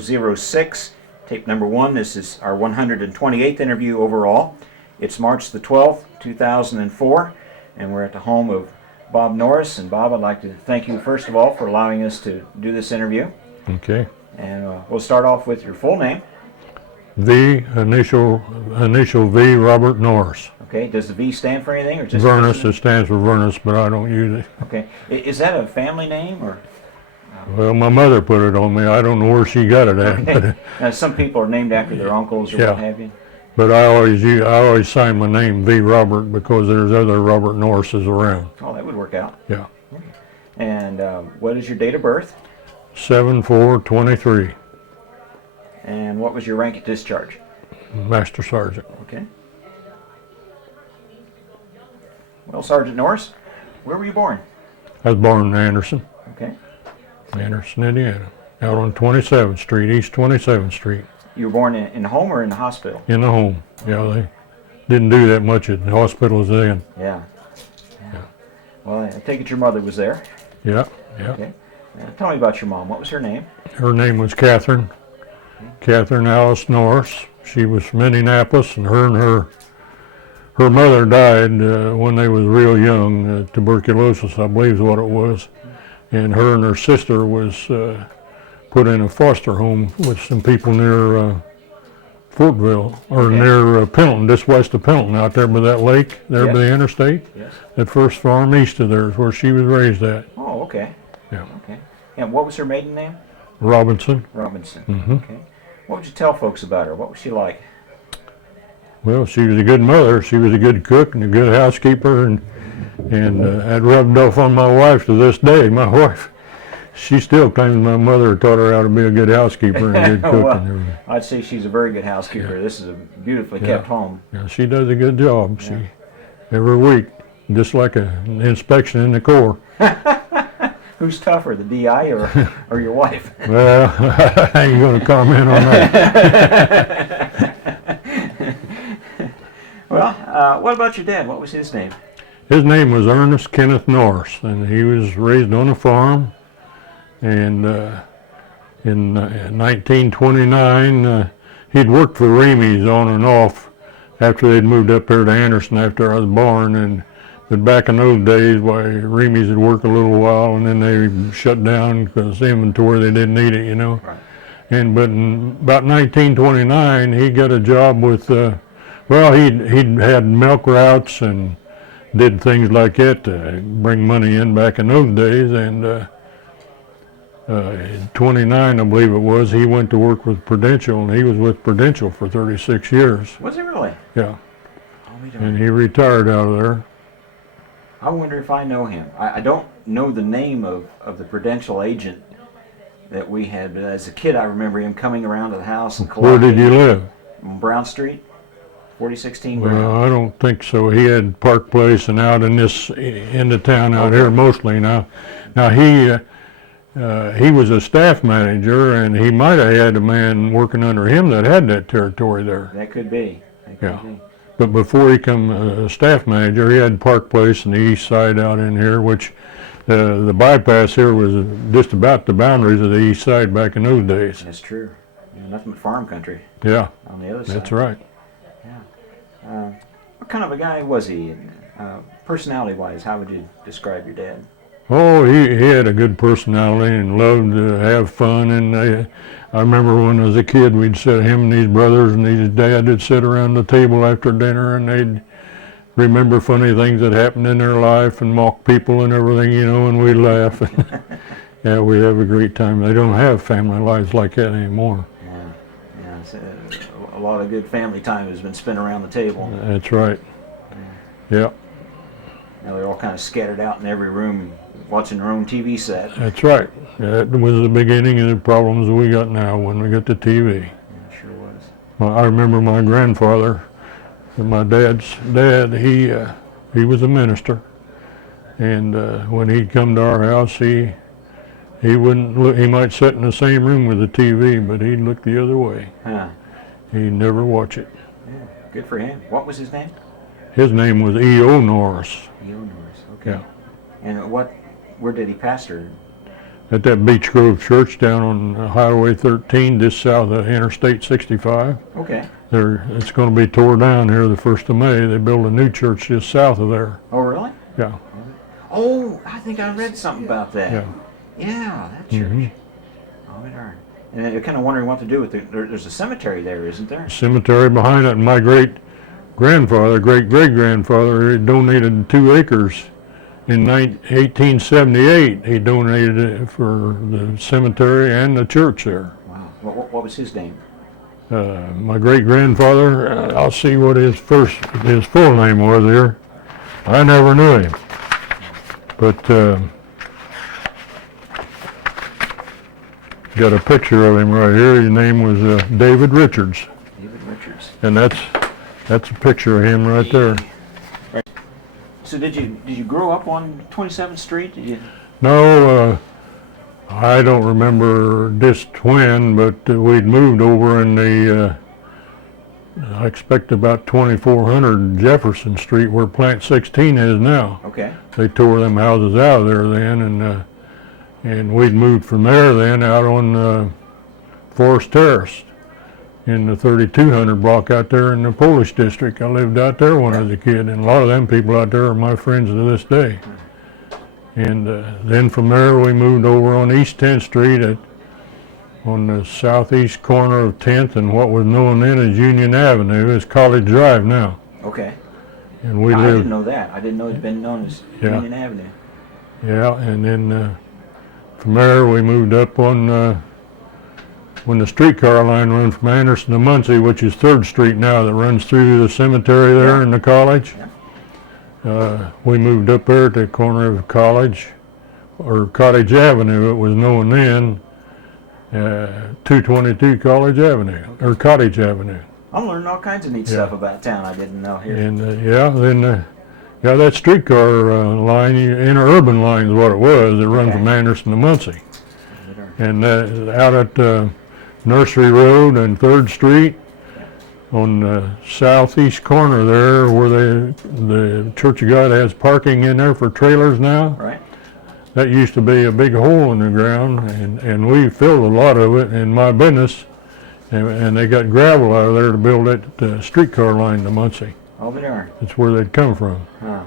06, tape number 1. This is our 128th interview overall. It's March the 12th, 2004, and we're at the home of Bob Norris. And Bob, I'd like to thank you first of all for allowing us to do this interview. Okay. And we'll start off with your full name. V, initial V, Robert Norris. Okay. Does the V stand for anything, or just Vernus? It stands for Vernus, but I don't use it. Okay. Is that a family name, or? Well, my mother put it on me. I don't know where she got it at. Okay. But, Now, some people are named after their uncles or Yeah. what have you. but I always sign my name V Robert because there's other Robert Norrises around. Oh, that would work out. Yeah. And what is your date of birth? 7/4/23, And what was your rank at discharge? Master Sergeant. Okay. Well, Sergeant Norris, where were you born? I was born in Anderson, Okay. Indiana, out on 27th Street, East 27th Street, You were born in the home or in the hospital? in the home. Yeah, they didn't do that much at the hospitals then. Yeah. Well, I take it your mother was there. Yeah, yeah. Okay. Tell me about your mom. What was her name? Her name was Catherine Alice Norris. She was from Indianapolis, and her mother died when they was real young, tuberculosis, I believe is what it was. And her sister was put in a foster home with some people near Fortville, or Okay. near Pendleton, just west of Pendleton, out there by that lake, there by Yes. the interstate. Yes. That first farm east of there is where she was raised at. Oh, okay. Yeah. Okay. And what was her maiden name? Robinson. Robinson. Mhm. Okay. What would you tell folks about her? What was she like? Well, she was a good mother. She was a good cook and a good housekeeper, and that rubbed off on my wife to this day. My wife, she still claims my mother taught her how to be a good housekeeper and a good cook Well, and everything. I'd say she's a very good housekeeper. This is a beautifully Yeah. kept home. Yeah, she does a good job. She every week, just like an inspection in the Corps. Who's tougher, the DI or your wife? Well, I ain't going to comment on that. Well, what about your dad? What was his name? His name was Ernest Kenneth Norris, and he was raised on a farm. And in 1929, he'd worked for Remy's on and off after they'd moved up here to Anderson after I was born. But back in those days, why, Remy's had worked a little while, and then they shut down because inventory, they didn't need it, you know. Right. But in about 1929, he got a job with, he'd had milk routes and did things like that to bring money in back in those days. And in 29, I believe it was, he went to work with Prudential, and he was with Prudential for 36 years. Was it really? Yeah. Oh, we don't. And he retired out of there. I wonder if I know him. I don't know the name of the Prudential agent that we had, but as a kid I remember him coming around to the house and Where did you live? On Brown Street, 4016 Brown. Well, I don't think so. He had Park Place and out in this end of town out here mostly now. Now he was a staff manager, and he might have had a man working under him that had that territory there. That could be. That could Yeah. be. But before he became a staff manager, he had Park Place and the east side out in here, which the bypass here was just about the boundaries of the east side back in those days. That's true. Nothing but farm country Yeah, on the other side. that's right. What kind of a guy was he? Personality-wise, how would you describe your dad? Oh, he had a good personality and loved to have fun. And I remember when I was a kid, we'd sit, him and his brothers and his dad would sit around the table after dinner, and they'd remember funny things that happened in their life and mock people and everything, you know, and we'd laugh. Yeah, we'd have a great time. They don't have family lives like that anymore. Yeah. It's, a lot of good family time has been spent around the table. That's right. Yeah, Now they're all kind of scattered out in every room, watching their own TV set. that's right. That was the beginning of the problems we got now when we got the TV. It sure was. Well, I remember my grandfather, my dad's dad, he was a minister, and when he'd come to our house, he wouldn't look, he might sit in the same room with the TV, but he'd look the other way. Huh. He'd never watch it. Yeah. Good for him. What was his name? His name was E.O. Norris. E.O. Norris. Okay. Yeah. And where did he pastor? at that Beech Grove Church down on Highway 13, just south of Interstate 65. Okay. It's going to be tore down here the 1st of May. They built a new church just south of there. Oh, really? Yeah. Oh, I think I read something about that. Yeah. Yeah, that church. Oh, darn. And then you're kind of wondering what to do with there's a cemetery there, isn't there? Cemetery behind it. And my great-grandfather, great-great-grandfather, he donated 2 acres. In 1878, he donated it for the cemetery and the church there. Wow. What was his name? My great-grandfather, I'll see what his full name was here. I never knew him. But got a picture of him right here. His name was David Richards. David Richards. And that's a picture of him right there. So did you grow up on 27th Street? Did you? No, I don't remember just when, but we'd moved over in the, I expect about 2400 Jefferson Street, where Plant 16 is now. Okay. They tore them houses out of there then, and we'd moved from there then out on Forest Terrace in the 3200 block out there in the Polish district. I lived out there when I was a kid, and a lot of them people out there are my friends to this day. And then from there we moved over on East 10th Street on the southeast corner of 10th and what was known then as Union Avenue. Is College Drive now. Okay. And we I lived. didn't know that. I didn't know it'd been known as Union Avenue. Yeah, and then from there we moved up on when the streetcar line runs from Anderson to Muncie, which is 3rd Street now, that runs through the cemetery there in the college. Yeah. We moved up there at the corner of College, or Cottage Avenue, it was known then, 222 College Avenue, or Cottage Avenue. I'm learning all kinds of neat stuff about town I didn't know here. And then that streetcar line, interurban line is what it was, it runs from Anderson to Muncie. And out at Nursery Road and 3rd Street, on the southeast corner there, where the Church of God has parking in there for trailers now. Right. That used to be a big hole in the ground, and we filled a lot of it in my business, and they got gravel out of there to build that streetcar line to Muncie. Oh, they are. That's where they'd come from. Huh.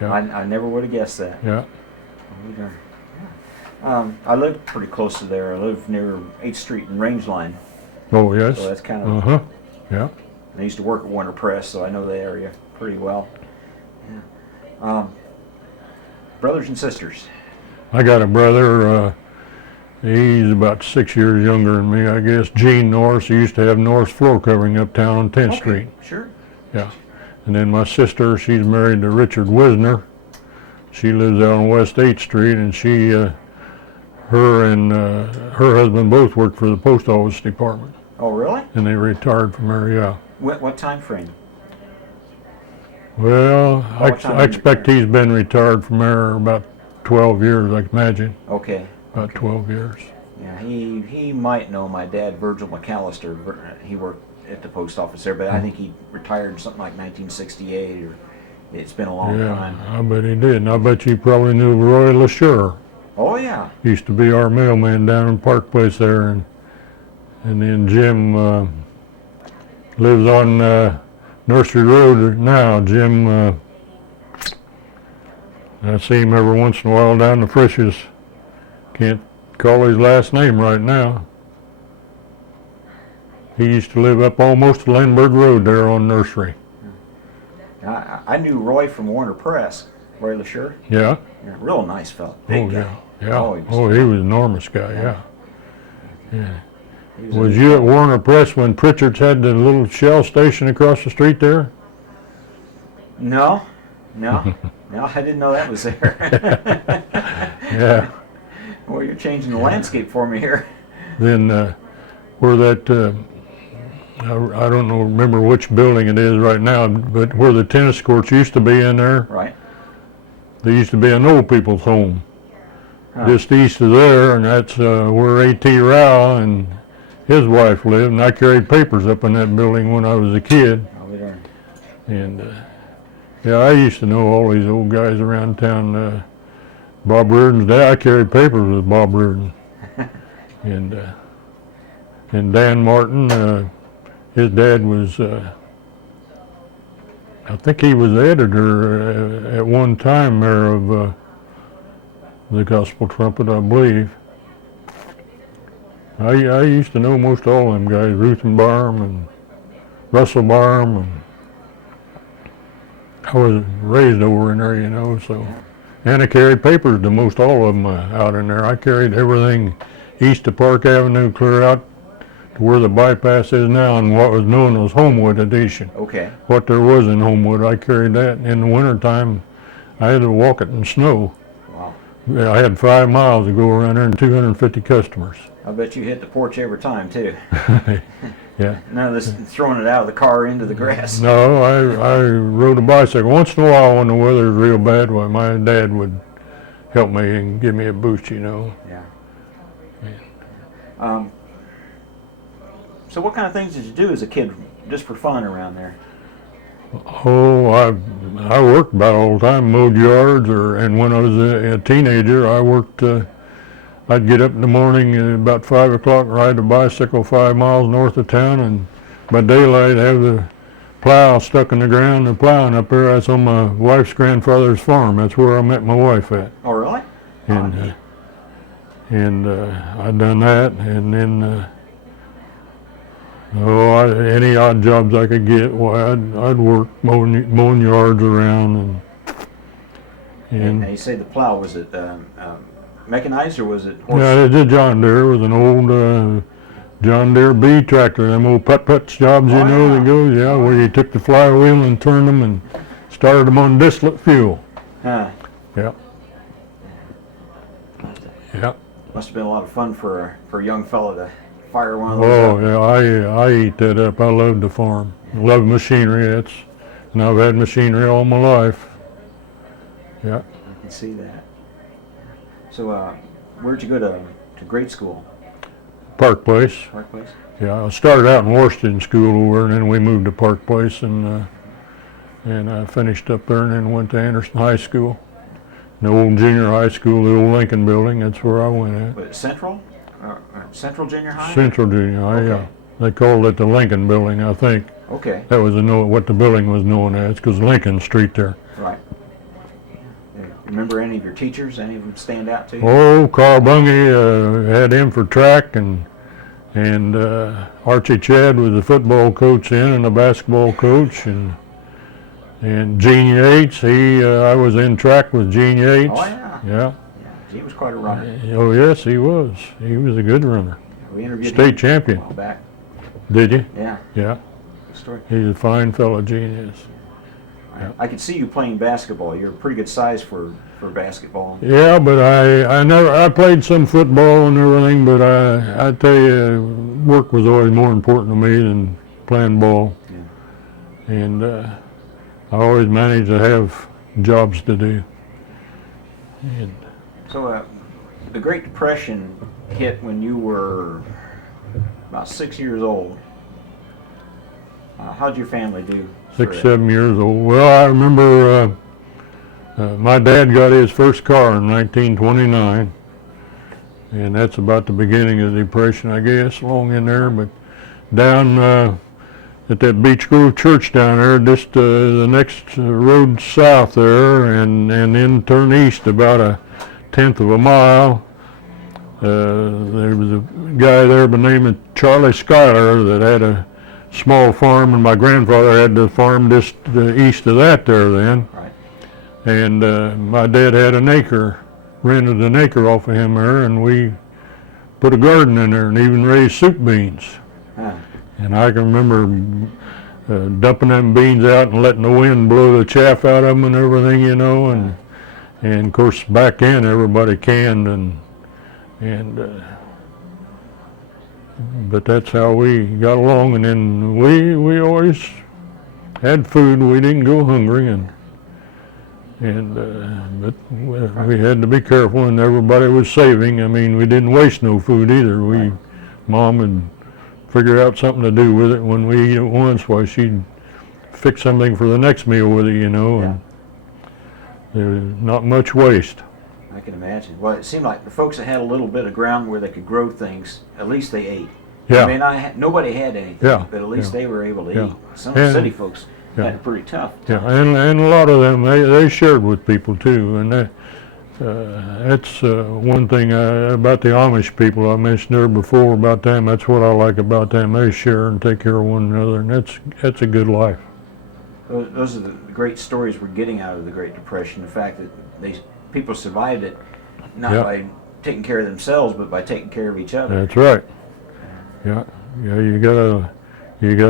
Yeah. I never would have guessed that. Yeah. Oh, they are. I lived pretty close to there. I lived near 8th Street and Range Line. Oh, yes. So that's kind of. Yeah. I used to work at Winter Press, so I know the area pretty well. Yeah. Brothers and sisters. I got a brother. He's about 6 years younger than me, I guess. Gene Norris. He used to have Norris floor covering uptown on 10th Street. Sure. Yeah. And then my sister, she's married to Richard Wisner. She lives out on West 8th Street, and her and her husband both worked for the post office department. Oh, really? And they retired from there, yeah. What time frame? Well, I expect he's been retired from there about 12 years, I imagine. Okay. About 12 years. Yeah, he might know my dad, Virgil McAllister. He worked at the post office there, but I think he retired in something like 1968, or it's been a long time. I bet he did. And I bet you probably knew Roy LaSure. Oh, yeah. Used to be our mailman down in Park Place there, and then Jim lives on Nursery Road now. Jim, I see him every once in a while down the Frisch's. Can't call his last name right now. He used to live up almost to Lindbergh Road there on Nursery. I knew Roy from Warner Press, Roy LaSure. Yeah. Yeah, real nice fellow. Big guy. Yeah. He was an enormous guy, yeah. Was a- you at Warner Press when Pritchard's had the little Shell station across the street there? No, I didn't know that was there. Yeah. Well, you're changing the landscape for me here. Then where that, I don't know, remember which building it is right now, but where the tennis courts used to be in there, Right. there used to be an old people's home just east of there, and that's where A.T. Rao and his wife lived, and I carried papers up in that building when I was a kid. Oh, we darn. And yeah, I used to know all these old guys around town. Bob Reardon's dad. I carried papers with Bob Reardon, and Dan Martin. His dad was. I think he was the editor at one time there of the Gospel Trumpet, I believe. I used to know most all them guys, Ruthenbaum and Russell Barm, and I was raised over in there, you know, so. And I carried papers to most all of them out in there. I carried everything east of Park Avenue clear out to where the bypass is now and what was known as Homewood Edition. Okay. What there was in Homewood, I carried that. In the wintertime, I had to walk it in snow. Wow. I had 5 miles to go around there and 250 customers. I bet you hit the porch every time, too. Yeah. None of this throwing it out of the car into the grass. No, I rode a bicycle. Once in a while when the weather's real bad, well, my dad would help me and give me a boost, you know. Yeah. So what kind of things did you do as a kid just for fun around there? Oh, I worked about all the time, mowed yards, and when I was a teenager, I worked. I'd get up in the morning at about 5 o'clock, ride a bicycle 5 miles north of town, and by daylight have the plow stuck in the ground and plowing up there. That's on my wife's grandfather's farm. That's where I met my wife at. Oh, really? And I'd done that, and then any odd jobs I could get, well, I'd work mowing yards around, And you say the plow, was it mechanized or was it horse? Yeah, it did John Deere. It was an old John Deere B tractor, them old putt-putt jobs, you know, that goes, where you took the flywheel and turned them and started them on distillate fuel. Huh. Yeah. Yeah. Must have been a lot of fun for a young fella to fire one of those. Oh, yeah, I eat that up. I love the farm. I love machinery. And I've had machinery all my life. Yeah. I can see that. So, where'd you go to grade school? Park Place. Park Place? Yeah, I started out in Washington School over, and then we moved to Park Place, and I finished up there, and then went to Anderson High School, the old junior high school, the old Lincoln Building. That's where I went at. But Central? Central Junior High? Central Junior High, Okay. yeah. They called it the Lincoln Building, I think. Okay. That was what the building was known as, because Lincoln Street there. Right. Remember any of your teachers? Any of them stand out to you? Oh, Carl Bunge, had him for track, and Archie Chad was the football coach then, and the basketball coach, and Gene Yates. I was in track with Gene Yates. Oh yeah. Yeah. He was quite a runner. Oh yes, he was. He was a good runner. We interviewed State him champion. a while back. Did you? Yeah. Yeah. Good story. He's a fine fellow, Gene is. Yeah. I could see you playing basketball. You're a pretty good size for basketball. Yeah, but I played some football and everything, but I tell you, work was always more important to me than playing ball. Yeah. And I always managed to have jobs to do. And So the Great Depression hit when you were about 6 years old. How'd your family do? 6, 7 years old. Well, I remember my dad got his first car in 1929, and that's about the beginning of the Depression, I guess, along in there. But down at that Beech Grove Church down there, just the next road south there, and then turn east about a 1/10 of a mile. There was a guy there by the name of Charlie Schuyler that had a small farm, and my grandfather had the farm just east of that there then. Right. And my dad had an acre, rented an acre off of him there, and we put a garden in there and even raised soup beans. Huh. And I can remember dumping them beans out and letting the wind blow the chaff out of them and everything, you know, and of course back then everybody canned but that's how we got along, and then we always had food. We didn't go hungry, but we had to be careful, and everybody was saving. I mean, we didn't waste no food either. Mom would figure out something to do with it. When we eat it once, why, she'd fix something for the next meal with it, you know, and there was not much waste. I can imagine. Well, it seemed like the folks that had a little bit of ground where they could grow things, at least they ate. Yeah. I mean, nobody had anything, Yeah, but at least yeah, they were able to yeah. eat. Some of the And- city folks yeah. had it pretty tough. Yeah, and a lot of them, they shared with people too, and that's one thing about the Amish people I mentioned there before about them. That's what I like about them. They share and take care of one another, and that's a good life. Those are the great stories we're getting out of the Great Depression. The fact that people survived it not Yeah. by taking care of themselves, but by taking care of each other. That's right. Yeah, you gotta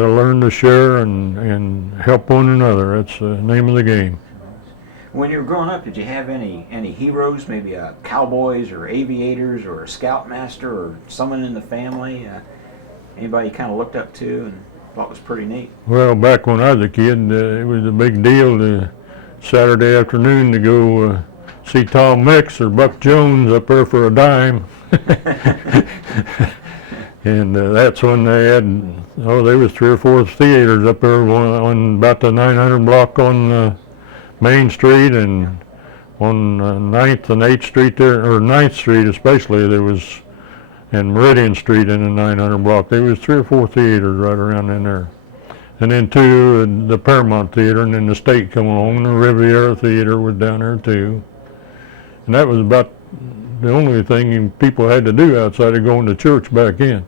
learn to share and help one another. That's the name of the game. When you were growing up, did you have any heroes, maybe cowboys or aviators or a scoutmaster or someone in the family, anybody you kind of looked up to and thought was pretty neat? Well, back when I was a kid, it was a big deal to Saturday afternoon to go see Tom Mix or Buck Jones up there for a dime. And that's when they had, there was 3 or 4 theaters up there on about the 900 block on Main Street, and on 9th and 8th Street there, or 9th Street especially, there was, and Meridian Street in the 900 block, there was 3 or 4 theaters right around in there. And then 2, the Paramount Theater, and then the State come along, and the Riviera Theater was down there too. And that was about the only thing people had to do outside of going to church back in.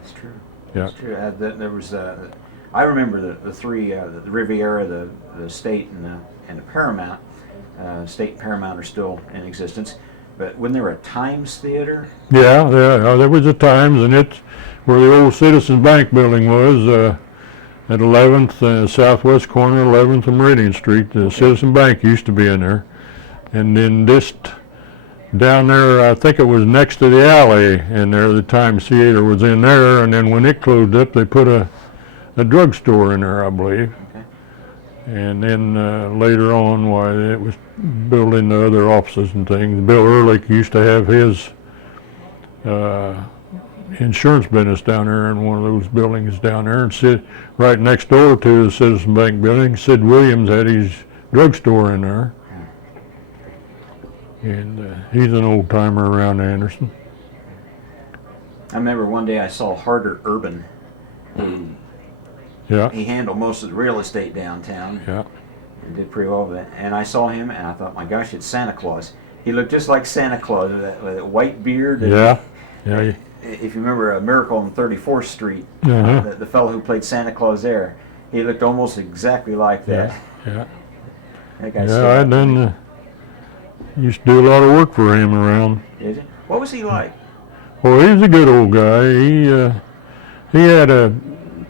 That's true. Yeah. That's true. There was, I remember the 3, the Riviera, the State, and the Paramount. State and Paramount are still in existence. But wasn't there a Times Theater? Yeah, there was a Times, and it's where the old Citizens Bank building was, at 11th, southwest corner, 11th and Meridian Street. The Citizen Bank used to be in there. And then just down there, I think it was next to the alley in there, the Times Theater was in there, and then when it closed up, they put a drugstore in there, I believe. Okay. And then later on, why it was building the other offices and things. Bill Ehrlich used to have his insurance business down there in one of those buildings down there, and Sid, right next door to the Citizen Bank building, Sid Williams had his drugstore in there. And he's an old timer around Anderson. I remember one day I saw Harder Urban, who Yeah, he handled most of the real estate downtown yeah, and did pretty well with it. And I saw him and I thought, my gosh, it's Santa Claus. He looked just like Santa Claus with that white beard. And yeah, yeah. if you remember A Miracle on 34th Street, Uh-huh. the fellow who played Santa Claus there, he looked almost exactly like that. Yeah, That guy yeah. I done used to do a lot of work for him around. Did you? What was he like? Well, he was a good old guy. He had a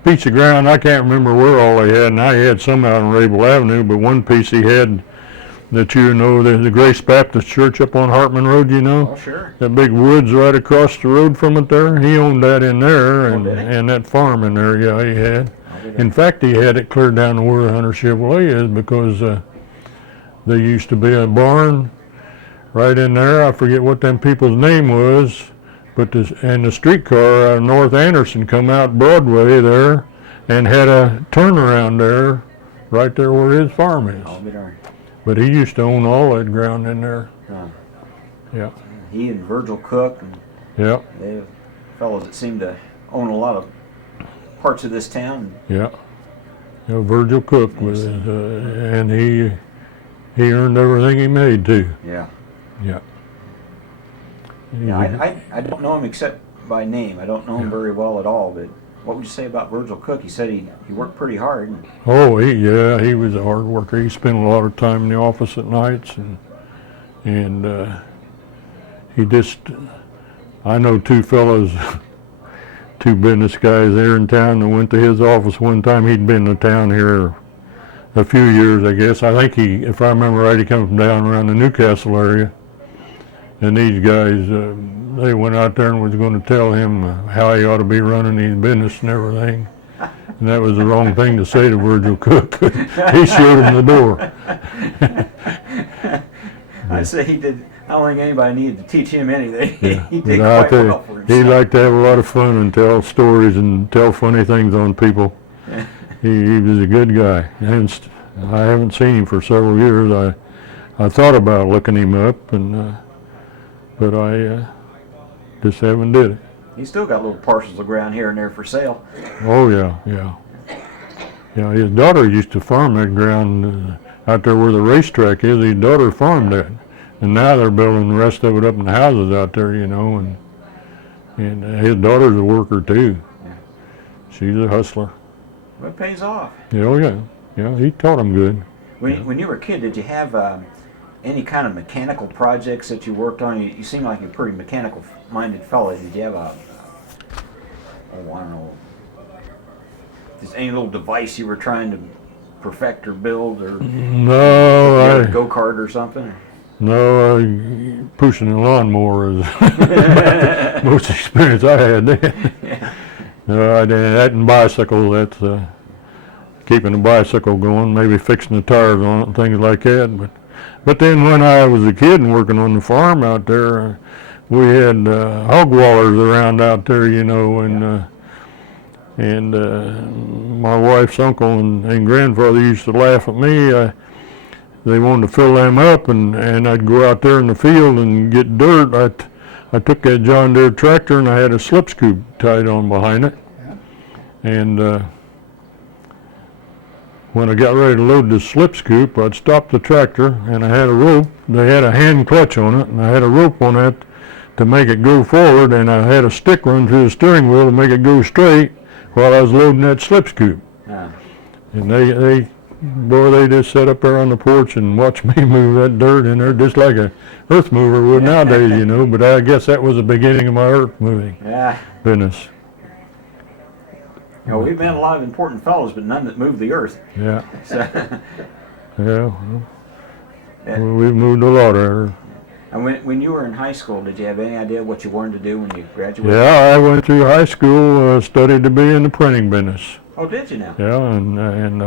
piece of ground. I can't remember where all he had, and I had some out on Rabel Avenue, but one piece he had that you know, the Grace Baptist Church up on Hartman Road, you know? Oh, sure. That big woods right across the road from it there. He owned that in there, and, did he? and that farm in there, yeah, he had. Oh, did he? In fact, he had it clear down to where Hunter Chevrolet is, because there used to be a barn right in there. I forget what them people's name was, but the streetcar North Anderson come out Broadway there and had a turnaround there, right there where his farm is. I'll be darned. But he used to own all that ground in there. Yeah, He and Virgil Cook, and yeah, they fellows that seem to own a lot of parts of this town. yeah. You know, Virgil Cook was, and he earned everything he made too. Yeah. Yeah. Yeah, I don't know him except by name. I don't know him very well at all, but what would you say about Virgil Cook? He said he worked pretty hard. Oh, he was a hard worker. He spent a lot of time in the office at nights, and he just, I know 2 fellows, 2 business guys there in town that went to his office one time. He'd been to town here a few years, I guess. I think if I remember right, he came from down around the Newcastle area. And these guys, they went out there and was going to tell him how he ought to be running his business and everything. And that was the wrong thing to say to Virgil Cook. He showed him the door. I say he did. I don't think anybody needed to teach him anything. Yeah. He did But I'll quite tell you, well for he himself. liked to have a lot of fun and tell stories and tell funny things on people. He was a good guy. And I haven't seen him for several years. I thought about looking him up, and but I just haven't did it. You still got little parcels of ground here and there for sale. Oh yeah, yeah. Yeah, his daughter used to farm that ground out there where the racetrack is. His daughter farmed that, and now they're building the rest of it up in houses out there, you know. And his daughter's a worker too. Yeah. She's a hustler. Well, it pays off. Yeah, oh yeah, yeah. He taught him good. When you were a kid, did you have any kind of mechanical projects that you worked on? You seem like you're a pretty mechanical-minded fellow. Did you have I don't know, just any little device you were trying to perfect or build, or No, go-kart or something? No, pushing a lawnmower is the most experience I had then. Yeah. I did that and bicycle. That's keeping the bicycle going, maybe fixing the tires on it and things like that. But then when I was a kid and working on the farm out there, we had hog wallers around out there, you know, and my wife's uncle and grandfather used to laugh at me. They wanted to fill them up, and I'd go out there in the field and get dirt. I took that John Deere tractor and I had a slip scoop tied on behind it. Yeah. And when I got ready to load the slip scoop, I'd stop the tractor and I had a rope. They had a hand clutch on it, and I had a rope on it to make it go forward, and I had a stick run through the steering wheel to make it go straight while I was loading that slip scoop. Yeah. And they just sat up there on the porch and watched me move that dirt in there just like a earth mover would nowadays, you know. But I guess that was the beginning of my earth moving business. You know, we've met a lot of important fellows, but none that move the earth. Yeah. So, Yeah. Well, we've moved a lot of her. and when you were in high school, did you have any idea what you wanted to do when you graduated? Yeah, I went through high school, studied to be in the printing business. Oh, did you now? Yeah, and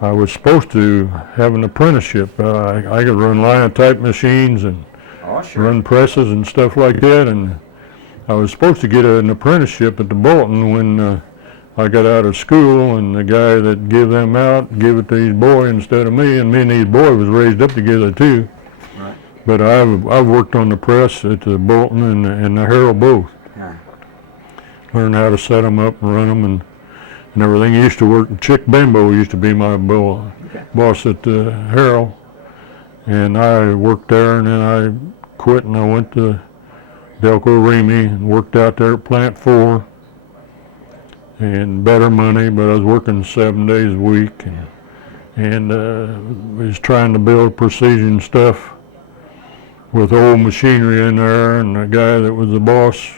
I was supposed to have an apprenticeship. I could run linotype machines and run presses and stuff like that, and I was supposed to get an apprenticeship at the Bulletin when I got out of school, and the guy that gave them out gave it to his boy instead of me, and me and his boy was raised up together too. Right. But I've worked on the press at the Bulletin and the Herald both. Yeah. Learned how to set them up and run them and everything. He used to work, Chick Bimbo used to be my boss at the Herald, and I worked there, and then I quit and I went to Delco Remy and worked out there at Plant 4, and better money, but I was working 7 days a week, and was trying to build precision stuff with old machinery in there, and the guy that was the boss,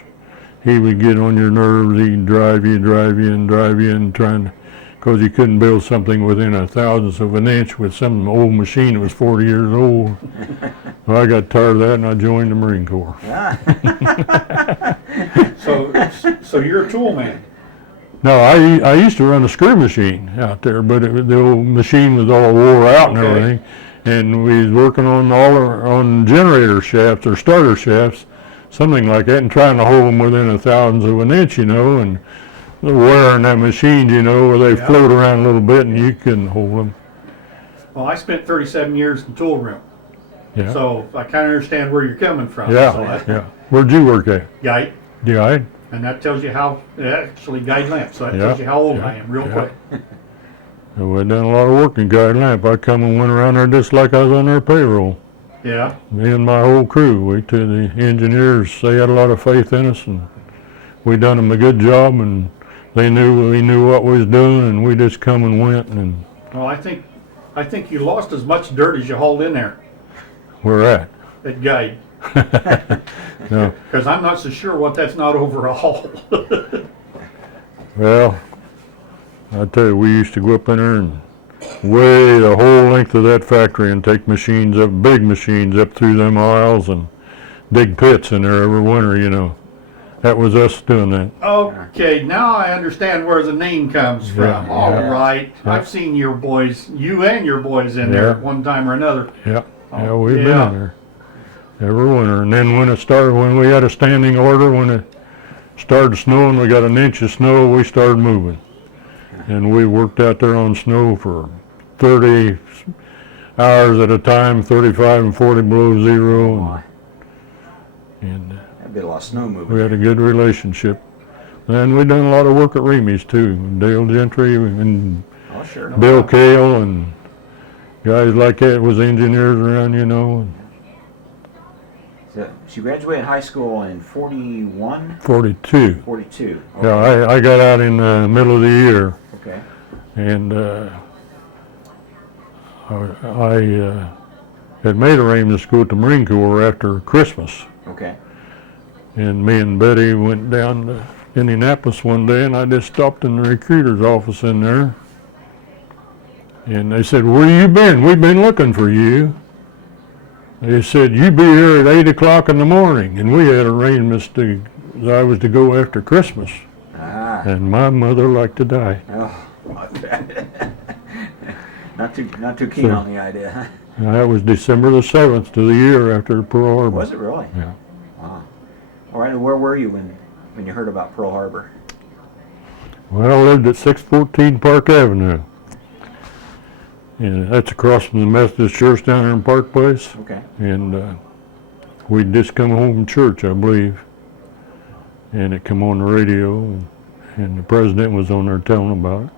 he would get on your nerves. He'd drive you, and trying to, because you couldn't build something within a thousandth of an inch with some old machine that was 40 years old. Well, I got tired of that, and I joined the Marine Corps. Yeah. So you're a tool man. No, I used to run a screw machine out there, but the old machine was all wore out and everything, and we was working on generator shafts or starter shafts, something like that, and trying to hold them within a thousandth of an inch, you know, and the wear in that machine, you know, where they float around a little bit and you couldn't hold them. Well, I spent 37 years in tool room, Yeah. so I kind of understand where you're coming from. Yeah. So Yeah. Where'd you work at? guide, Yeah. and that tells you how, actually guide lamp, so that tells you how old I am real quick. We done a lot of work in Guide Lamp. I come and went around there just like I was on their payroll. Yeah. Me and my whole crew. We to the engineers, they had a lot of faith in us, and we done them a good job, and we knew what we was doing, and we just come and went. And Well, I think you lost as much dirt as you hauled in there we're at. guide, No. because I'm not so sure what that's not over a haul. Well, I tell you, we used to go up in there and weigh the whole length of that factory and take machines up, big machines up through them aisles and dig pits in there every winter, you know. That was us doing that. Okay, now I understand where the name comes from. Yeah, All yeah. right. Yeah. I've seen you and your boys in there Yeah. at one time or another. Yeah, Oh, we've been yeah. in there every winter. And then when we had a standing order, when it started snowing, we got an inch of snow, we started moving. And we worked out there on snow for 30 hours at a time, 35 and 40 below zero. And That'd be a lot of snow moving. we had a good relationship. And we done a lot of work at Remy's too. Dale Gentry and Oh, sure. Bill Cale and guys like that was engineers around, you know. So she graduated high school in 41? 42. 42. Okay. Yeah, I got out in the middle of the year, Okay. and I had made arrangements to go to the Marine Corps after Christmas. Okay. And me and Betty went down to Indianapolis one day, and I just stopped in the recruiter's office in there. And they said, "Where you been? We've been looking for you." They said, "You be here at 8 o'clock in the morning." And we had arrangements I was to go after Christmas. Ah. And my mother liked to die. Oh, not too keen on the idea, huh? And that was December the 7th to the year after Pearl Harbor. Was it really? Yeah. Wow. All right, and where were you when you heard about Pearl Harbor? Well, I lived at 614 Park Avenue. And that's across from the Methodist Church down there in Park Place. Okay. And we'd just come home from church, I believe. And it come on the radio, and the president was on there telling about it.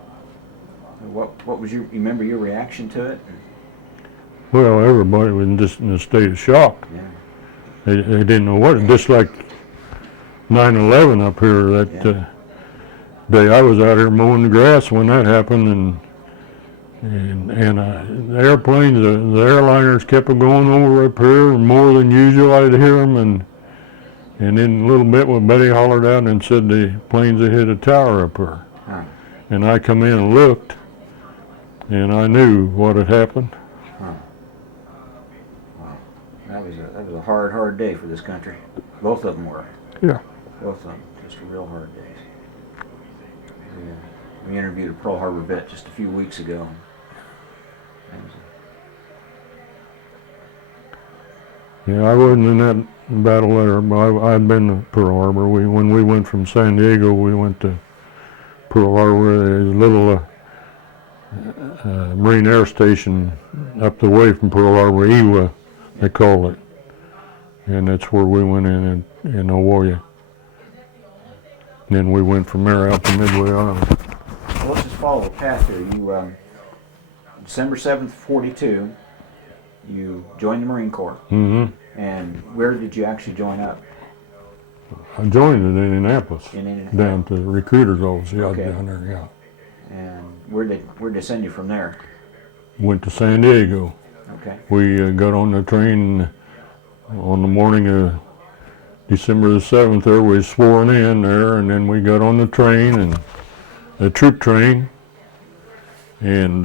What was you remember your reaction to it? Well, everybody was just in a state of shock. Yeah. They didn't know what, just like 9/11 up here that day. I was out here mowing the grass when that happened, and the airplanes, the airliners kept going over up here more than usual. I'd hear them, and then a little bit when Betty hollered out and said the planes had hit a tower up here. Huh. And I come in and looked, and I knew what had happened. Huh. Wow. That was a hard day for this country. Both of them were. Yeah. Both of them, just real hard days. We interviewed a Pearl Harbor vet just a few weeks ago. Yeah, I wasn't in that battle there, but I'd been to Pearl Harbor. When we went from San Diego, we went to Pearl Harbor. There's a little Marine Air Station up the way from Pearl Harbor, Iwa, they call it. And that's where we went in Hawaii. Then we went from there out to Midway Island. Well, let's just follow the path here. You, December 7th, 42, you joined the Marine Corps. Mm-hmm. And where did you actually join up? I joined in Indianapolis, In Indianapolis. down to the recruiter's office, yeah, Okay. down there, yeah. And where'd they send you from there? Went to San Diego. Okay. We got on the train on the morning of December the 7th there. We was sworn in there, and then we got on the train, and the troop train. And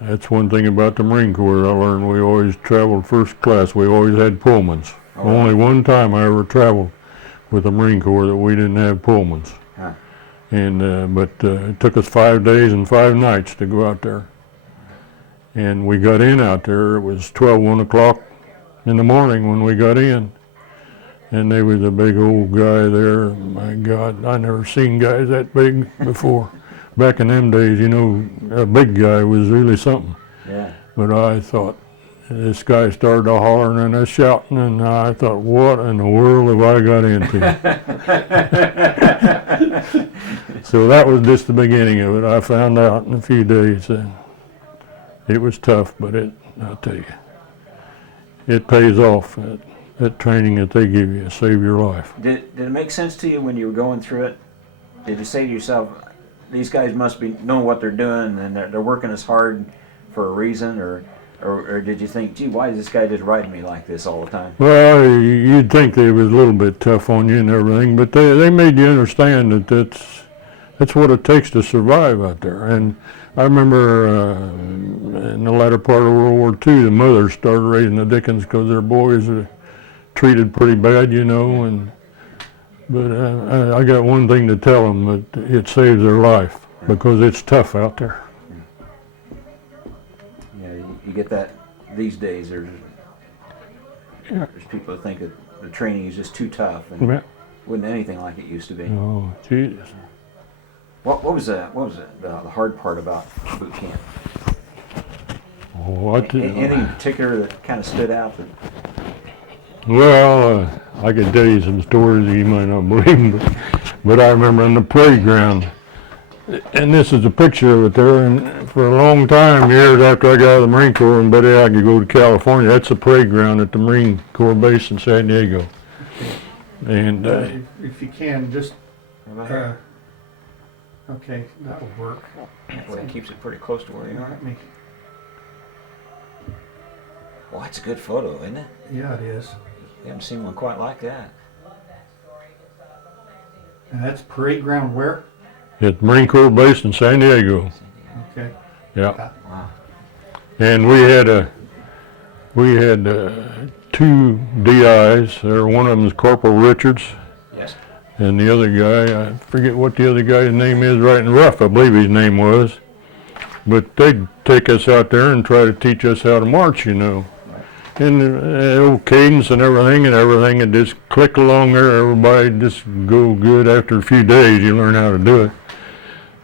that's one thing about the Marine Corps I learned. We always traveled first class. We always had Pullmans. Oh, Only one time I ever traveled with the Marine Corps that we didn't have Pullmans. Huh. And but it took us 5 days and 5 nights to go out there. And we got in out there. It was 1 o'clock in the morning when we got in. And there was a big old guy there. My God, I never seen guys that big before. Back in them days, you know, a big guy was really something. Yeah. But I thought, this guy started hollering and shouting, and I thought, what in the world have I got into? So that was just the beginning of it. I found out in a few days that it was tough, but I'll tell you, it pays off. That training that they give you to save your life. Did it make sense to you when you were going through it? Did you say to yourself, these guys must be knowing what they're doing and they're working as hard for a reason, or did you think, gee, why is this guy just riding me like this all the time? Well, you'd think they was a little bit tough on you and everything, but they made you understand that that's what it takes to survive out there. And I remember in the latter part of World War II, the mothers started raising the Dickens because their boys were treated pretty bad, you know. But I got one thing to tell them, that it saves their life because it's tough out there. Yeah, you get that these days. There's people that think that the training is just too tough and Yeah. wasn't anything like it used to be. Oh, Jesus. What was the hard part about boot camp? Oh, Anything in particular that kind of stood out? Well, I could tell you some stories that you might not believe, but I remember on the parade ground, and this is a picture of it there, and for a long time, years after I got out of the Marine Corps and buddy I could go to California, that's the parade ground at the Marine Corps base in San Diego. And if you can, just, okay, that'll work. Well, it keeps it pretty close to where you are. Let me, Well, that's a good photo, isn't it? yeah, it is. You haven't seen one quite like that. And that's parade ground where? at the Marine Corps base in San Diego. Okay. Yeah. Wow. And we had two DIs. One of them is Corporal Richards, Yes. and the other guy, I forget what the other guy's name is, right in rough, I believe his name was. But they'd take us out there and try to teach us how to march, you know. And old cadence and everything would just click along there. Everybody just go good. After a few days, you learn how to do it.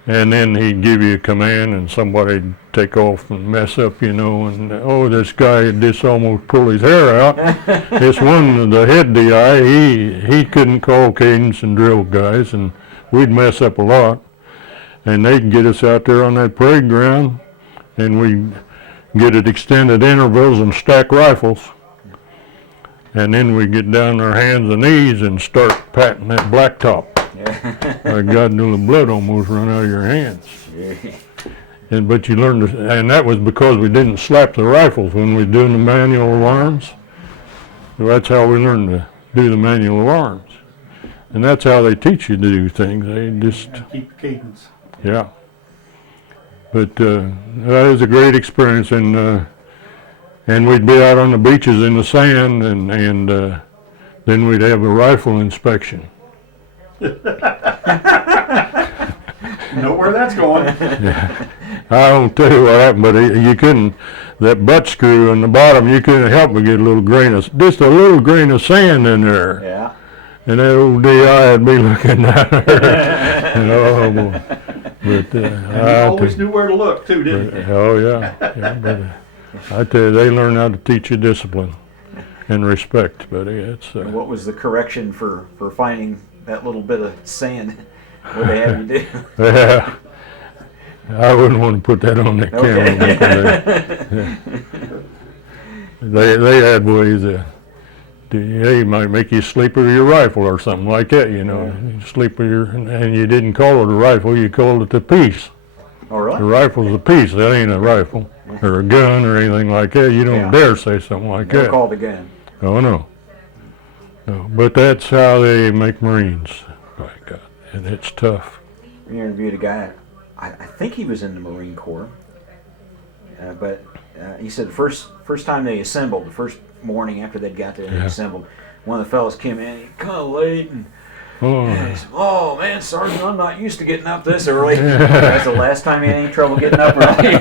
And then he'd give you a command, and somebody'd take off and mess up, you know. And oh, this guy just almost pulled his hair out. This one, the head DI, he couldn't call cadence and drill guys, and we'd mess up a lot. And they'd get us out there on that parade ground, and we'd get at extended intervals and stack rifles. And then we'd get down on our hands and knees and start patting that blacktop. Like God knew the blood almost run out of your hands. And but you learned to, and that was because we didn't slap the rifles when we were doing the manual alarms. So that's how we learned to do the manual alarms. And that's how they teach you to do things. They just keep cadence. Yeah. But that was a great experience, and we'd be out on the beaches in the sand, and then we'd have a rifle inspection. Know where that's going. Yeah. I don't tell you what happened, but you couldn't, that butt screw on the bottom, you couldn't help but get a little grain of, just a little grain of sand in there. Yeah. And that old DI would be looking at her. And, oh, boy. But And you always knew where to look too, didn't you? Oh yeah, yeah. But I tell you, they learn how to teach you discipline and respect. But it's. What was the correction for finding that little bit of sand? What they have you do? Yeah, I wouldn't want to put that on the camera. They had ways that they might make you sleep with your rifle or something like that, you know. You sleep with your, and you didn't call it a rifle, you called it a piece. Oh, really? The rifle's a piece, that ain't a rifle, or a gun or anything like that. You don't dare say something like Never that. called a gun. Oh, no. No. But that's how they make Marines, by God, and it's tough. We interviewed a guy, I think he was in the Marine Corps, but he said the first time they assembled, the first morning after they'd got there and they assembled, one of the fellas came in, he kind of late, and he said, "Oh man, Sergeant, I'm not used to getting up this early." That's the last time he had any trouble getting up early.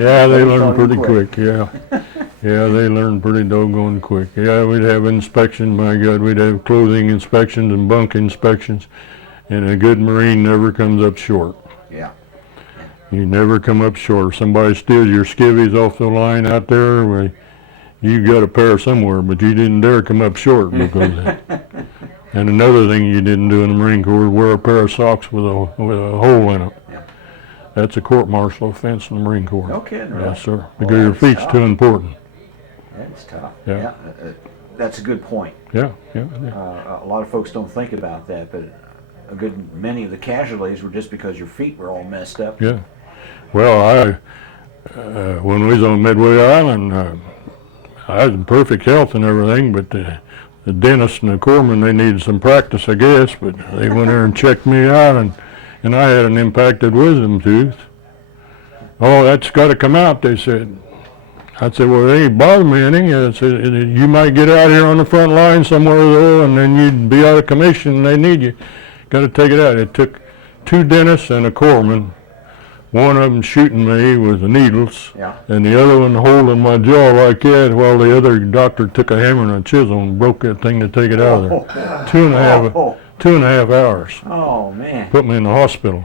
Yeah, they learn pretty quick. Yeah, they learn pretty doggone quick. Yeah, we'd have inspections. My God, we'd have clothing inspections and bunk inspections, and a good Marine never comes up short. Yeah. You never come up short. If somebody steals your skivvies off the line out there, well, you got a pair somewhere, but you didn't dare come up short because. And another thing you didn't do in the Marine Corps, wear a pair of socks with a hole in it. Yeah. That's a court-martial offense in the Marine Corps. No kidding, really? Yes, sir. Well, Because your that's feet's tough. too important. That's tough. Yeah. That's a good point. Yeah. A lot of folks don't think about that, but a good many of the casualties were just because your feet were all messed up. Yeah. Well, when we was on Midway Island, I was in perfect health and everything, but the dentist and the corpsman, they needed some practice, I guess, but they went there and checked me out, and I had an impacted wisdom tooth. Oh, that's got to come out, they said. I said, well, it ain't bothering me any. I said, you might get out here on the front line somewhere, though, and then you'd be out of commission, and they need you. Got to take it out. It took two dentists and a corpsman. One of them shooting me with the needles, and the other one holding my jaw like that, while the other doctor took a hammer and a chisel and broke that thing to take it out of there. 2.5 hours. Oh, man. Put me in the hospital.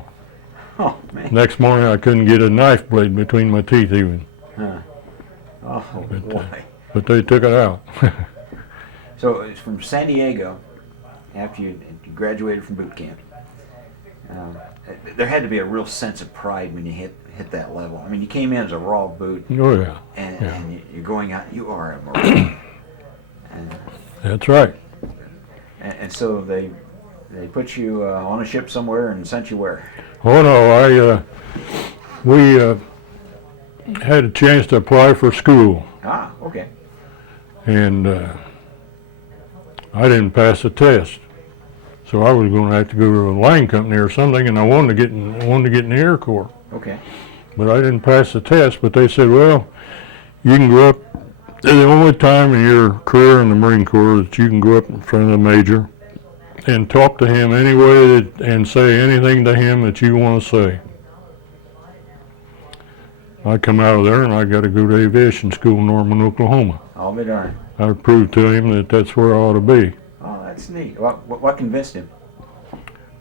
Oh, man. Next morning I couldn't get a knife blade between my teeth even. Oh, boy. but they took it out. So it's from San Diego, after you graduated from boot camp. There had to be a real sense of pride when you hit that level. I mean, you came in as a raw boot, Oh yeah, and you're going out. You are a Marine, and that's right. so they put you on a ship somewhere and sent you where? Oh no, we had a chance to apply for school, Ah, okay. and I didn't pass the test, so I was going to have to go to a line company or something, and I wanted to get in the Air Corps, Okay. but I didn't pass the test. But they said, well, you can go up. The only time in your career in the Marine Corps that you can go up in front of the major and talk to him any way and say anything to him that you want to say. I come out of there and I got to go to aviation school in Norman, Oklahoma. I'll be darned. I proved to him that that's where I ought to be. Oh, that's neat. What convinced him?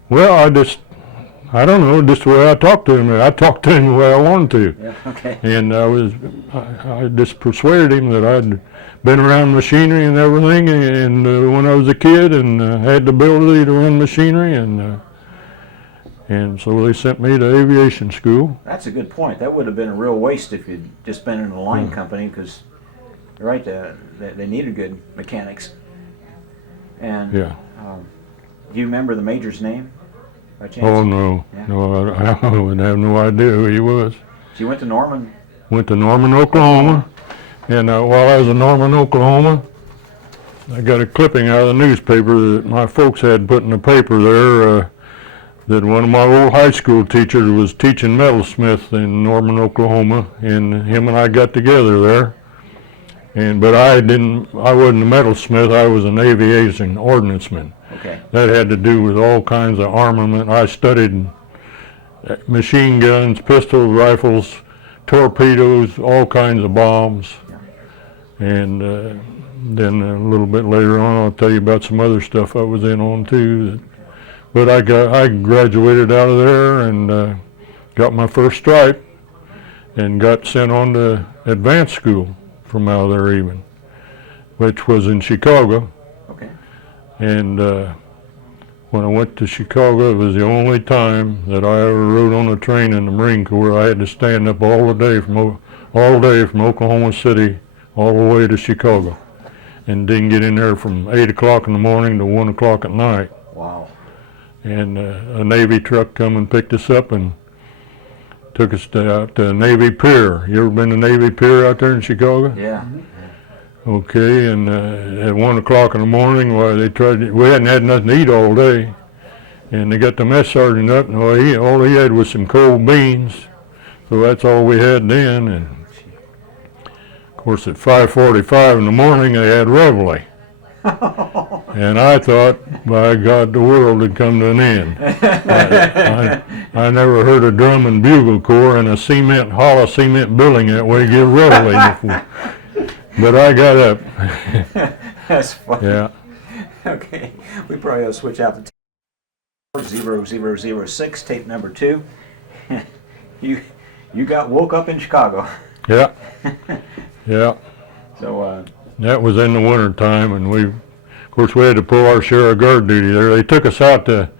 Well, I don't know, just the way I talked to him. I talked to him the way I wanted to. Yeah. Okay. And I just persuaded him that I'd been around machinery and everything, and when I was a kid, and had the ability to run machinery, and so they sent me to aviation school. That's a good point. That would have been a real waste if you'd just been in a line company, because you're right, they needed good mechanics. And Yeah. do you remember the major's name by chance? Oh no, Yeah. no, I would have no idea who he was. So you went to Norman? Went to Norman, Oklahoma, and while I was in Norman, Oklahoma, I got a clipping out of the newspaper that my folks had put in the paper there, that one of my old high school teachers was teaching metalsmith in Norman, Oklahoma, and him and I got together there. But I wasn't a metalsmith, I was an aviation ordnanceman. Okay. That had to do with all kinds of armament. I studied machine guns, pistols, rifles, torpedoes, all kinds of bombs. And then a little bit later on, I'll tell you about some other stuff I was in on too. But I graduated out of there and got my first stripe and got sent on to advanced school from out of there even, which was in Chicago. Okay. And when I went to Chicago, it was the only time that I ever rode on a train in the Marine Corps. I had to stand up all day from Oklahoma City all the way to Chicago, and didn't get in there from 8 o'clock in the morning to 1 o'clock at night. Wow. And a Navy truck come and picked us up and took us out to Navy Pier. You ever been to Navy Pier out there in Chicago? Yeah. Okay, and at 1 o'clock in the morning, we hadn't had nothing to eat all day, and they got the mess sergeant up, and all he had was some cold beans, so that's all we had then. And of course, at 5:45 in the morning, they had reveille, and I thought, by God, the world had come to an end. I never heard a drum and bugle corps in a hollow cement building that way give reveille before. But I got up. That's funny. Yeah. Okay. We probably ought to switch out the 0006, tape number 2. You woke up in Chicago. Yeah. Yeah. So That was in the winter time, and of course we had to pull our share of guard duty there. They took us out to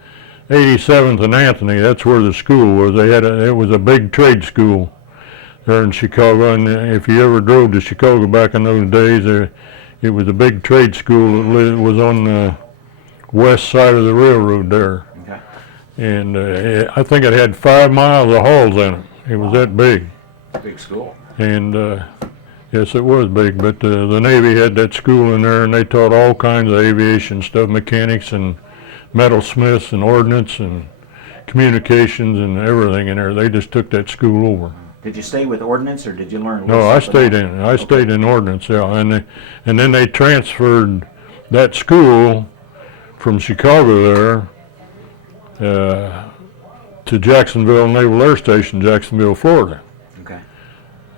87th and Anthony. That's where the school was. It was a big trade school there in Chicago, and if you ever drove to Chicago back in those days, it was a big trade school. It was on the west side of the railroad there. okay. And I think it had 5 miles of halls in it. It was that big. Big school. And yes, it was big, but the Navy had that school in there, and they taught all kinds of aviation stuff, mechanics and metalsmiths and ordnance and communications and everything in there. They just took that school over. Did you stay with ordnance, or did you learn? No, I stayed in ordnance, yeah, and then they transferred that school from Chicago there to Jacksonville Naval Air Station, Jacksonville, Florida. Okay.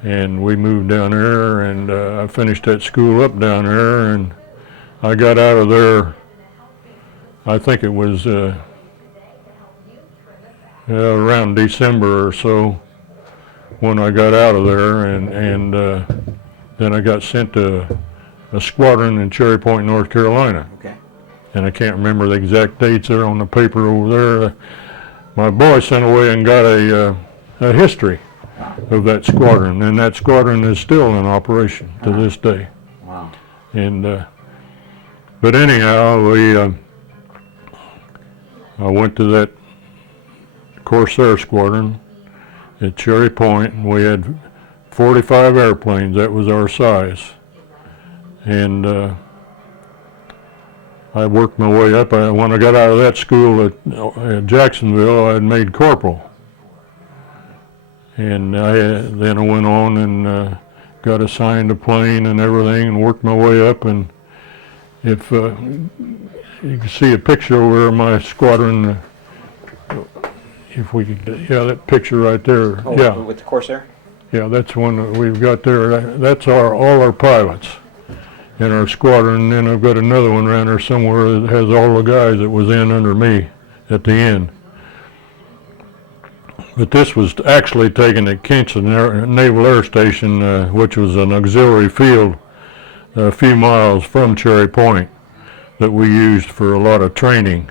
And we moved down there, and I finished that school up down there, and I got out of there, I think it was around December or so when I got out of there, and then I got sent to a squadron in Cherry Point, North Carolina. Okay. And I can't remember the exact dates there on the paper over there. My boy sent away and got a history of that squadron, and that squadron is still in operation to this day. Wow. And but anyhow, I went to that Corsair squadron at Cherry Point, and we had 45 airplanes. That was our size. And I worked my way up. When I got out of that school at Jacksonville, I had made corporal. And then I went on and got assigned a plane and everything and worked my way up. And if you can see a picture over my squadron, if we could, yeah, that picture right there. Oh, yeah. with the Corsair? Yeah, that's one that we've got there. That's all our pilots in our squadron. And then I've got another one around there somewhere that has all the guys that was in under me at the end. But this was actually taken at Kinston Naval Air Station, which was an auxiliary field a few miles from Cherry Point that we used for a lot of training.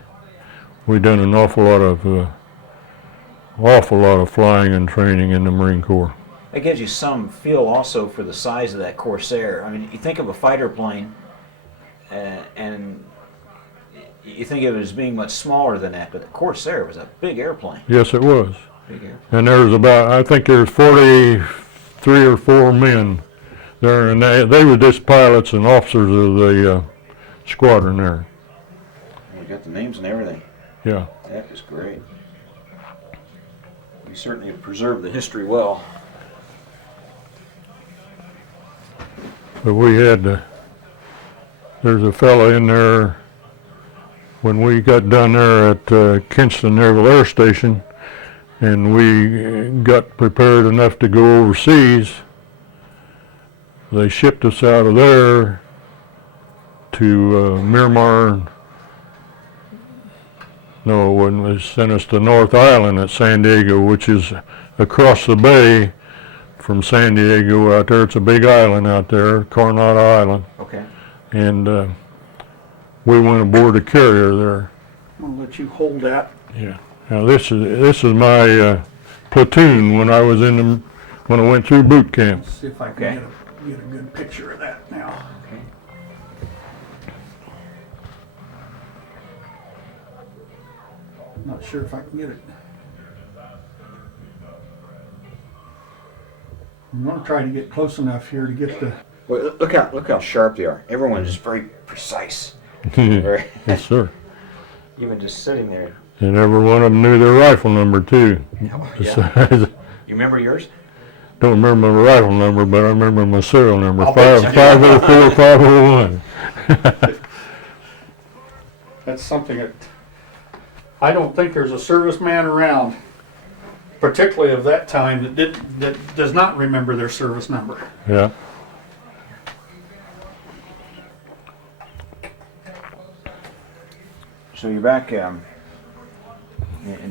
We done an awful lot of flying and training in the Marine Corps. That gives you some feel also for the size of that Corsair. I mean, you think of a fighter plane, and you think of it as being much smaller than that, but the Corsair was a big airplane. Yes, it was. Big airplane. And there's I think there's 43 or 4 men there, and they were just pilots and officers of the squadron there. You got the names and everything. Yeah. That is great. You certainly have preserved the history well. But we had, there's a fella in there, when we got done there at Kinston Naval Air Station, and we got prepared enough to go overseas, they shipped us out of there to Miramar. No, when they sent us to North Island at San Diego, which is across the bay from San Diego out there. It's a big island out there, Coronado Island. Okay. And we went aboard a carrier there. I'm gonna let you hold that. Yeah. Now this is my platoon when I was when I went through boot camp. Let's see if I can get a good picture of that now. Okay. Not sure if I can get it. I'm gonna try to get close enough here to get the. Well, look how sharp they are. Everyone is very precise. Yes, sir. Even just sitting there. And every one of them knew their rifle number too. Yeah. You remember yours? Don't remember my rifle number, but I remember my serial number, I'll bet you do. 504 501. That's something that I don't think there's a serviceman around, particularly of that time, that does not remember their service number. Yeah. So you're back in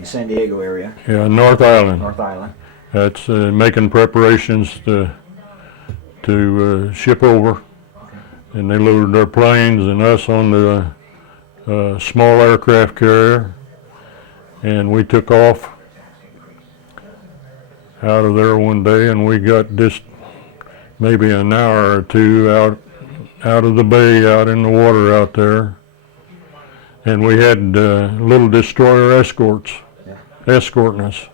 the San Diego area, Yeah, North Island. North Island. That's making preparations to ship over, and they loaded their planes and us on the small aircraft carrier, and we took off out of there one day, and we got just maybe an hour or two out of the bay, out in the water out there, and we had little destroyer escorts escorting us.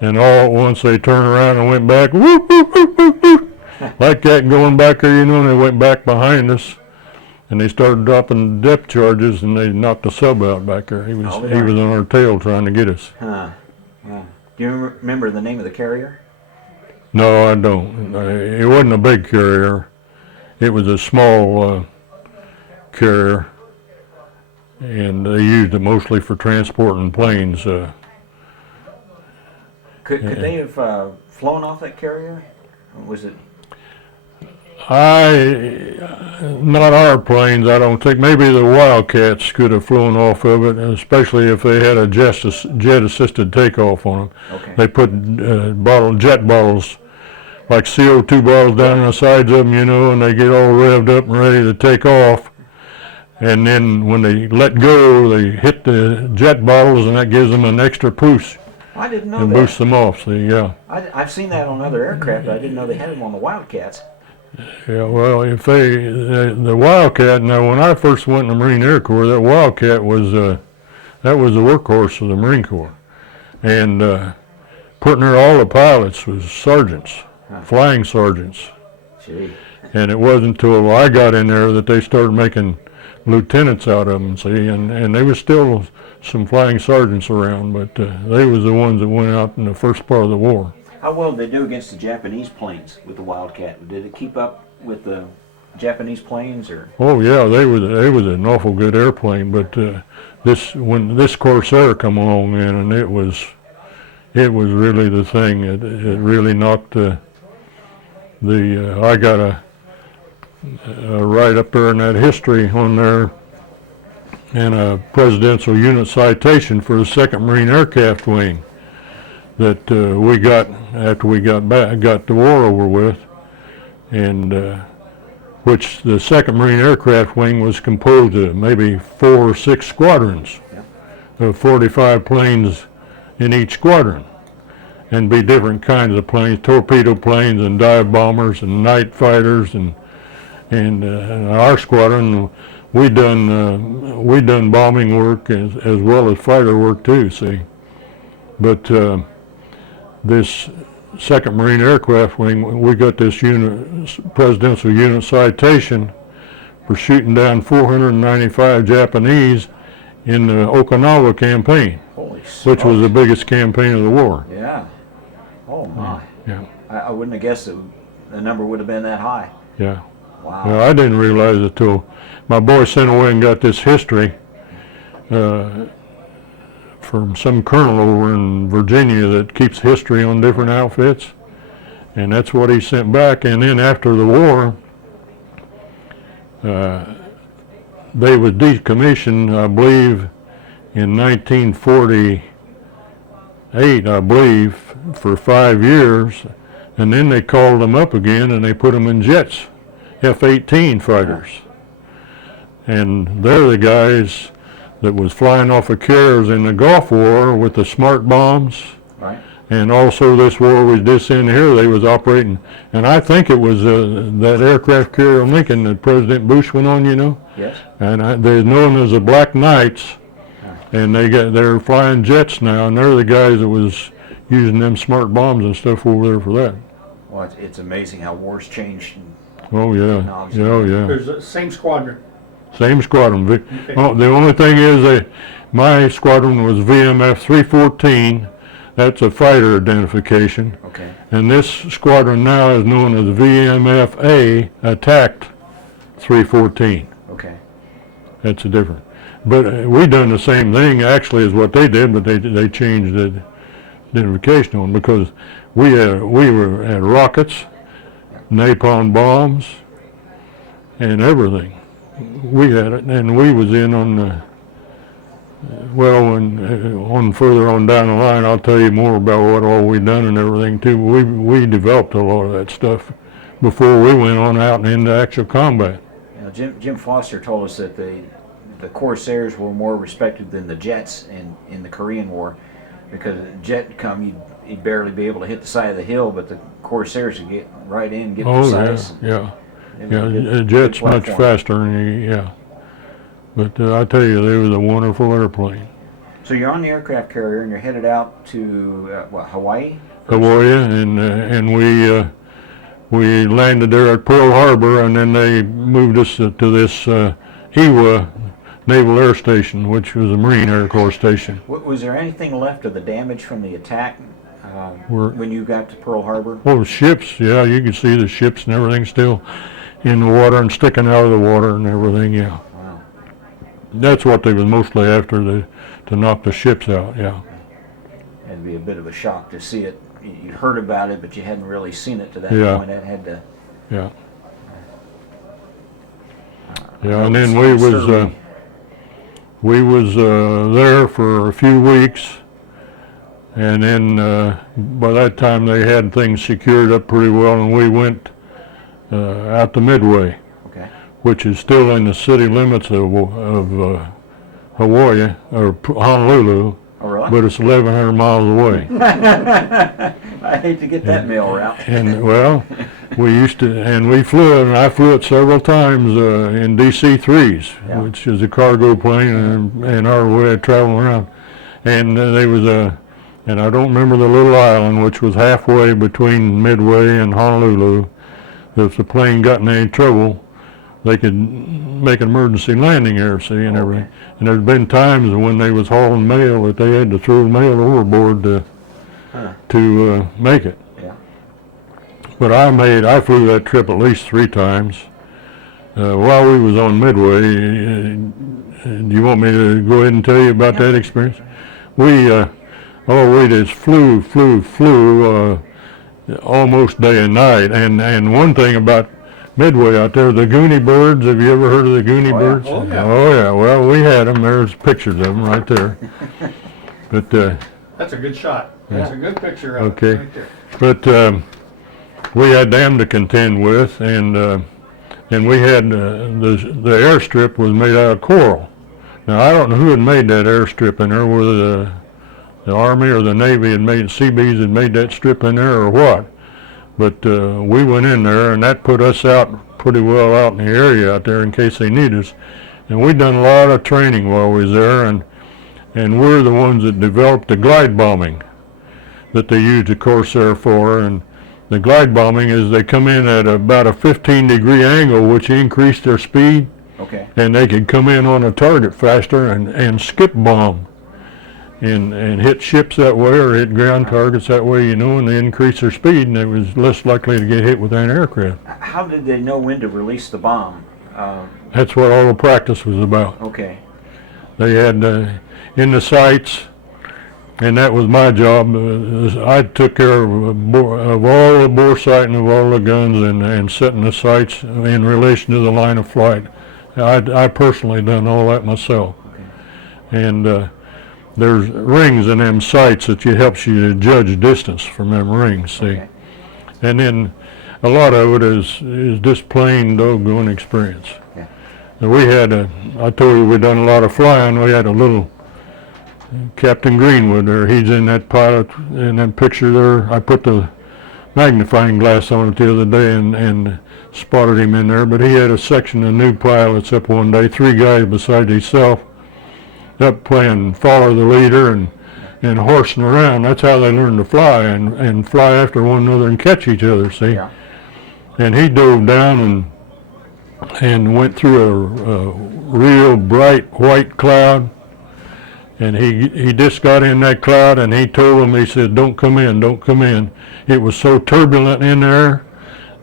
And all at once they turned around and went back, whoop, whoop, whoop, whoop, whoop, like that, going back there, you know, and they went back behind us, and they started dropping depth charges, and they knocked the sub out back there. He was on our tail trying to get us. Huh. Yeah. Do you remember the name of the carrier? No, I don't. It wasn't a big carrier. It was a small carrier, and they used it mostly for transporting planes. Could they have flown off that carrier? Or was it? Not our planes, I don't think. Maybe the Wildcats could have flown off of it, especially if they had a jet-assisted takeoff on them. Okay. They put jet bottles like CO2 bottles down on the sides of them, you know, and they get all revved up and ready to take off. And then when they let go, they hit the jet bottles, and that gives them an extra push I didn't know and that. boosts them off. See, yeah. I've seen that on other aircraft, but I didn't know they had them on the Wildcats. Yeah, well, if the Wildcat, now when I first went in the Marine Air Corps, that Wildcat was, that was the workhorse of the Marine Corps. And putting there all the pilots was sergeants, flying sergeants. Gee. And it wasn't until I got in there that they started making lieutenants out of them, see, and there was still some flying sergeants around, but they was the ones that went out in the first part of the war. How well did they do against the Japanese planes with the Wildcat? Did it keep up with the Japanese planes, or? Oh yeah, they was an awful good airplane, but when this Corsair come along in, and it was really the thing. It really knocked I got a right up there in that history on there, and a presidential unit citation for the 2nd Marine Aircraft Wing that we got after we got the war over with, and which the 2nd Marine Aircraft Wing was composed of maybe 4 or 6 squadrons of 45 planes in each squadron, and be different kinds of planes, torpedo planes and dive bombers and night fighters, and our squadron, we done bombing work as well as fighter work too, see. But this 2nd Marine Aircraft Wing, we got this presidential unit citation for shooting down 495 Japanese in the Okinawa campaign, which was the biggest campaign of the war. Yeah. Oh my. Yeah. I wouldn't have guessed that the number would have been that high. Yeah. Wow. Well, I didn't realize it till my boy sent away and got this history from some colonel over in Virginia that keeps history on different outfits, and that's what he sent back. And then after the war, they was decommissioned, I believe, in 1948, I believe, for 5 years, and then they called them up again and they put them in jets, F-18 fighters. And they're the guys that was flying off of carriers in the Gulf War with the smart bombs. Right. And also this war was just in here, they was operating, and I think it was that aircraft carrier Lincoln that President Bush went on, you know. Yes. And they're known as the Black Knights, and they're flying jets now, and they're the guys that was using them smart bombs and stuff over there for that. Well, it's amazing how wars changed. Oh yeah, Technology. yeah. There's the same squadron. Same squadron. Oh, the only thing is my squadron was VMF 314. That's a fighter identification. Okay. And this squadron now is known as VMF-A Attacked 314. Okay. That's a different. But we done the same thing actually as what they did, but they changed the identification on, because we had rockets, napalm bombs, and everything. We had it, and we was in on the, on further on down the line, I'll tell you more about what all we done and everything too. We developed a lot of that stuff before we went on out and into actual combat. You know, Jim Foster told us that the Corsairs were more respected than the jets in the Korean War, because a jet come, you'd barely be able to hit the side of the hill, but the Corsairs would get right in, get precise. Yeah. A jet's much faster, yeah. But I tell you, they was a wonderful airplane. So you're on the aircraft carrier and you're headed out to Hawaii? Hawaii, and we landed there at Pearl Harbor, and then they moved us to this Iwa Naval Air Station, which was a Marine Air Corps station. Was there anything left of the damage from the attack when you got to Pearl Harbor? Oh, ships, yeah, you could see the ships and everything still in the water and sticking out of the water and everything, yeah. Wow. That's what they was mostly after, to knock the ships out, yeah. It'd be a bit of a shock to see it. You'd heard about it, but you hadn't really seen it to that point. That had to. Yeah. Yeah, and then we was there for a few weeks, And then by that time they had things secured up pretty well, and we went out to Midway, Okay. which is still in the city limits of Hawaii, or Honolulu, Oh, really? but it's 1,100 miles away. I hate to get that mail route. And well, we used to, and we flew it, and I flew it several times in DC-3s, Yeah. which is a cargo plane, and our way of traveling around. And there was and I don't remember the little island, which was halfway between Midway and Honolulu. If the plane got in any trouble, they could make an emergency landing there, see, and everything. And there's been times when they was hauling mail that they had to throw mail overboard to make it. Yeah. But I flew that trip at least 3 times. While we was on Midway, do you want me to go ahead and tell you about that experience? We just flew almost day and night. And one thing about Midway out there, the Goonie birds, have you ever heard of the Goonie Oh, yeah. birds? Oh, yeah. Oh, yeah, well, we had them. There's pictures of them right there. But That's a good shot. That's a good picture of Okay. it right there. But we had them to contend with, and we had the airstrip was made out of coral. Now I don't know who had made that airstrip in there, whether the Army or the Navy had made, Seabees had made that strip in there or what. But we went in there, and that put us out pretty well out in the area out there in case they need us. And we done a lot of training while we was there, and we're the ones that developed the glide bombing that they used the Corsair for. And the glide bombing is they come in at about a 15-degree angle, which increased their speed, Okay. and they could come in on a target faster and skip bomb and hit ships that way or hit ground targets that way, you know, and they increase their speed, and they was less likely to get hit with an aircraft. How did they know when to release the bomb? That's what all the practice was about. Okay. They had in the sights, and that was my job. I took care of all the bore sighting of all the guns and setting the sights in relation to the line of flight. I personally done all that myself. Okay. And there's rings in them sights that helps you to judge distance from them rings, see. Okay. And then a lot of it is just plain doggone experience. Yeah. And we had I told you we done a lot of flying. We had a little Captain Greenwood there. He's in that pilot, in that picture there. I put the magnifying glass on it the other day and spotted him in there. But he had a section of new pilots up one day, 3 guys beside himself, up playing follow the leader and horsing around. That's how they learn to fly and fly after one another and catch each other, see. Yeah. And he dove down and went through a real bright white cloud, and he just got in that cloud, and he told them, he said, don't come in, don't come in. It was so turbulent in there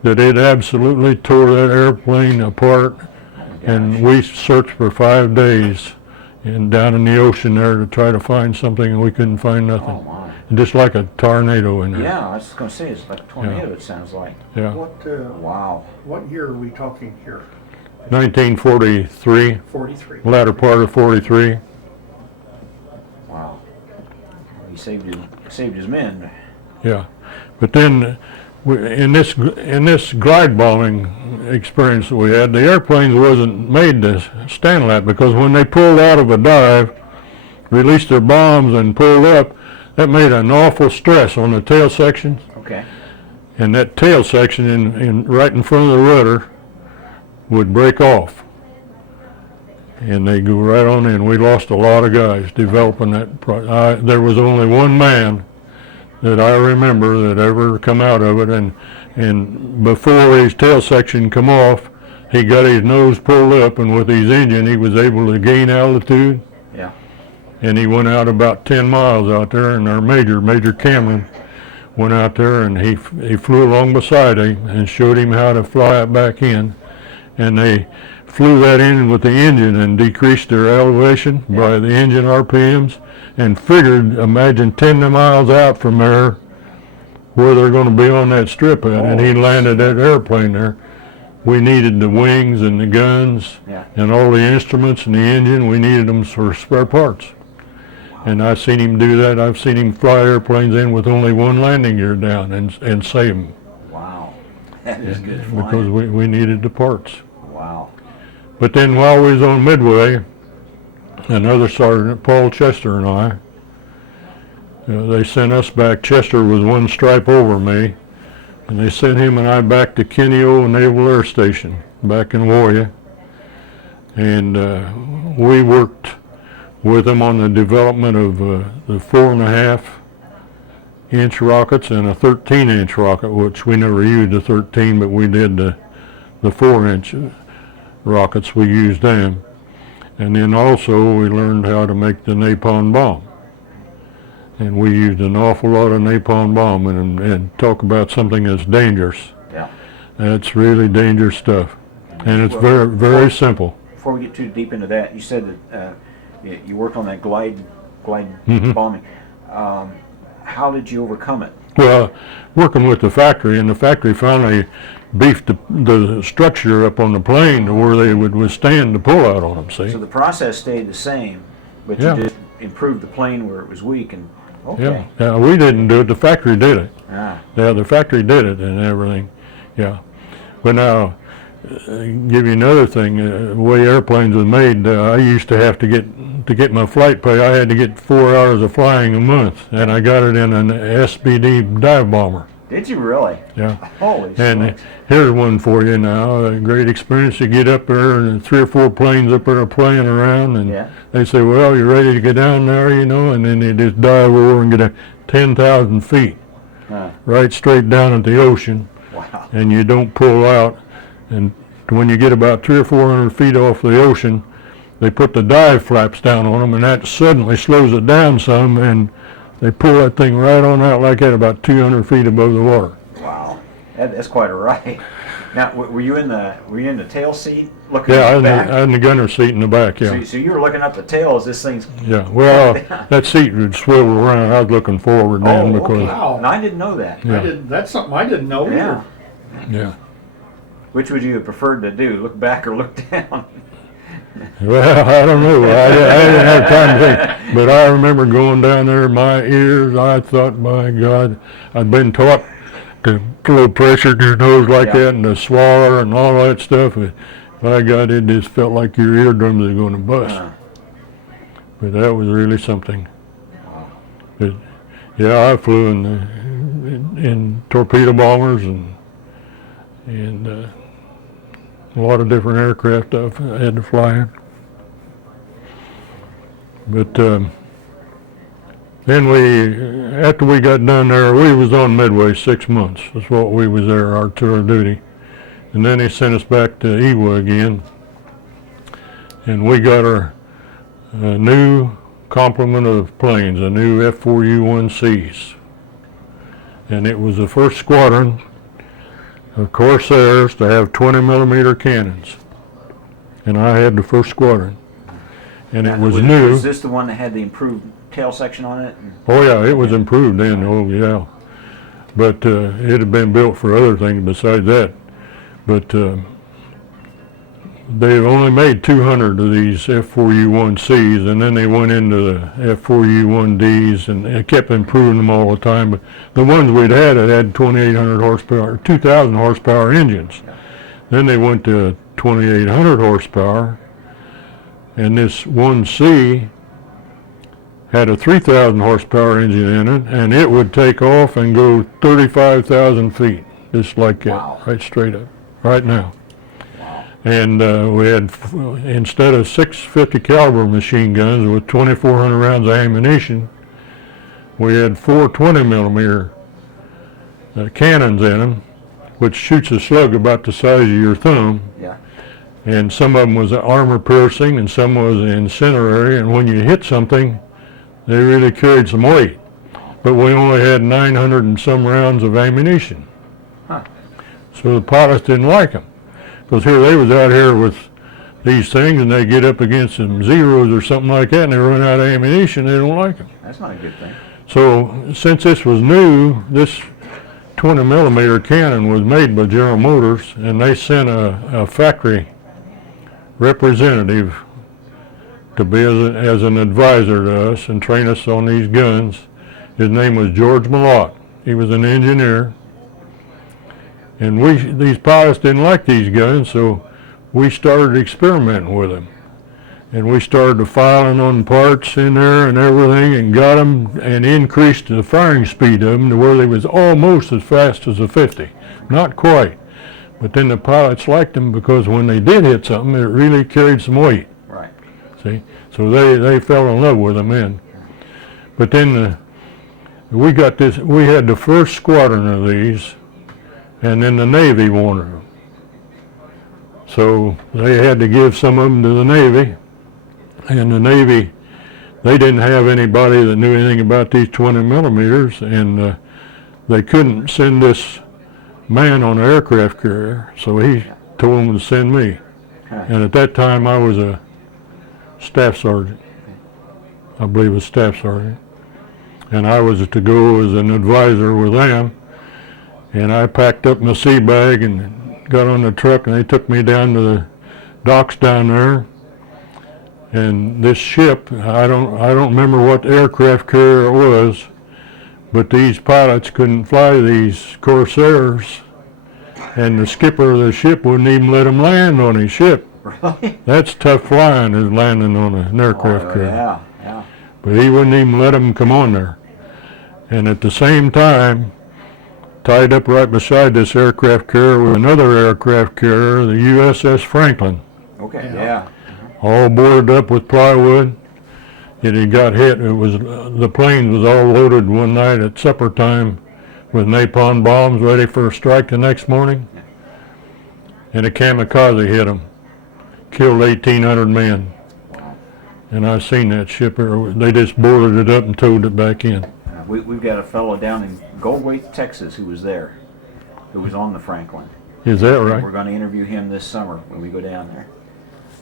that it absolutely tore that airplane apart, and we searched for 5 days and down in the ocean there to try to find something, and we couldn't find nothing. Oh, my. Just like a tornado in there. Yeah, I was going to say, it's like a tornado, it sounds like. Yeah. Wow. What year are we talking here? 1943, 43. latter part of 43. Wow. He saved his men. Yeah, but then in this glide bombing experience that we had, the airplanes wasn't made to stand that, because when they pulled out of a dive, released their bombs and pulled up, that made an awful stress on the tail section, Okay. and that tail section in right in front of the rudder would break off, and they go right on in. We lost a lot of guys developing that. There was only one man that I remember that ever come out of it, and before his tail section come off, he got his nose pulled up, and with his engine he was able to gain altitude. Yeah. And he went out about 10 miles out there, and our Major Cameron went out there, and he flew along beside him and showed him how to fly it back in, and they flew that in with the engine and decreased their elevation by the engine RPMs, and figured, imagine 10 miles out from there where they're going to be on that strip at, and he landed that airplane there. We needed the wings and the guns Yeah. and all the instruments and the engine. We needed them for spare parts. And I've seen him do that. I've seen him fly airplanes in with only one landing gear down and save them. Wow. That is good flying. Because we needed the parts. Wow. But then while we was on Midway, another sergeant, Paul Chester, and I, they sent us back. Chester was one stripe over me, and they sent him and I back to Kineo Naval Air Station back in Warrior. And we worked with them on the development of the 4.5-inch rockets and a 13-inch rocket, which we never used the 13, but we did the 4-inch rockets. We used them. And then also we learned how to make the napalm bomb. And we used an awful lot of napalm bomb, and talk about something that's dangerous. Yeah. That's really dangerous stuff. And it's very, very simple. Before we get too deep into that, you said that you worked on that glide bombing. How did you overcome it? Well, working with the factory, and the factory finally beefed the structure up on the plane to where they would withstand the pull-out on them, see? So the process stayed the same, but Yeah. you just improved the plane where it was weak. And okay. Yeah, we didn't do it, the factory did it. Ah. Yeah, the factory did it and everything, yeah. But now, give you another thing, the way airplanes were made, I used to have to get my flight pay, I had to get 4 hours of flying a month, and I got it in an SBD dive bomber. Did you really? Yeah. Holy And smokes. here's one for you now, a great experience. You get up there and 3 or 4 planes up there playing around, and Yeah. they say, well, you ready to get down there, you know, and then they just dive over and get a 10,000 feet, right straight down at the ocean, Wow. and you don't pull out. And when you get about 300 or 400 feet off the ocean, they put the dive flaps down on them, and that suddenly slows it down some, and they pull that thing right on out like that, about 200 feet above the water. Wow. That's quite a ride. Now, were you in the tail seat looking Yeah, I at was the back? in the gunner seat in the back, yeah. So you were looking up the tail as this thing's... Yeah, well, that seat would swivel around. I was looking forward then because, okay. Wow. And I didn't know that. Yeah. That's something I didn't know Yeah. either. yeah. Which would you have preferred to do, look back or look down? Well, I don't know. I didn't have time to think. But I remember going down there, my ears, I thought, my God, I'd been taught to blow pressure to your nose like Yeah. that and to swallow and all that stuff. By God, it just felt like your eardrums are going to bust. But that was really something. But, yeah, I flew in torpedo bombers and a lot of different aircraft I had to fly in. But then after we got done there, we was on Midway 6 months. That's what we was there, our tour of duty. And then they sent us back to Iwa again. And we got our new complement of planes, a new F4U-1Cs. And it was the first squadron of Corsairs to have 20mm cannons. And I had the first squadron. And it was new. Was this the one that had the improved tail section on it? Oh yeah, it was improved then, oh yeah. But it had been built for other things besides that. But they've only made 200 of these F4U-1Cs, and then they went into the F4U-1Ds, and it kept improving them all the time. But the ones we'd had, it had 2,800 horsepower, 2,000 horsepower engines. Then they went to 2,800 horsepower, and this 1C had a 3,000 horsepower engine in it, and it would take off and go 35,000 feet, just like that, Wow. right straight up, right now. And we had, instead of 650 caliber machine guns with 2,400 rounds of ammunition, we had 4 20mm cannons in them, which shoots a slug about the size of your thumb. Yeah. And some of them was armor piercing, and some was incendiary. And when you hit something, they really carried some weight. But we only had 900 and some rounds of ammunition. Huh. So the pilots didn't like them. Because here they was out here with these things, and they get up against some Zeros or something like that, and they run out of ammunition. They don't like them. That's not a good thing. So since this was new, this 20mm cannon was made by General Motors, and they sent a factory representative to be as an advisor to us and train us on these guns. His name was George Malott. He was an engineer. And these pilots didn't like these guns, so we started experimenting with them. And we started filing on parts in there and everything and got them and increased the firing speed of them to where they was almost as fast as a 50. Not quite. But then the pilots liked them because when they did hit something, it really carried some weight. Right. See? So they fell in love with them then. But then we had the first squadron of these, and then the Navy wanted them. So they had to give some of them to the Navy. And the Navy, they didn't have anybody that knew anything about these 20 millimeters, and they couldn't send this man on an aircraft carrier, so he told them to send me. And at that time I was a staff sergeant. I believe a staff sergeant. And I was to go as an advisor with them. And I packed up my sea bag and got on the truck, and they took me down to the docks down there. And this ship, I don't remember what aircraft carrier it was, but these pilots couldn't fly these Corsairs, and the skipper of the ship wouldn't even let them land on his ship. Really? That's tough flying, is landing on an aircraft carrier. Yeah, yeah. But he wouldn't even let them come on there. And at the same time, tied up right beside this aircraft carrier was another aircraft carrier, the USS Franklin, Okay, yeah. all boarded up with plywood. It had got hit. The plane was all loaded one night at supper time with napalm bombs ready for a strike the next morning. And a kamikaze hit them, killed 1,800 men. And I seen that ship. They just boarded it up and towed it back in. We've got a fellow down in Goldthwaite, Texas, who was there, who was on the Franklin. Is that right? We're going to interview him this summer when we go down there.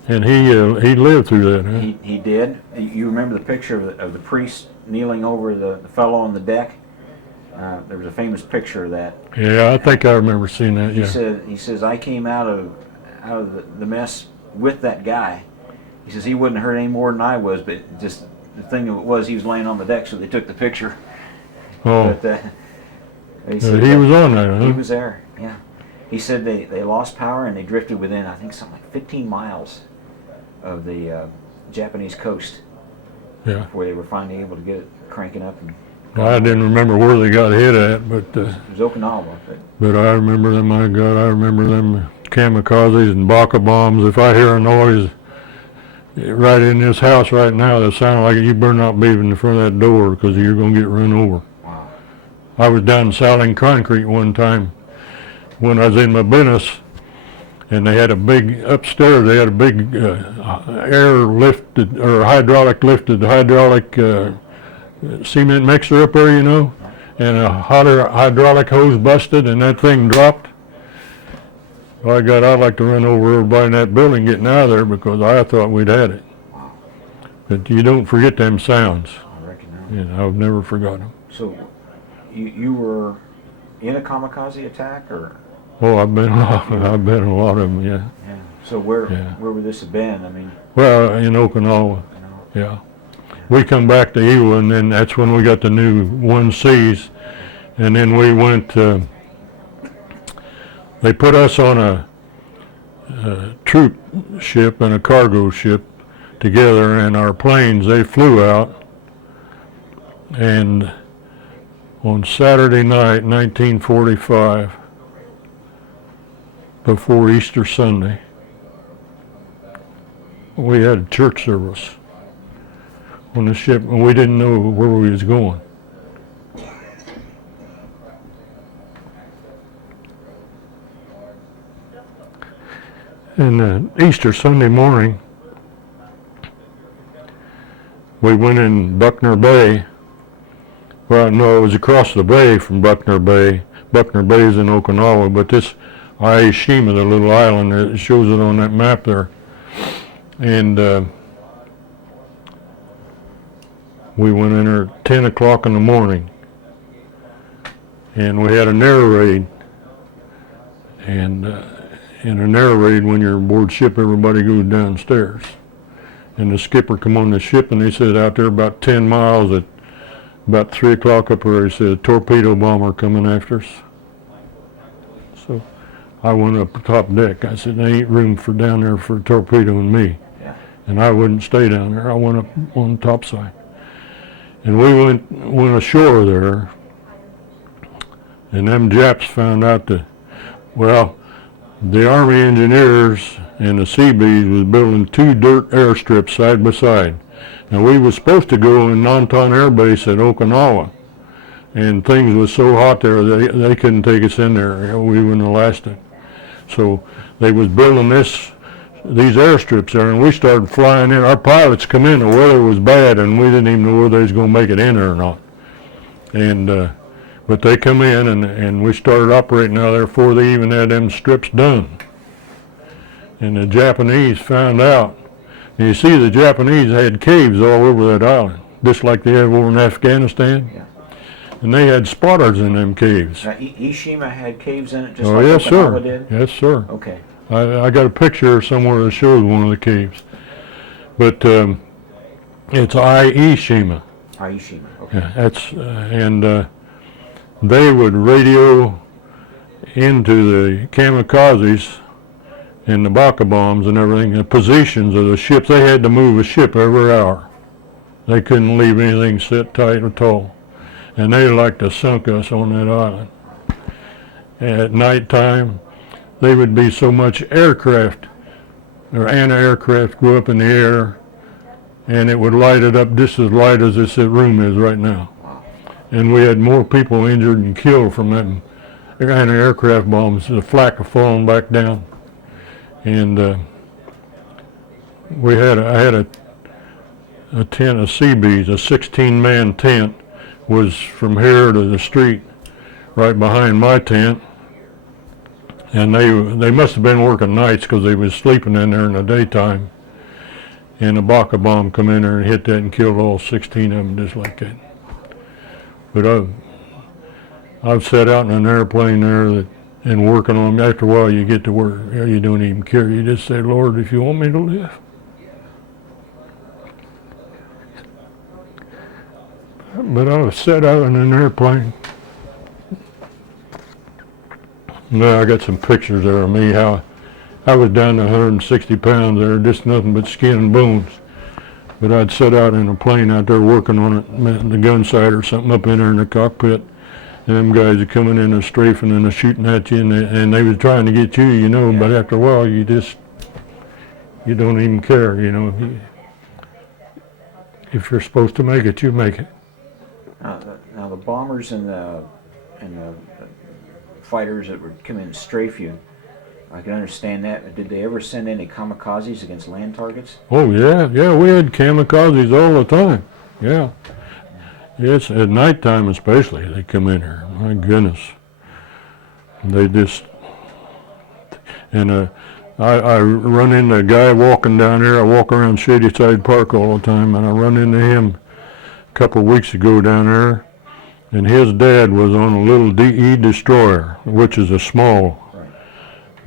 And he lived through that, huh? He did. You remember the picture of the priest kneeling over the fellow on the deck? There was a famous picture of that. Yeah, I think I remember seeing that. Yeah. He says I came out of the mess with that guy. He says he wouldn't hurt any more than I was, but just the thing was he was laying on the deck, so they took the picture. Oh. But, He was on that, huh? He was there. Yeah. He said they lost power and they drifted within, I think, something like 15 miles of the Japanese coast. Yeah. Before they were finally able to get it cranking up. And I didn't remember where they got hit at, but it was Okinawa. but I remember them. My God, I remember them kamikazes and baka bombs. If I hear a noise right in this house right now that sounds like it, you better not be in front of that door because you're going to get run over. Wow. I was down selling concrete one time when I was in my business, and they had a big, upstairs they had a big air-lifted or hydraulic-lifted cement mixer up there, you know, and a hydraulic hose busted and that thing dropped. By God, I'd like to run over everybody in that building getting out of there because I thought we'd had it. But you don't forget them sounds. I reckon not. Yeah, I've never forgotten them. So you were in a kamikaze attack, or? Oh, I've been in a lot of them, yeah. Yeah. So where Yeah. would this have been? I mean, Well, in Okinawa, yeah. We come back to Iwa, and then that's when we got the new 1Cs, and then we went. They put us on a troop ship and a cargo ship together, and our planes, they flew out, and on Saturday night, 1945, before Easter Sunday, we had a church service on the ship, and we didn't know where we was going. And Easter Sunday morning, we went in Buckner Bay. Well, no, it was across the bay from Buckner Bay. Buckner Bay is in Okinawa, but this Ie Shima, the little island, it shows it on that map there. And we went in there at 10 o'clock in the morning, and we had an air raid. And in an air raid, when you're aboard ship, everybody goes downstairs. And the skipper come on the ship, and he said out there about 10 miles at about 3 o'clock up there, he said, a torpedo bomber coming after us. So I went up the top deck. I said, there ain't room for down there for torpedoing me. Yeah. And I wouldn't stay down there. I went up on the top side. And we went ashore there, and them Japs found out that, well, the Army engineers and the Seabees was building 2 dirt airstrips side by side. Now we was supposed to go in Nanton Air Base at Okinawa, and things was so hot there they couldn't take us in there. We wouldn't have lasted. So they was building these airstrips there, and we started flying in. Our pilots come in, the weather was bad, and we didn't even know whether they was going to make it in there or not. And but they come in, and we started operating out there before they even had them strips done. And the Japanese found out. And you see, the Japanese had caves all over that island, just like they have over in Afghanistan. Yeah. And they had spotters in them caves. Now, Ie Shima had caves in it, just Oh, like yes, Okinawa sir. did? Yes, sir. Okay. I got a picture somewhere that shows one of the caves. But it's Ie Shima. Ie Shima, okay. Yeah, that's, and they would radio into the kamikazes and the Baka bombs and everything, the positions of the ships. They had to move a ship every hour. They couldn't leave anything set tight at all. And they like to sunk us on that island. At night time, they would be so much aircraft or anti-aircraft go up in the air, and it would light it up just as light as this room is right now. And we had more people injured and killed from them anti-aircraft bombs. The flak had fallen back down. And I had a tent of Seabees, a 16-man tent, was from here to the street, right behind my tent. And they must have been working nights because they was sleeping in there in the daytime. And a Baka bomb come in there and hit that and killed all 16 of them just like that. But I've sat out in an airplane there and working on them. After a while you get to where you don't even care. You just say, Lord, if you want me to live. But I was set out in an airplane. Now I got some pictures there of me, how I was down to 160 pounds there, just nothing but skin and bones. But I'd set out in a plane out there working on it, the gun sight or something up in there in the cockpit. And them guys are coming in and strafing and shooting at you, and they was trying to get you, you know, but after a while you don't even care, you know. If you're supposed to make it, you make it. Now the bombers and the fighters that would come in and strafe you, I can understand that. Did they ever send any kamikazes against land targets? Oh yeah, we had kamikazes all the time. Yeah. Yes, at nighttime especially, they come in here. My goodness. They just, and I run into a guy walking down here. I walk around Shady Side Park all the time, and I run into him a couple of weeks ago down there, and his dad was on a little DE destroyer, which is a small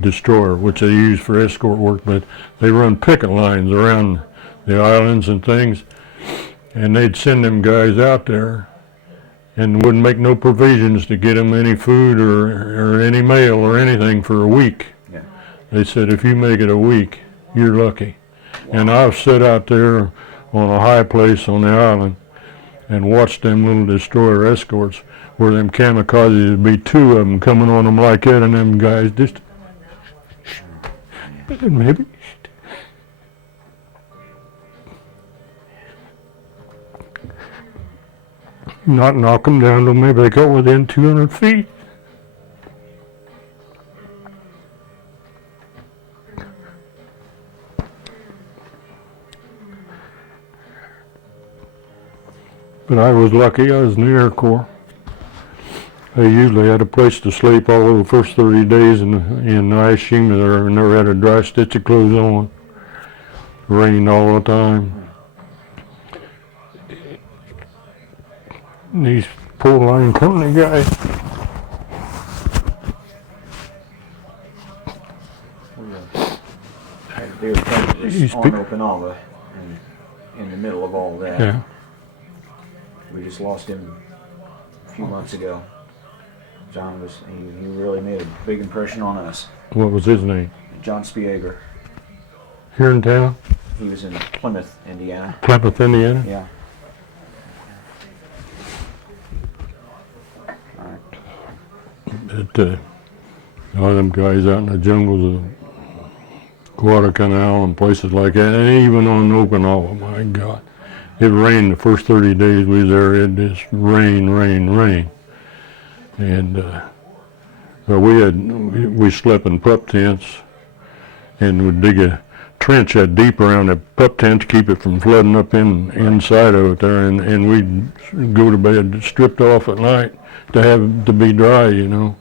destroyer, which they use for escort work, but they run picket lines around the islands and things. And they'd send them guys out there and wouldn't make no provisions to get them any food or any mail or anything for a week. Yeah. They said, if you make it a week, you're lucky. Wow. And I've sat out there on a high place on the island and watched them little destroyer escorts where them kamikazes would be 2 of them coming on them like that, and them guys just, maybe. Not knock them down till maybe they got within 200 feet. But I was lucky. I was in the Air Corps. I usually had a place to sleep all over the first 30 days in Ie Shima there. I never had a dry stitch of clothes on. Rained all the time. These poor line company guys. They were trying to just on Okinawa. in the middle of all that. Yeah. We just lost him a few months ago. John he really made a big impression on us. What was his name? John Spieger. Here in town? He was in Plymouth, Indiana. Plymouth, Indiana? Yeah. That, all them guys out in the jungles of Guadalcanal and places like that, and even on Okinawa, my God. It rained the first 30 days we was there. It just rain. And we slept in pup tents and would dig a trench that deep around the pup tent to keep it from flooding up inside of it there, and we'd go to bed stripped off at night to be dry, you know.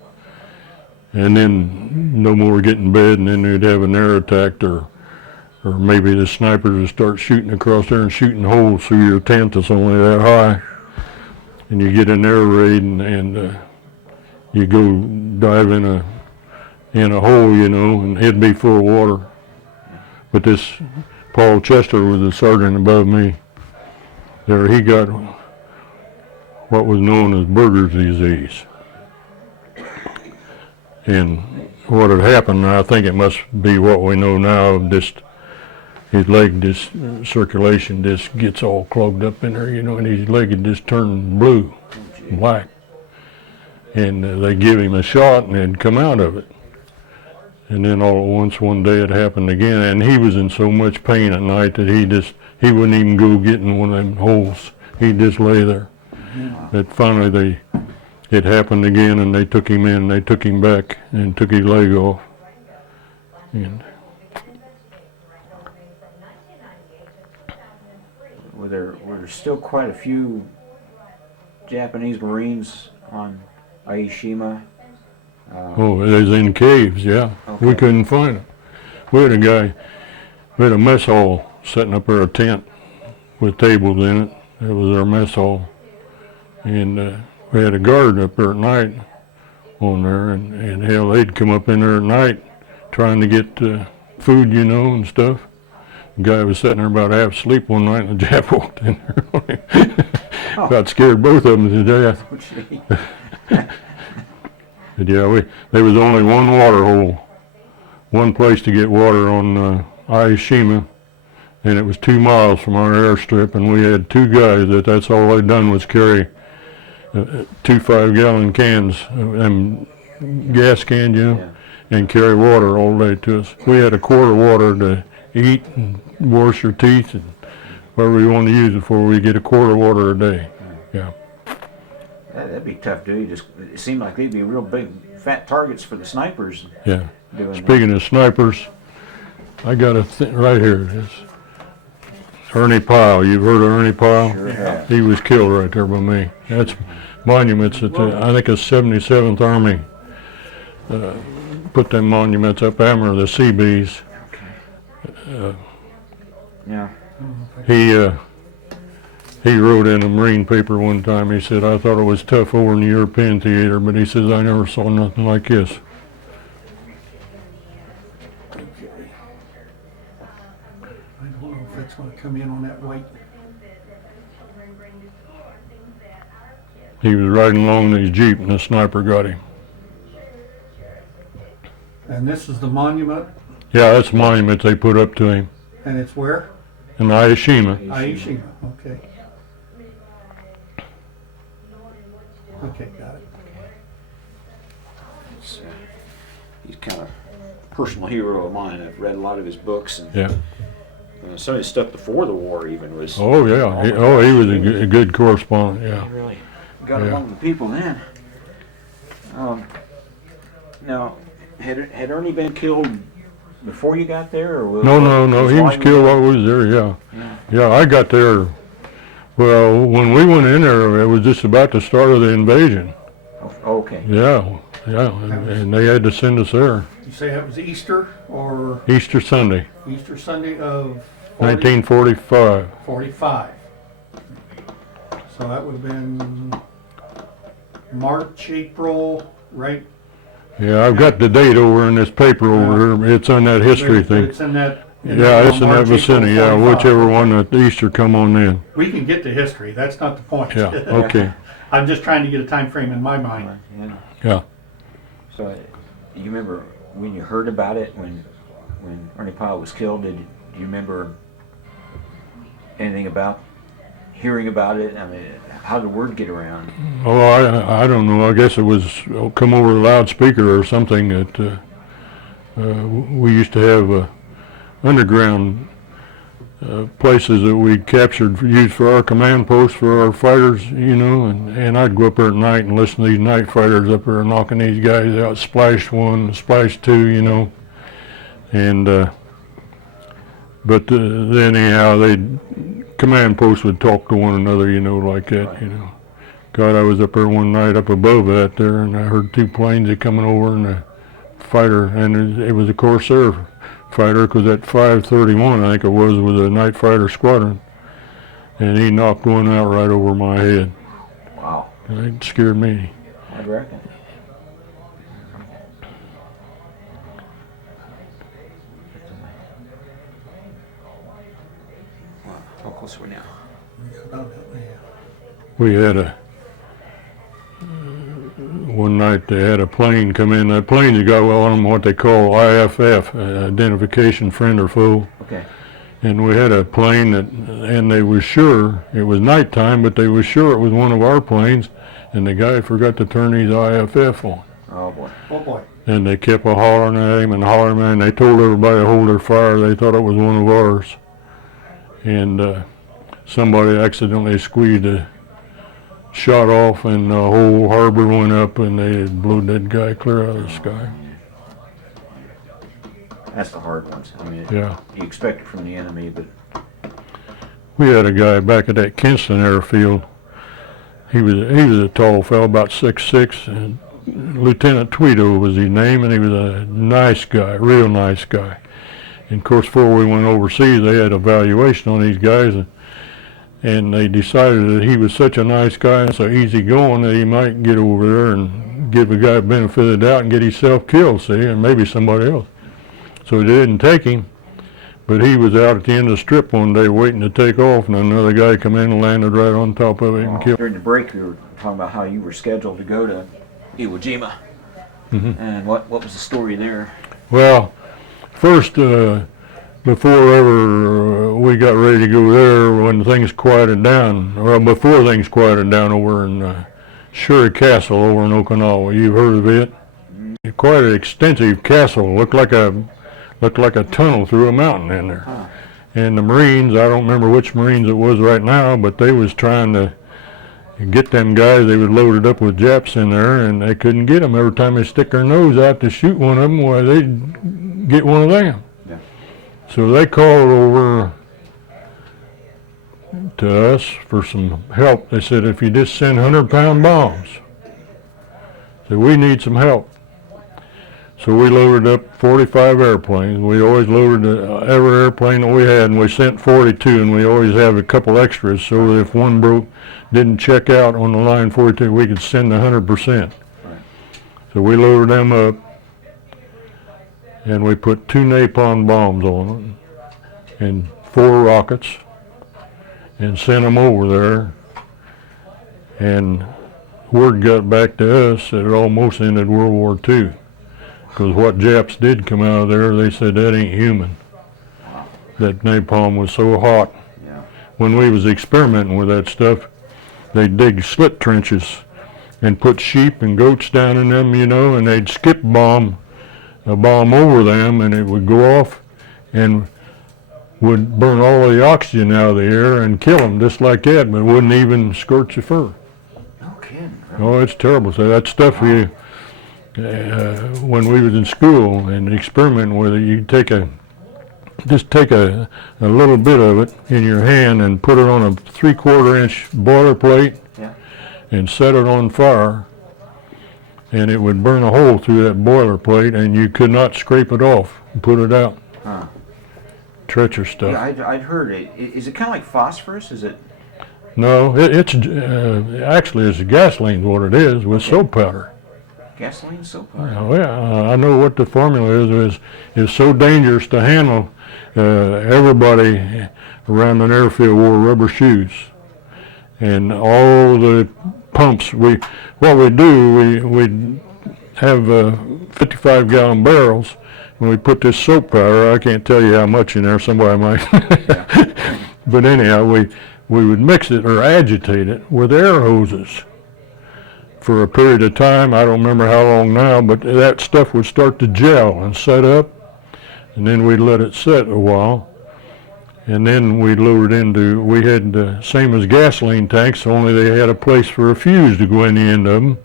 And then no more get in bed, and then we'd have an air attack, or maybe the snipers would start shooting across there and shooting holes through your tent that's only that high. And you get an air raid, and you go dive in a hole, you know, and it'd be full of water. But this Paul Chester was a sergeant above me. There he got what was known as Berger's disease. And what had happened, I think it must be what we know now, of his leg, circulation just gets all clogged up in there, you know, and his leg had just turned blue, black. And they give him a shot and it'd come out of it. And then all at once one day it happened again, and he was in so much pain at night that he wouldn't even go get in one of them holes. He'd just lay there. That finally it happened again, and they took him in, they took him back and took his leg off. And Were there still quite a few Japanese Marines on Ie Shima? oh, they was in caves, yeah. Okay. We couldn't find them. We had a mess hall setting up there, a tent with tables in it. It was our mess hall. And we had a guard up there at night on there, and hell, they'd come up in there at night trying to get food, you know, and stuff. The guy was sitting there about half asleep one night, and the Jap walked in there. About scared both of them to death. Oh, gee. But yeah, there was only one water hole, one place to get water on Ie Shima, and it was 2 miles from our airstrip, and we had two guys that's all they'd done was carry 2 5-gallon cans, gas cans, you know, Yeah. and carry water all day to us. We had a quart of water to eat and wash your teeth and whatever you want to use it for. We get a quart of water a day. Yeah. That'd be tough, dude. It seemed like they'd be real big, fat targets for the snipers. Yeah. Doing Speaking of snipers, I got a thing right here. It is Ernie Pyle. You've heard of Ernie Pyle? Sure have. He was killed right there by me. That's monuments at I think the 77th Army. Put them monuments up. Hammer the Seabees. Yeah. He wrote in a Marine paper one time, he said, I thought it was tough over in the European theater, but he says, I never saw nothing like this. I don't know if that's going to come in on that white. He was riding along in his Jeep and a sniper got him. And this is the monument, Yeah, that's a monument they put up to him and it's where? in Ie Shima. Ie Shima, okay. Okay, got it. He's kind of a personal hero of mine. I've read a lot of his books, and Yeah. some of his stuff before the war even was. Oh, yeah. He was a good correspondent, yeah. He really got Yeah. along with the people then. Now, had Ernie been killed before you got there, or was No. He was while you killed were while I was there, yeah. there? Yeah, I got there. Well, when we went in there, it was just about the start of the invasion. Oh, okay. Yeah, and they had to send us there. You say that was Easter or Easter Sunday, Easter Sunday of 1945. 45. So that would have been March, April, right? Yeah, I've got the date over in this paper over here. It's on that history But thing. it's in that Yeah, it's in that vicinity, yeah, whichever one that Easter come on in. We can get to history, that's not the point. Yeah, okay, I'm just trying to get a time frame in my mind. Yeah. yeah. So, you remember when you heard about it, when Ernie Pyle was killed, do you remember anything about hearing about it? I mean, how did the word get around? Oh, I don't know, I guess it was come over the loudspeaker or something that we used to have underground places that we captured, used for our command posts for our fighters, you know, and I'd go up there at night and listen to these night fighters up there knocking these guys out, splash 1, splash 2, you know, and but then anyhow, command posts would talk to one another, you know, like that, you know. God, I was up there one night up above that there, and I heard 2 planes coming over, and a fighter, and it was a Corsair fighter, because that 531, I think it was a night fighter squadron, and he knocked one out right over my head. Wow. It scared me. I reckon. How close are we now? We had one night they had a plane come in. That plane has got well on what they call IFF, identification friend or foe. Okay. And we had a plane and they were sure, it was nighttime, but they were sure it was one of our planes, and the guy forgot to turn his IFF on. Oh boy. Oh boy. And they kept hollering at him and hollering, man. They told everybody to hold their fire. They thought it was one of ours. And somebody accidentally squeezed a shot off, and the whole harbor went up, and they blew that guy clear out of the sky. That's the hard ones. I mean, Yeah. you expect it from the enemy, but We had a guy back at that Kinston airfield. He was a tall fellow, about 6'6", and Lieutenant Tweedo was his name, and he was a nice guy, real nice guy. And of course, before we went overseas, they had evaluation on these guys, and they decided that he was such a nice guy and so easy going that he might get over there and give a guy a benefit of the doubt and get himself killed, see, and maybe somebody else. So they didn't take him, but he was out at the end of the strip one day waiting to take off, and another guy come in and landed right on top of him and killed him. during the break, we were talking about how you were scheduled to go to Ie Shima. And what was the story there? Well, first, before ever we got ready to go there, when things quieted down, or before things quieted down over in Shuri Castle over in Okinawa, you've heard of it? Quite an extensive castle, looked like a tunnel through a mountain in there. And the Marines, I don't remember which Marines it was right now, but they was trying to get them guys. They was loaded up with Japs in there, and they couldn't get them. Every time they stick their nose out to shoot one of them, why, they'd get one of them. Yeah. So they called over to us for some help. They said, if you just send 100-pound bombs, so we need some help. So we loaded up 45 airplanes. We always loaded every airplane that we had, and we sent 42, and we always have a couple extras so that if one didn't check out on the line 42, we could send 100%. Right. So we loaded them up, and we put 2 napalm bombs on them and 4 rockets and sent them over there. And word got back to us that it almost ended World War II. Because what Japs did come out of there, they said that ain't human. That napalm was so hot. Yeah. When we was experimenting with that stuff, they'd dig slit trenches and put sheep and goats down in them, you know, and they'd skip a bomb over them, and it would go off and would burn all of the oxygen out of the air and kill them just like that, but it wouldn't even scorch your fur. No kidding. Oh, it's terrible. So that stuff when we was in school and experimenting with it, you just take a little bit of it in your hand and put it on a 3/4-inch boiler plate. Yeah. And set it on fire, and it would burn a hole through that boiler plate, and you could not scrape it off and put it out. Huh. Treacherous stuff. Yeah, I'd heard it. Is it kind of like phosphorus? Is it? No, it's actually it's gasoline what it is with soap powder. Gasoline soap? Oh, yeah, I know what the formula is so dangerous to handle. everybody around an airfield wore rubber shoes. And all the pumps, we'd have 55-gallon barrels, and we put this soap powder. I can't tell you how much in there, somebody might. But anyhow, we would mix it or agitate it with air hoses for a period of time. I don't remember how long now, but that stuff would start to gel and set up, and then we'd let it set a while. And then we'd load it into, we had the same as gasoline tanks, only they had a place for a fuse to go in the end of them.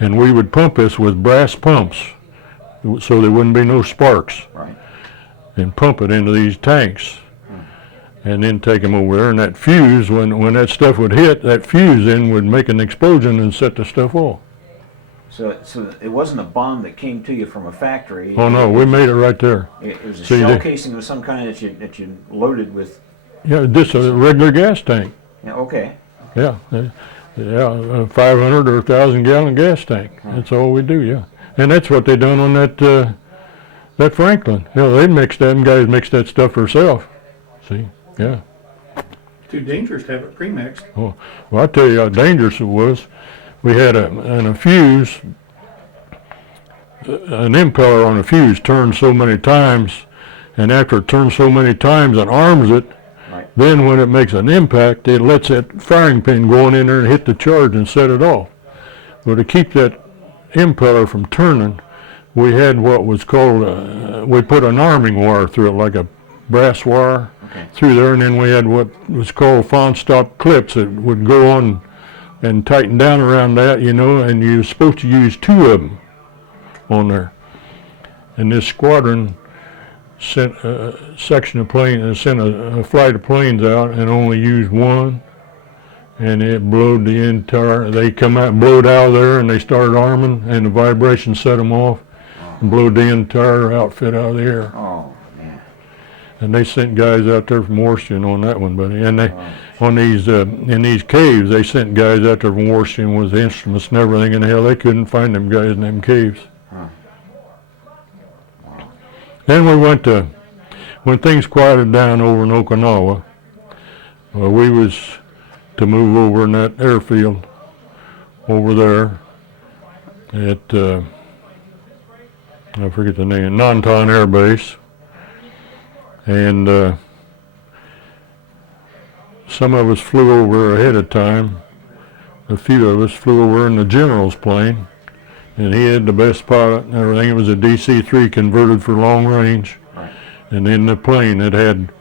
And we would pump this with brass pumps so there wouldn't be no sparks. Right. And pump it into these tanks. And then take them over there, and that fuse, when that stuff would hit, that fuse then would make an explosion and set the stuff off. So it wasn't a bomb that came to you from a factory. Oh no, we made it right there. It was a See, shell casing of some kind that you loaded with. Yeah, this is a regular gas tank. Yeah, okay. Yeah, a 500 or 1,000-gallon gas tank. That's all we do. Yeah, and that's what they done on that Franklin. You know, them guys mixed that stuff themselves. See, yeah. Too dangerous to have it pre-mixed. Oh, well, I'll tell you how dangerous it was. We had a fuse, an impeller on a fuse turned so many times, and after it turns so many times and arms it, Right. then when it makes an impact, it lets that firing pin go in there and hit the charge and set it off. But to keep that impeller from turning, we had what was called, we put an arming wire through it, like a brass wire through there, and then we had what was called fawn stop clips that would go on and tighten down around that, you know, and you were supposed to use 2 of them on there. And this squadron sent a section of planes, sent a flight of planes out and only used 1, and it blowed the entire, they come out, blowed out of there, and they started arming, and the vibration set them off and blowed the entire outfit out of the air. Oh, man. And they sent guys out there from Washington on that one, buddy. And they, on these, in these caves, they sent guys out there from Washington with instruments and everything, and hell, they couldn't find them guys in them caves. Then we went to, when things quieted down over in Okinawa, we was to move over in that airfield over there at, I forget the name, Nantan Air Base. And some of us flew over ahead of time. A few of us flew over in the general's plane, and he had the best pilot and everything. It was a DC-3 converted for long range. Right. And in the plane it had,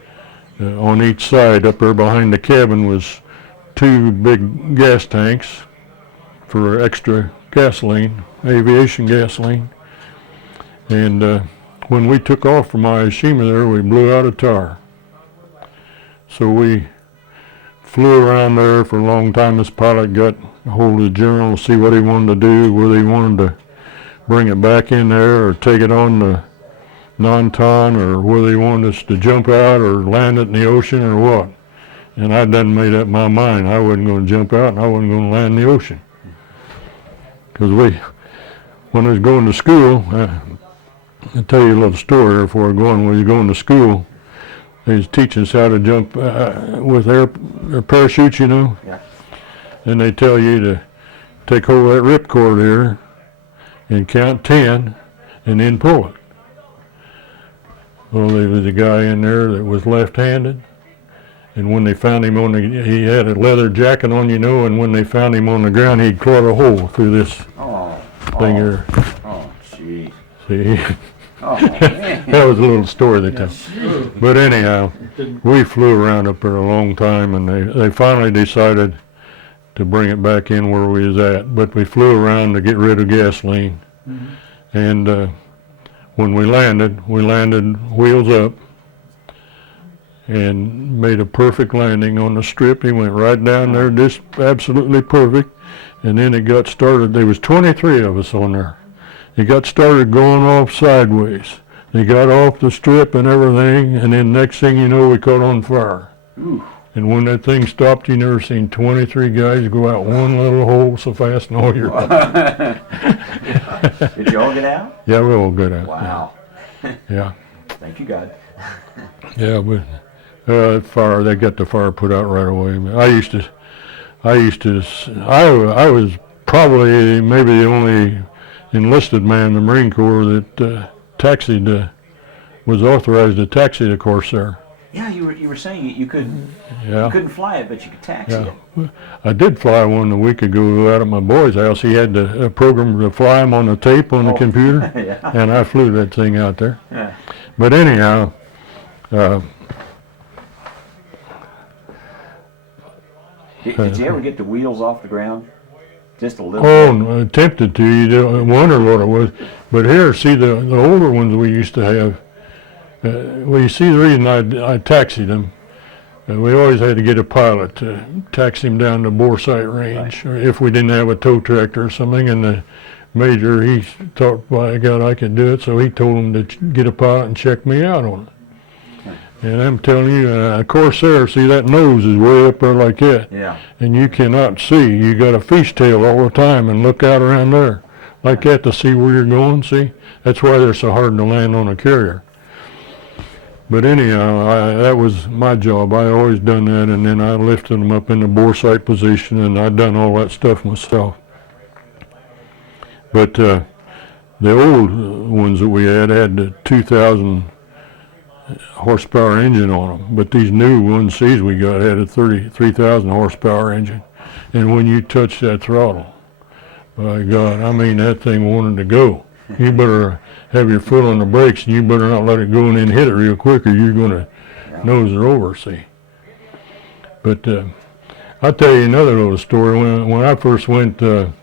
on each side up there behind the cabin was 2 big gas tanks for extra gasoline, aviation gasoline. And when we took off from Ie Shima there, we blew out a tire. So we flew around there for a long time. This pilot got a hold of the general to see what he wanted to do, whether he wanted to bring it back in there or take it on the Nantan, or whether he wanted us to jump out or land it in the ocean or what. And I done made up my mind. I wasn't going to jump out and I wasn't going to land in the ocean. Because when I was going to school, I'll tell you a little story before I go on. When we was going to school, they was teaching us how to jump with air parachutes, you know. Yeah. And they tell you to take hold of that ripcord here and count 10 and then pull it. Well, there was a guy in there that was left-handed, and when they found him he had a leather jacket on, you know, and when they found him on the ground, he'd clawed a hole through this thing here. Oh, jeez. See? Oh, man. That was a little story they tell. But anyhow, we flew around up there a long time, and they finally decided to bring it back in where we was at. But we flew around to get rid of gasoline. Mm-hmm. And when we landed wheels up and made a perfect landing on the strip. He went right down there, just absolutely perfect. And then it got started. There was 23 of us on there. It got started going off sideways. They got off the strip and everything, and then next thing you know, we caught on fire. Ooh. And when that thing stopped, you never seen 23 guys go out one little hole so fast in all your life. Did you all get out? Yeah, we all got out. Wow. Yeah. Thank you, God. Yeah, but fire, they got the fire put out right away. But I was probably maybe the only enlisted man in the Marine Corps that was authorized to taxi the Corsair. Yeah, you were saying you couldn't Yeah. you couldn't fly it, but you could taxi Yeah. it. I did fly one a week ago out at my boy's house. He had a program to fly him on the tape on the computer, Yeah. and I flew that thing out there. Yeah. But anyhow, Did you ever get the wheels off the ground? Just a little bit? oh, attempted to. You don't wonder what it was. But here, see the older ones we used to have. Well, you see the reason I taxied them. We always had to get a pilot to taxi him down to bore site range, or if we didn't have a tow tractor or something. And the major, he thought, by God, I could do it, so he told him to get a pilot and check me out on it. And I'm telling you, a Corsair, see that nose is way up there like that. Yeah. And you cannot see. You got a fishtail all the time and look out around there like that to see where you're going, see? That's why they're so hard to land on a carrier. But anyhow, that was my job. I always done that, and then I lifted them up in the bore sight position, and I done all that stuff myself. But the old ones that we had the 2,000 horsepower engine on them, but these new 1Cs we got had a 33,000 horsepower engine, and when you touch that throttle, by God, I mean that thing wanted to go. You better have your foot on the brakes, and you better not let it go and then hit it real quick, or you're going to nose it over, see. But I'll tell you another little story. When I first went in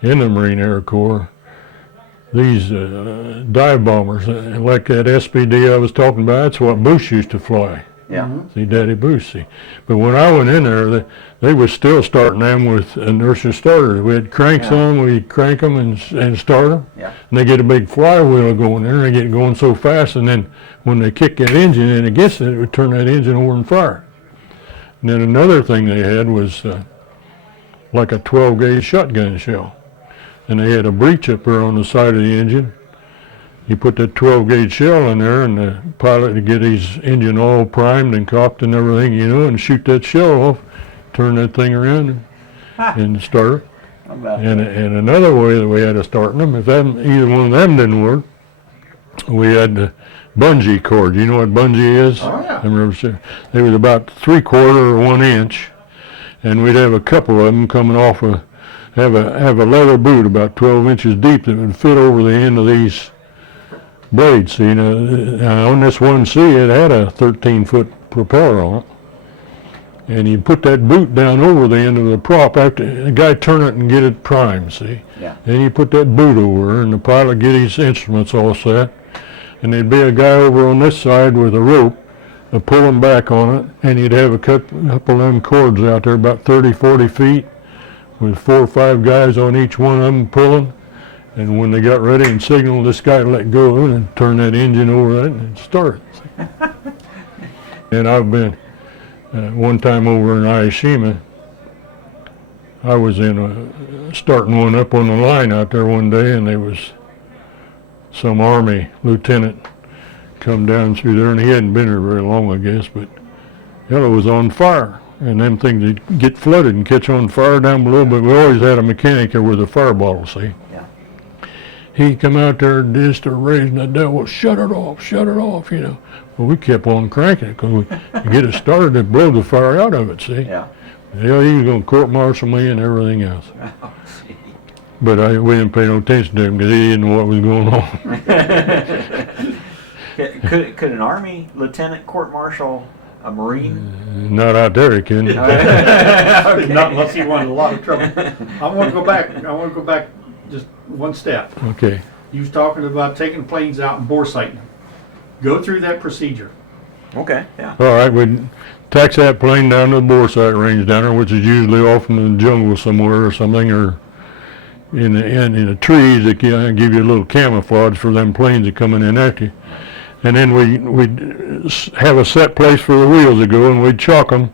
the Marine Air Corps, these dive bombers, like that SPD I was talking about, that's what Bush used to fly. Yeah. See, Daddy Bush, see. But when I went in there, they were still starting them with inertia starters. We had cranks on, we'd crank them and start them. Yeah. And they get a big flywheel going there, and they get going so fast, and then when they kick that engine in against it, it would turn that engine over and fire. And then another thing they had was like a 12-gauge shotgun shell. And they had a breech up there on the side of the engine. You put that 12-gauge shell in there, and the pilot would get his engine all primed and cocked and everything, and shoot that shell off, turn that thing around, and start it. How about And that? another way that we had of starting them, if either one of them didn't work, we had the bungee cord. You know what bungee is? Oh, yeah. I remember they was about 3/4 or 1 inch, and we'd have a couple of them coming off have a leather boot about 12 inches deep that would fit over the end of these blades. See, on this 1C, it had a 13-foot propeller on it, and you put that boot down over the end of the prop after the guy turn it and get it primed. See, Yeah. then you put that boot over, and the pilot get his instruments all set, and there'd be a guy over on this side with a rope, pulling back on it, and you'd have a couple of them cords out there about 30, 40 feet, with 4 or 5 guys on each one of them pulling. And when they got ready and signaled, this guy let go and turn that engine over and start it. And I've been, one time over in Ie Shima, I was starting one up on the line out there one day, and there was some Army lieutenant come down through there, and he hadn't been here very long, I guess, but it was on fire. And them things would get flooded and catch on fire down below, but we always had a mechanic there with a fire bottle, see. Yeah. He come out there and just raising the devil, shut it off, Well, we kept on cranking it, because we get it started and blow the fire out of it, see. Yeah. Yeah, he was going to court-martial me and everything else. Oh, see. But we didn't pay no attention to him, because he didn't know what was going on. Could an Army lieutenant court-martial a Marine? Not out there, he couldn't. Okay. Not unless he wanted a lot of trouble. I want to go back just one step. Okay. You was talking about taking planes out and bore sighting them. Go through that procedure. Okay, yeah. All right, we'd taxi that plane down to the bore site range down there, which is usually off in the jungle somewhere or something, or in the trees that give you a little camouflage for them planes that coming in after you. And then we'd have a set place for the wheels to go, and we'd chock them.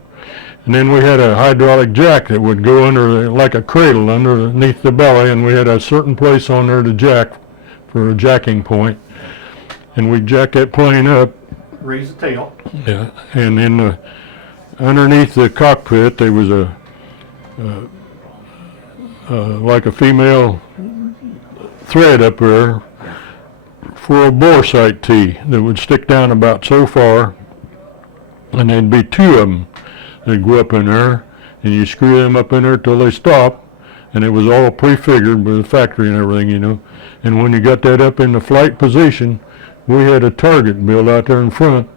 And then we had a hydraulic jack that would go under, like a cradle underneath the belly, and we had a certain place on there to jack for a jacking point. and we jack that plane up. Raise the tail. Yeah, and in the, underneath the cockpit there was a like a female thread up there for a bore sight tee that would stick down about so far, and there'd be two of them that'd go up in there, and you screw them up in there till they stop, and it was all prefigured by the factory and everything, you know. And when you got that up in the flight position, we had a target built out there in front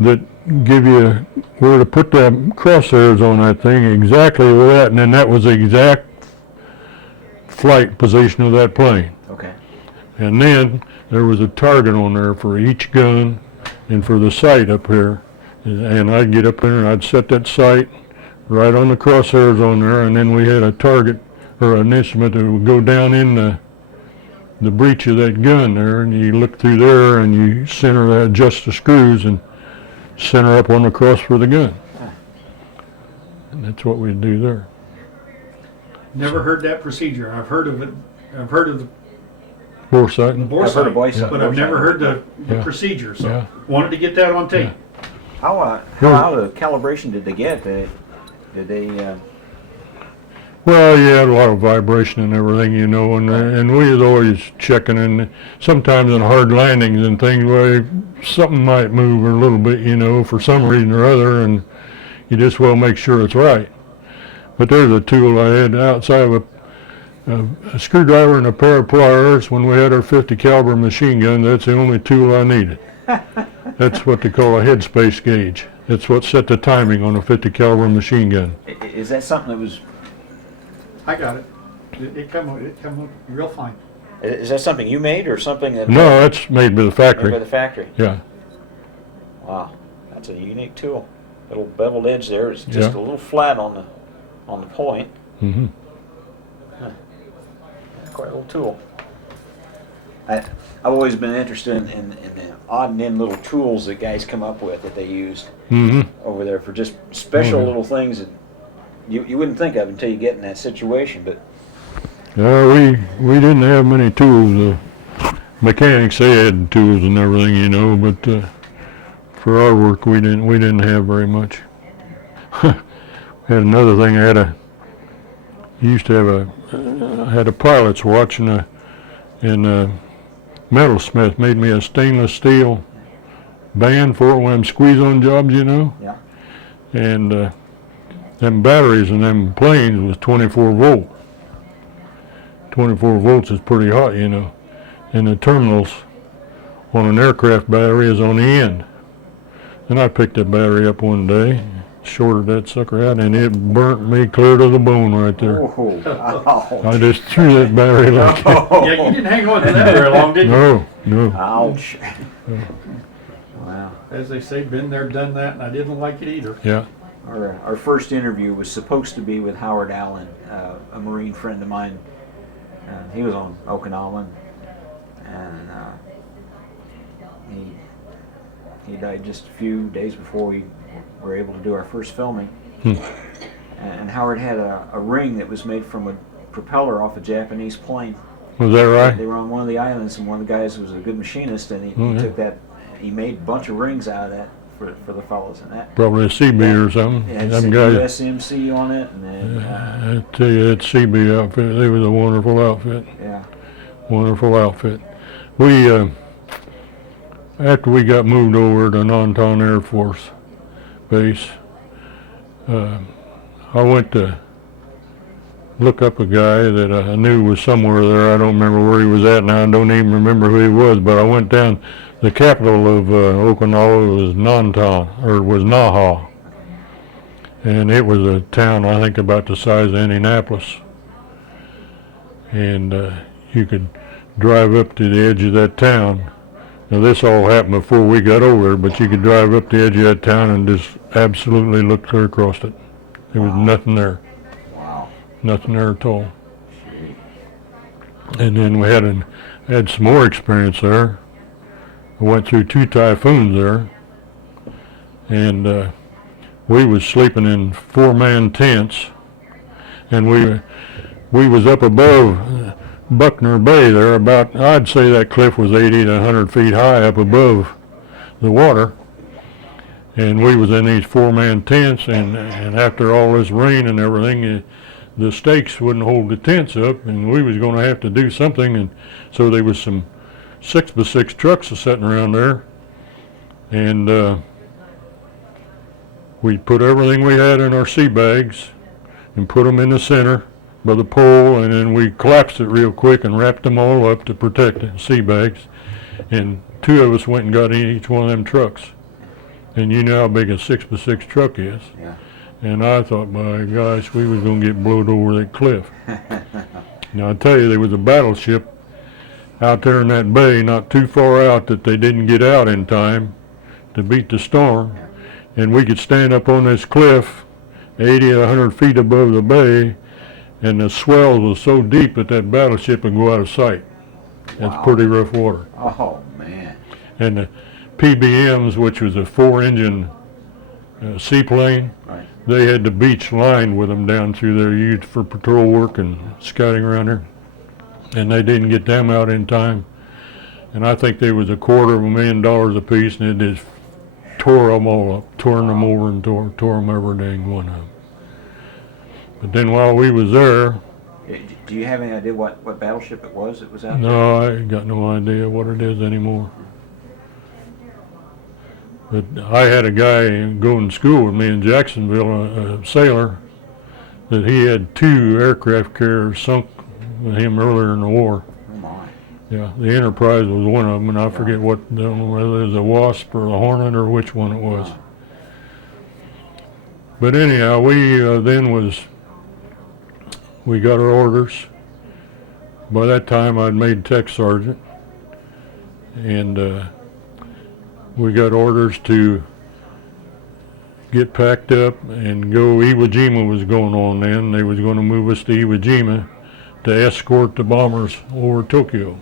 that give you where to put the crosshairs on that thing exactly with that, and then that was the exact flight position of that plane. Okay. And then there was a target on there for each gun and for the sight up here. And I'd get up there and I'd set that sight right on the crosshairs on there, and then we had a target or an instrument that would go down in the breech of that gun there, and you look through there and you center that, adjust the screws and center up on the cross for the gun. And that's what we'd do there. Never heard that procedure. I've heard of it. I've heard of the Bore sight. bore I've heard sight, of voice, but I've never heard the Yeah. procedure. So Yeah. wanted to get that on tape. How out of calibration did they get? Did they Well, you had a lot of vibration and everything, you know, and we was always checking, and sometimes in hard landings and things where something might move a little bit, you know, for some reason or other, and you just well make sure it's right. But there's a tool I had outside of a screwdriver and a pair of pliers. When we had our 50 caliber machine gun, that's the only tool I needed. That's what they call a headspace gauge. That's what set the timing on a 50 caliber machine gun. is that something that was I got it. It come up real fine. is that something you made or something that No, that's made by the made factory. by the factory? Yeah, Wow, that's a unique tool. Little beveled edge there. It's just Yeah. a little flat on the point. hmm Quite a little tool. I've always been interested in the odd and end little tools that guys come up with that they used hmm over there for just special Mhm. little things that you wouldn't think of until you get in that situation. But we didn't have many tools. Mechanics, they had tools and everything, you know, but for our work we didn't have very much. Had another thing. I used to have I had a pilot's watch, and a metalsmith made me a stainless steel band for it when I'm squeeze-on jobs, you know. yeah, And them batteries in them planes was 24 volt. 24 volts is pretty hot, you know. And the terminals on an aircraft battery is on the end. And I picked that battery up one day, shorted that sucker out, and it burnt me clear to the bone right there. oh, ouch. I just threw that battery like that. Yeah, you didn't hang on to that very long, did you? No. Ouch. Wow. As they say, been there, done that, and I didn't like it either. Yeah. Our first interview was supposed to be with Howard Allen, a Marine friend of mine. He was on Okinawa, and he died just a few days before we were able to do our first filming. And Howard had a ring that was made from a propeller off a Japanese plane. Was that right? They were on one of the islands, and one of the guys was a good machinist, and he yeah. took that. He made a bunch of rings out of that for the fellows, and that. Probably a CB or something. It had Them guys. USMC on it, and then I tell you, that CB outfit, they was a wonderful outfit. yeah. Wonderful outfit. We, after we got moved over to Nanton Air Force Base, I went to look up a guy that I knew was somewhere there. I don't remember where he was at now. I don't even remember who he was, but I went down. The capital of Okinawa was Nanton, or was Naha. And it was a town, I think, about the size of Indianapolis. And you could drive up to the edge of that town. Now this all happened before we got over there, but you could drive up the edge of that town and just absolutely look clear across it. There was nothing there. Wow. Nothing there at all. And then we had some more experience there. I went through 2 typhoons there, and we was sleeping in 4-man tents, and we was up above Buckner Bay there. About, I'd say that cliff was 80 to 100 feet high up above the water. And we was in these 4-man tents, and after all this rain and everything, the stakes wouldn't hold the tents up, and we was going to have to do something. And so there was some 6x6 trucks sitting around there, and we put everything we had in our sea bags and put them in the center by the pole, and then we collapsed it real quick and wrapped them all up to protect the sea bags. And 2 of us went and got in each one of them trucks. And you know how big a 6x6 truck is. Yeah. And I thought, my gosh, we was going to get blowed over that cliff. Now, I tell you, there was a battleship out there in that bay, not too far out, that they didn't get out in time to beat the storm. And we could stand up on this cliff 80 or 100 feet above the bay, and the swells was so deep that that battleship would go out of sight. That's Wow. pretty rough water. Oh, man. And the PBMs, which was a 4-engine seaplane, Right. they had the beach lined with them down through there, used for patrol work and scouting around there. And they didn't get them out in time. And I think they was $250,000 apiece, and it just tore them all up, torn them over and tore them every dang one of them. But then while we was there, Do you have any idea what battleship it was that was out there? no, I ain't got no idea what it is anymore. But I had a guy going to school with me in Jacksonville, a sailor, that he had 2 aircraft carriers sunk with him earlier in the war. Oh, my. Yeah, the Enterprise was one of them, and I forget what, I don't know whether it was a Wasp or a Hornet or which one it was. But anyhow, we we got our orders. By that time, I'd made tech sergeant, and we got orders to get packed up and go. Iwo Jima was going on then. They was going to move us to Iwo Jima to escort the bombers over Tokyo,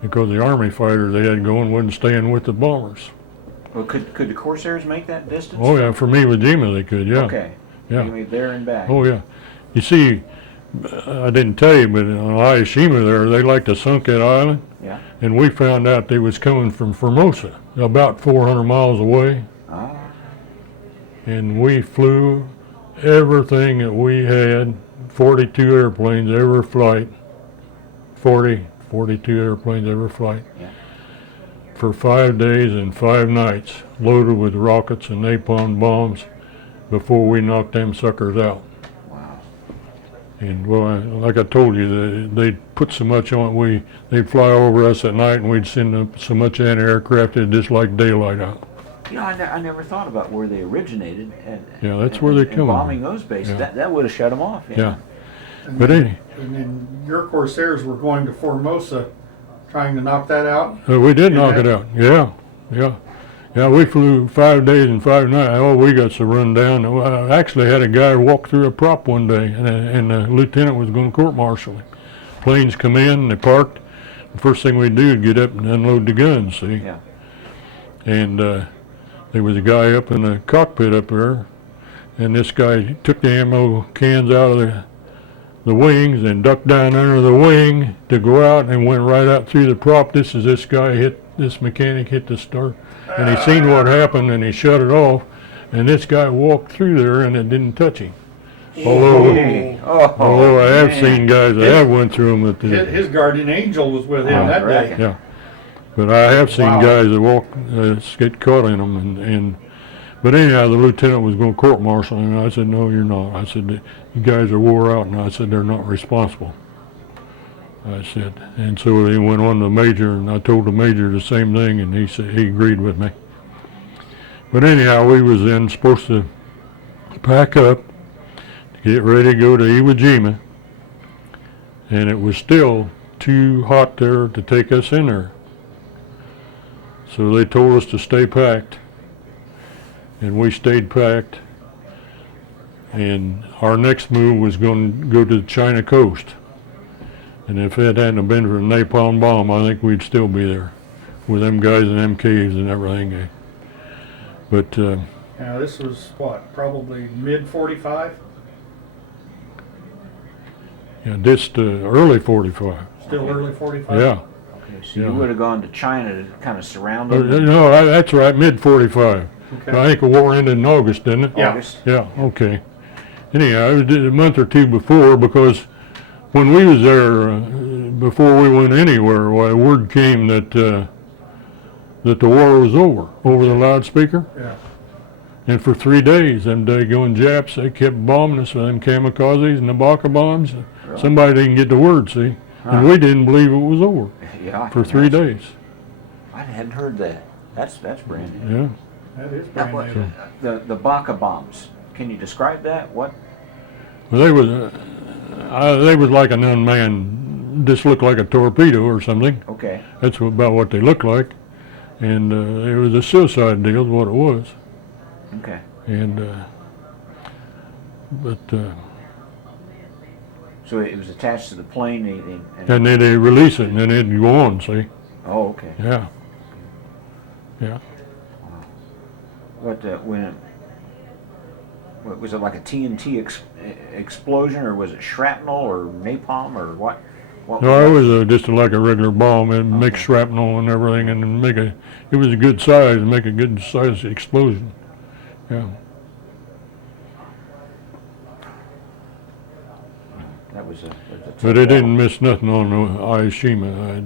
because the Army fighters they had going wasn't staying with the bombers. Well, could the Corsairs make that distance? Oh yeah, from Iwo Jima they could, yeah. Okay. Yeah. You mean there and back. Oh yeah. You see, I didn't tell you, but on Ie Shima there, they like to sunk that island. Yeah. And we found out they was coming from Formosa, about 400 miles away. Ah. And we flew everything that we had, 42 airplanes every flight, 42 airplanes every flight, Yeah. for 5 days and 5 nights, loaded with rockets and napalm bombs before we knocked them suckers out. Wow. And well, like I told you, they'd put so much on it, they'd fly over us at night and we'd send up so much anti-aircraft it'd just like daylight out. You know, I never thought about where they originated. And, Yeah, that's where they come bombing from. those bases, Yeah. that would have shut them off. Yeah. And But then your Corsairs were going to Formosa, trying to knock that out. we did Yeah. knock it out. Yeah, we flew 5 days and 5 nights. Oh, we got so run down. I actually had a guy walk through a prop one day, and the lieutenant was going to court-martial him. Planes come in, they parked. The first thing we do is get up and unload the guns, see? Yeah. And there was a guy up in the cockpit up there, and this guy took the ammo cans out of the wings and ducked down under the wing to go out and went right out through the prop. This mechanic hit the start, and he seen what happened and he shut it off, and this guy walked through there and it didn't touch him. Although I have seen guys that have went through them. His guardian angel was with him that day. Yeah. But I have seen Wow. guys that get caught in them, but anyhow, the lieutenant was going to court-martial him, and I said, no, you're not. I said, you guys are wore out, and I said, they're not responsible. I said, and so they went on to the major, and I told the major the same thing, and he said he agreed with me. But anyhow, we was then supposed to pack up, get ready to go to Iwo Jima, and it was still too hot there to take us in there. So they told us to stay packed, and we stayed packed, and our next move was going to go to the China coast. And if it hadn't been for the napalm bomb, I think we'd still be there with them guys in them caves and everything. But Now this was what, probably mid 45? Yeah, just early 45. Still early 45? Yeah. Okay, so Yeah. you would have gone to China to kind of surround No, them? that's right, mid 45. Okay. I think the war ended in August, didn't it? Yeah. August? Yeah, okay. Anyhow, it was a month or two before, because when we was there, before we went anywhere, word came that that the war was over the loudspeaker. Yeah. And for 3 days, them daggone Japs, they kept bombing us with them kamikazes and the Baka bombs. Really? Somebody didn't get the word, see? Huh. And we didn't believe it was over Yeah, I for can 3 imagine. days. I hadn't heard that. That's brand new. Yeah. That is Now, brand what, new. the Baka bombs. Can you describe that? What? Well, they was like an unmanned, just looked like a torpedo or something. Okay. That's about what they looked like. And it was a suicide deal is what it was. Okay. And, So it was attached to the plane, and and then they release it and then it'd go on, see? oh, okay. Yeah. Yeah. What was it, like a TNT explosion, or was it shrapnel or napalm or what? What No, it was was just like a regular bomb and mix Okay. shrapnel and everything and it was a good size, make a good size explosion. Yeah. that was a But it didn't miss nothing on the Ie Shima.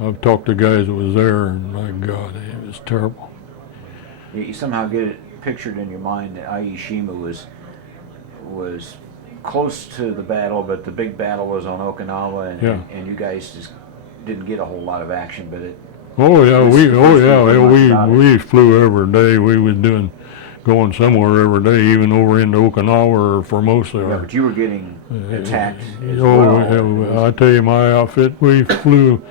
I've talked to guys that was there and my God, it was terrible. You somehow get it pictured in your mind that Ie Shima was close to the battle, but the big battle was on Okinawa, and, Yeah. and you guys just didn't get a whole lot of action, but it. Oh yeah, It's- it's we flew every day. We was going somewhere every day, even over into Okinawa or Formosa. Yeah, Or, but you were getting attacked as oh, well. yeah, I tell you, my outfit, we flew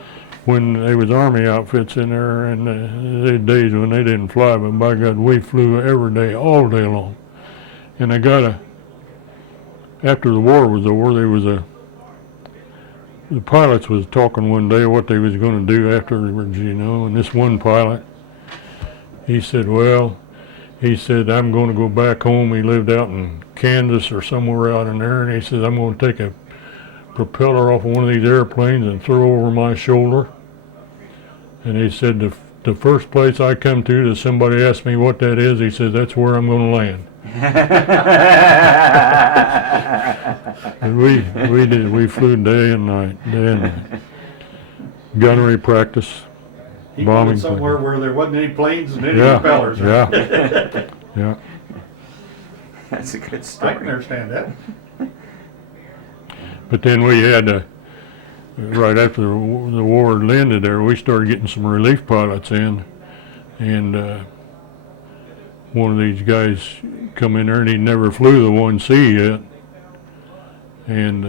when there was Army outfits in there, and there days when they didn't fly, but by God, we flew every day, all day long. And after the war was over, the pilots was talking one day what they was going to do afterwards, and this one pilot, he said, I'm going to go back home. He lived out in Kansas or somewhere out in there, and he said, I'm going to take a propeller off of one of these airplanes and throw over my shoulder. And he said, the first place I come to that somebody asks me what that is, he says, that's where I'm going to land. And we flew day and night. Gunnery practice. He bombing went somewhere where there wasn't any planes and any Yeah, propellers. yeah, yeah. That's a good I story. can understand that. But then we had right after the war had ended there, we started getting some relief pilots in, and one of these guys come in there and he never flew the 1C yet, and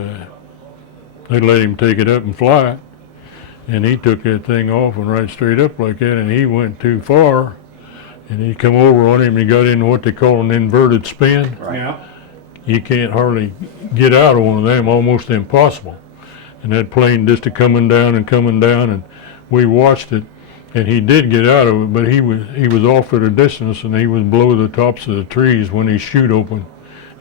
they let him take it up and fly it, and he took that thing off and right straight up like that, and he went too far, and he come over on him and he got into what they call an inverted spin. Right. Yeah. You can't hardly get out of one of them, almost impossible. And that plane just a coming down, and we watched it, and he did get out of it, but he was off at a distance, and he was below the tops of the trees when he chute opened,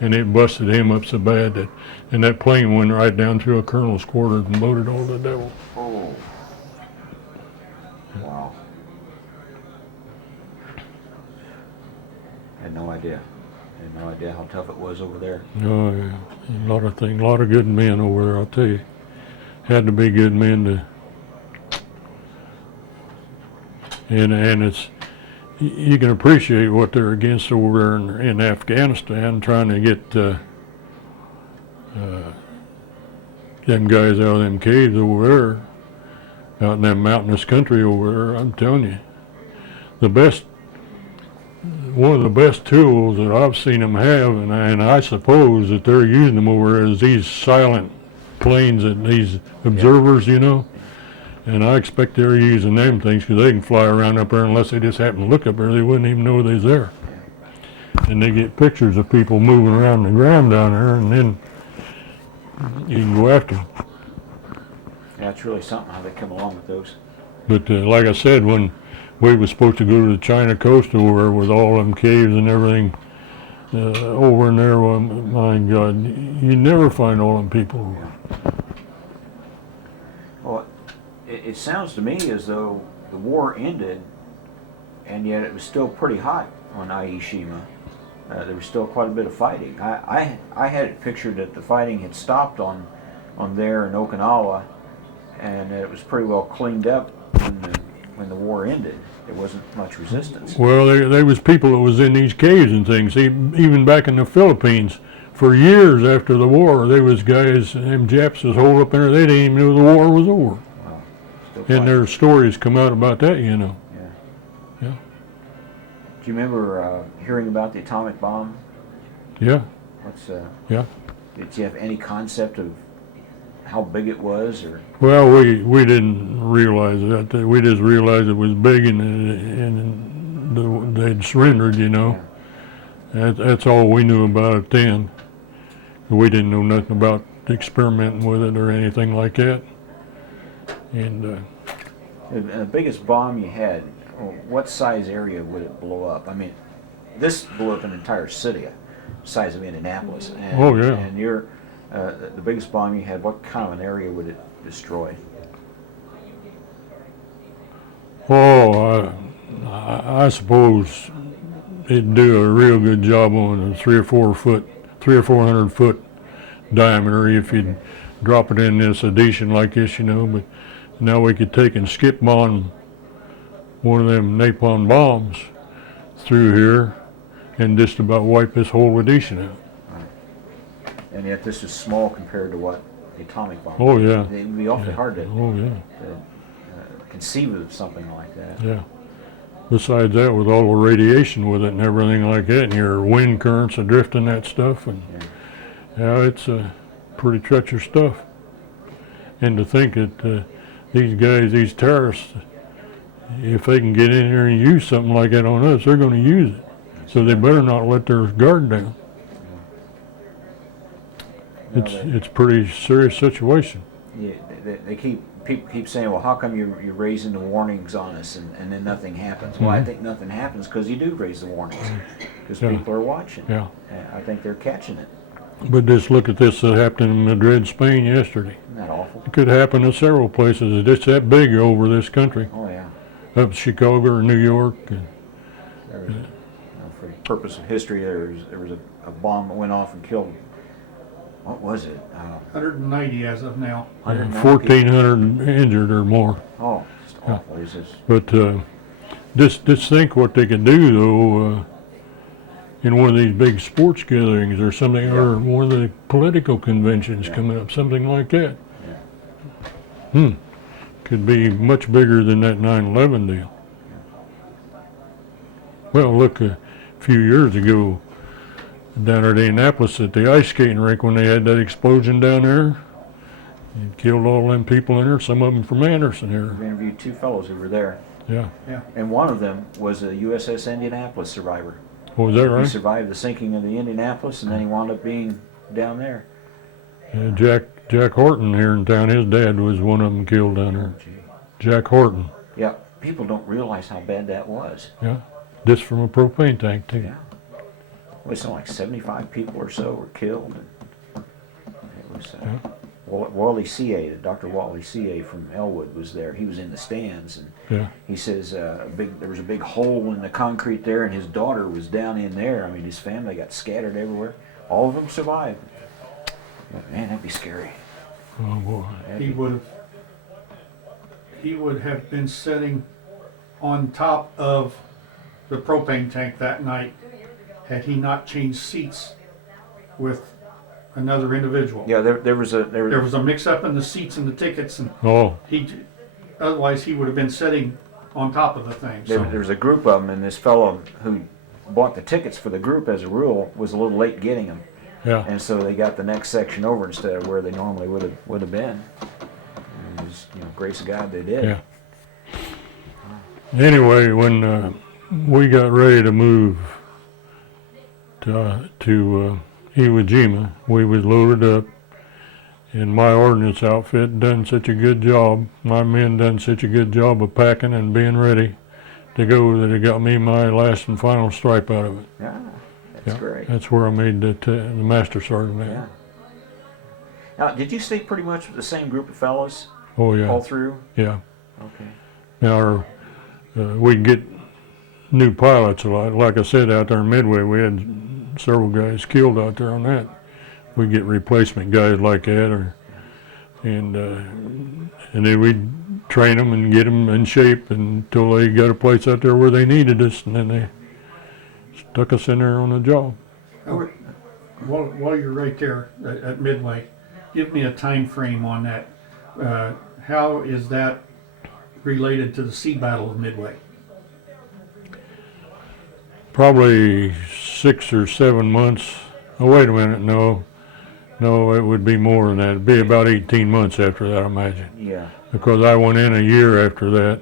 and it busted him up so bad and that plane went right down through a colonel's quarters and loaded all the devil. Oh. Wow. Had no idea. Had no idea how tough it was over there. Oh yeah, a lot of things, a lot of good men over there, I'll tell you. Had to be good men to. And it's, you can appreciate what they're against over there in Afghanistan, trying to get them guys out of them caves over there, out in that mountainous country over there. I'm telling you, one of the best tools that I've seen them have, and I suppose that they're using them over there, is these silent planes and these observers, and I expect they're using them things because they can fly around up there unless they just happen to look up there, they wouldn't even know they're there. And they get pictures of people moving around the ground down there, and then you can go after them. Yeah, it's really something how they come along with those. But like I said, when we was supposed to go to the China coast over there with all them caves and everything, over in there, well, my God, you never find all them people. Well, it sounds to me as though the war ended, and yet it was still pretty hot on Ie Shima. There was still quite a bit of fighting. I had it pictured that the fighting had stopped on there in Okinawa, and that it was pretty well cleaned up when the war ended. There wasn't much resistance. Well, there was people that was in these caves and things. Even back in the Philippines, for years after the war, there was guys, them Japs was holed up in there. They didn't even know the war was over. Wow. Still And fighting. there's stories come out about that, you know. Yeah. Yeah. Do you remember hearing about the atomic bomb? Yeah. Yeah. Did you have any concept of how big it was, or? Well, we didn't realize that. We just realized it was big and they'd surrendered, you know. Yeah. That's all we knew about it then. We didn't know nothing about experimenting with it or anything like that. And The biggest bomb you had, what size area would it blow up? I mean, this blew up an entire city, the size of Indianapolis. And, Oh, yeah. And the biggest bomb you had, what kind of an area would it destroy? oh, I suppose it'd do a real good job on a 300-400 foot diameter if you'd drop it in this adhesion like this, you know. But now we could take and skip on one of them napalm bombs through here and just about wipe this whole adhesion out. And yet this is small compared to what the atomic bomb. Oh, yeah. It would be awfully hard to Oh, yeah. conceive of something like that. Yeah. Besides that, with all the radiation with it and everything like that, and your wind currents are drifting that stuff, and yeah, it's pretty treacherous stuff. And to think that these guys, these terrorists, if they can get in there and use something like that on us, they're going to use it. So they better not let their guard down. No, It's a pretty serious situation. Yeah, people keep saying, well, how come you're raising the warnings on us and then nothing happens? Well, I think nothing happens because you do raise the warnings, because Yeah. people are watching. Yeah. And I think they're catching it. But just look at this that happened in Madrid, Spain yesterday. Isn't that awful? It could happen in several places. It's that big over this country. Oh, yeah. Up Chicago or New York. And There was, for the purpose of history, there was a bomb that went off and killed, what was it? 190 as of now. 190 1,400 injured or more. people. Oh, it's awful. It's just, But just think what they could do, though, in one of these big sports gatherings or something, or one of the political conventions coming up, something like that. Could be much bigger than that 9/11 deal. Well, look, a few years ago, down at Indianapolis at the ice skating rink, when they had that explosion down there, it killed all them people in there, some of them from Anderson here. we interviewed two fellows who were there, Yeah. and one of them was a USS Indianapolis survivor. Oh, is that He right? survived the sinking of the Indianapolis, and then he wound up being down there. Jack Horton here in town, his dad was one of them killed down there. Gee. Jack Horton, Yeah, people don't realize how bad that was. yeah. Just from a propane tank, too. Yeah. Well, it's like 75 people or so were killed. And it was Wally C.A., Dr. Wally C.A. from Elwood was there. He was in the stands, and Yeah. he says there was a big hole in the concrete there, and his daughter was down in there. I mean, his family got scattered everywhere. All of them survived. But, man, that'd be scary. Oh, boy. He would have been sitting on top of the propane tank that night had he not changed seats with another individual. Yeah, there was There was a mix-up in the seats and the tickets, and Oh, otherwise he would have been sitting on top of the thing. So. there was a group of them, and this fellow who bought the tickets for the group, as a rule, was a little late getting them, yeah. and so they got the next section over instead of where they normally would have been. And it was, grace of God they did. Yeah. Anyway, when we got ready to move to Iwo Jima, we was loaded up, and my ordnance outfit done such a good job. My men done such a good job of packing and being ready to go that it got me my last and final stripe out of it. Yeah. That's great. That's where I made the master sergeant at. Yeah. Now, did you stay pretty much with the same group of fellows Oh yeah. all through? Yeah. Okay. Now we'd get new pilots a lot. Like I said, out there in Midway, we had several guys killed out there on that. We'd get replacement guys like that, and then we'd train them and get them in shape until they got a place out there where they needed us, and then they stuck us in there on the job. While you're right there at Midway, give me a time frame on that. How is that related to the Sea Battle of Midway? Probably 6 or 7 months. Oh, wait a minute, no, it would be more than that. It'd be about 18 months after that, I imagine. Yeah. Because I went in a year after that,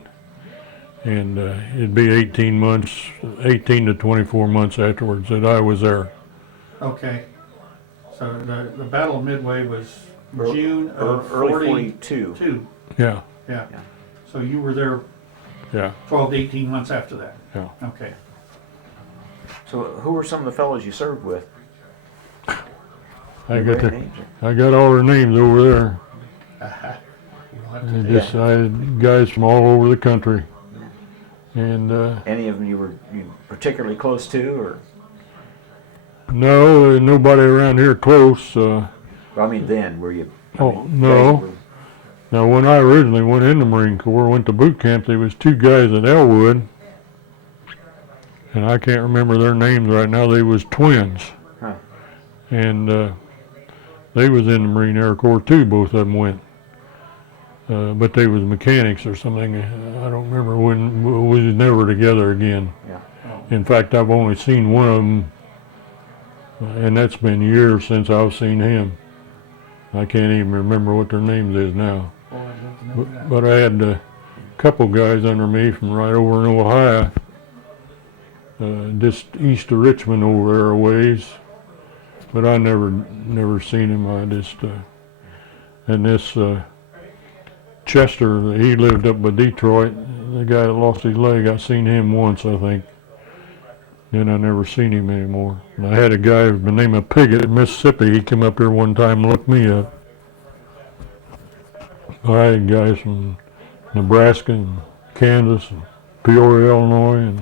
and it'd be 18 to 24 months afterwards that I was there. Okay. So the Battle of Midway was June of early 42. 42. Yeah, Yeah. So you were there yeah, 12 to 18 months after that. yeah. Okay. So who were some of the fellows you served with? I got all their names over there. We'll have And to I had guys from all over the country, and Any of them you particularly close to, or? no, nobody around here close. Well, I mean, then were you? No. Now, when I originally went in the Marine Corps, went to boot camp, there was 2 guys at Elwood, and I can't remember their names right now. They was twins, Huh. and they was in the Marine Air Corps too. Both of them went, but they was mechanics or something. I don't remember when. We was never together again. Yeah. In fact, I've only seen one of them, and that's been years since I've seen him. I can't even remember what their names is now. Well, I'd love to know that. But I had a couple guys under me from right over in Ohio, just east of Richmond over there a ways. But I never seen him. I just and this Chester, he lived up by Detroit. The guy that lost his leg, I seen him once, I think. Then I never seen him anymore. And I had a guy by the name of Piggott in Mississippi. He came up here one time and looked me up. I had guys from Nebraska and Kansas and Peoria, Illinois,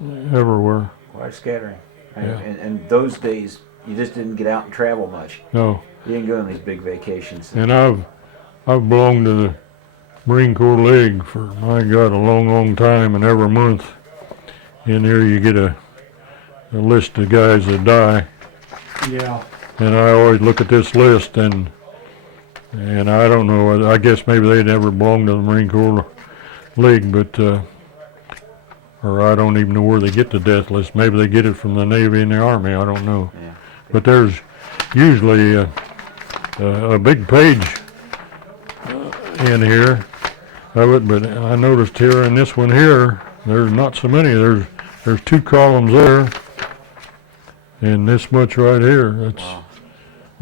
and everywhere. Quite scattering. Yeah. And those days, you just didn't get out and travel much. No, You didn't go on these big vacations. and I've belonged to the Marine Corps League for, my God, a long, long time, and every month in here you get a list of guys that die, Yeah. and I always look at this list, and I don't know, I guess maybe they never belonged to the Marine Corps League, but or I don't even know where they get the death list. Maybe they get it from the Navy and the Army, I don't know. Yeah. But there's usually a big page in here of it, but I noticed here in this one here, there's not so many. There's 2 columns there, and this much right here. That's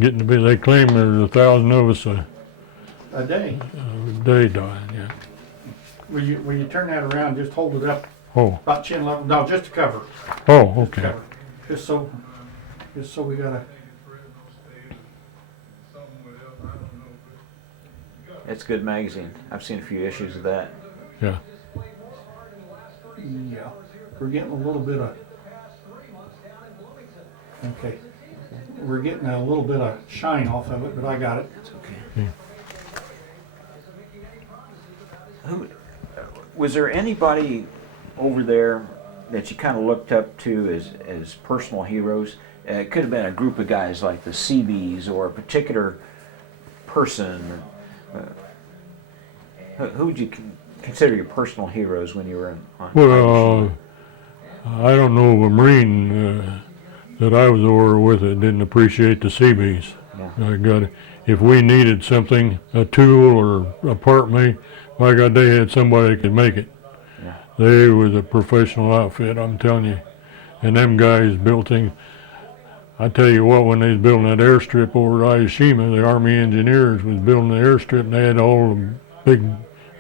getting to be, they claim there's 1,000 of us a day. day dying, yeah. Will you turn that around, just hold it up Oh, about chin level? No, just to cover. oh, Just to okay. cover. Just so we gotta. It's a good magazine. I've seen a few issues of that. Yeah. Yeah. We're getting a little bit of. Okay. We're getting a little bit of shine off of it, but I got it. It's okay. Who was there anybody over there that you kind of looked up to as personal heroes? It could have been a group of guys like the Seabees or a particular person. Who would you consider your personal heroes when you were on? Well, I don't know of a Marine that I was over with that didn't appreciate the Seabees. Yeah. If we needed something, a tool or a part made, my God, they had somebody that could make it. Yeah. They was a professional outfit, I'm telling you. And them guys built things. I tell you what, when they was building that airstrip over at Ie Shima, the Army engineers was building the airstrip, and they had all the big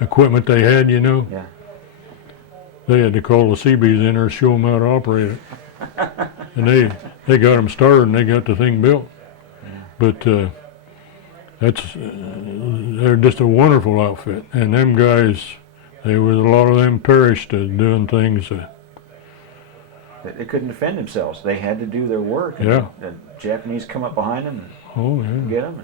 equipment they had, you know. Yeah. They had to call the Seabees in there and show them how to operate it. and they got them started and they got the thing built. But they're just a wonderful outfit, and them guys, there was a lot of them perished doing things. They couldn't defend themselves. They had to do their work. And Yeah. the Japanese come up behind them Oh and yeah. get them.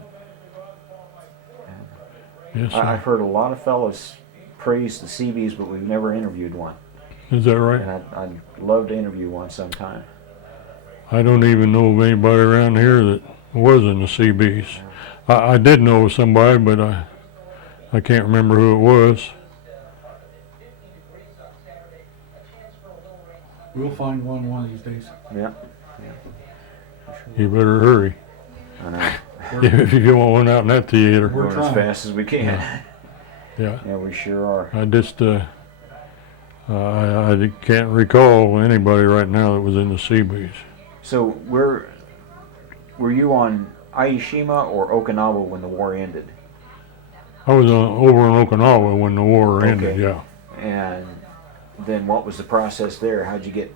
Yes, I've sir. heard a lot of fellas praise the Seabees, but we've never interviewed one. Is that right? And I'd love to interview one sometime. I don't even know of anybody around here that was in the Seabees. I did know somebody, but I can't remember who it was. We'll find one of these days. Yeah. You better hurry I know. if you want one out in that theater. We're Going as trying. fast as we can. Yeah. Yeah, we sure are. I just I can't recall anybody right now that was in the Seabees. So were you on Ie Shima or Okinawa when the war ended? I was over in Okinawa when the war ended. Okay. Yeah. And then what was the process there? How'd you get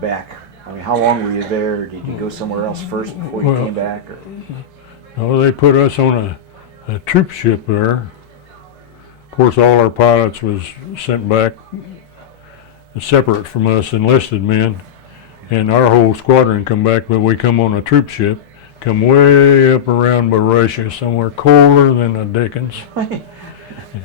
back? I mean, how long were you there? Did you go somewhere else first before you Well- came back? Or? Oh, they put us on a troop ship there. Of course, all our pilots was sent back separate from us enlisted men, and our whole squadron come back, but we come on a troop ship, come way up around Russia, somewhere colder than the dickens.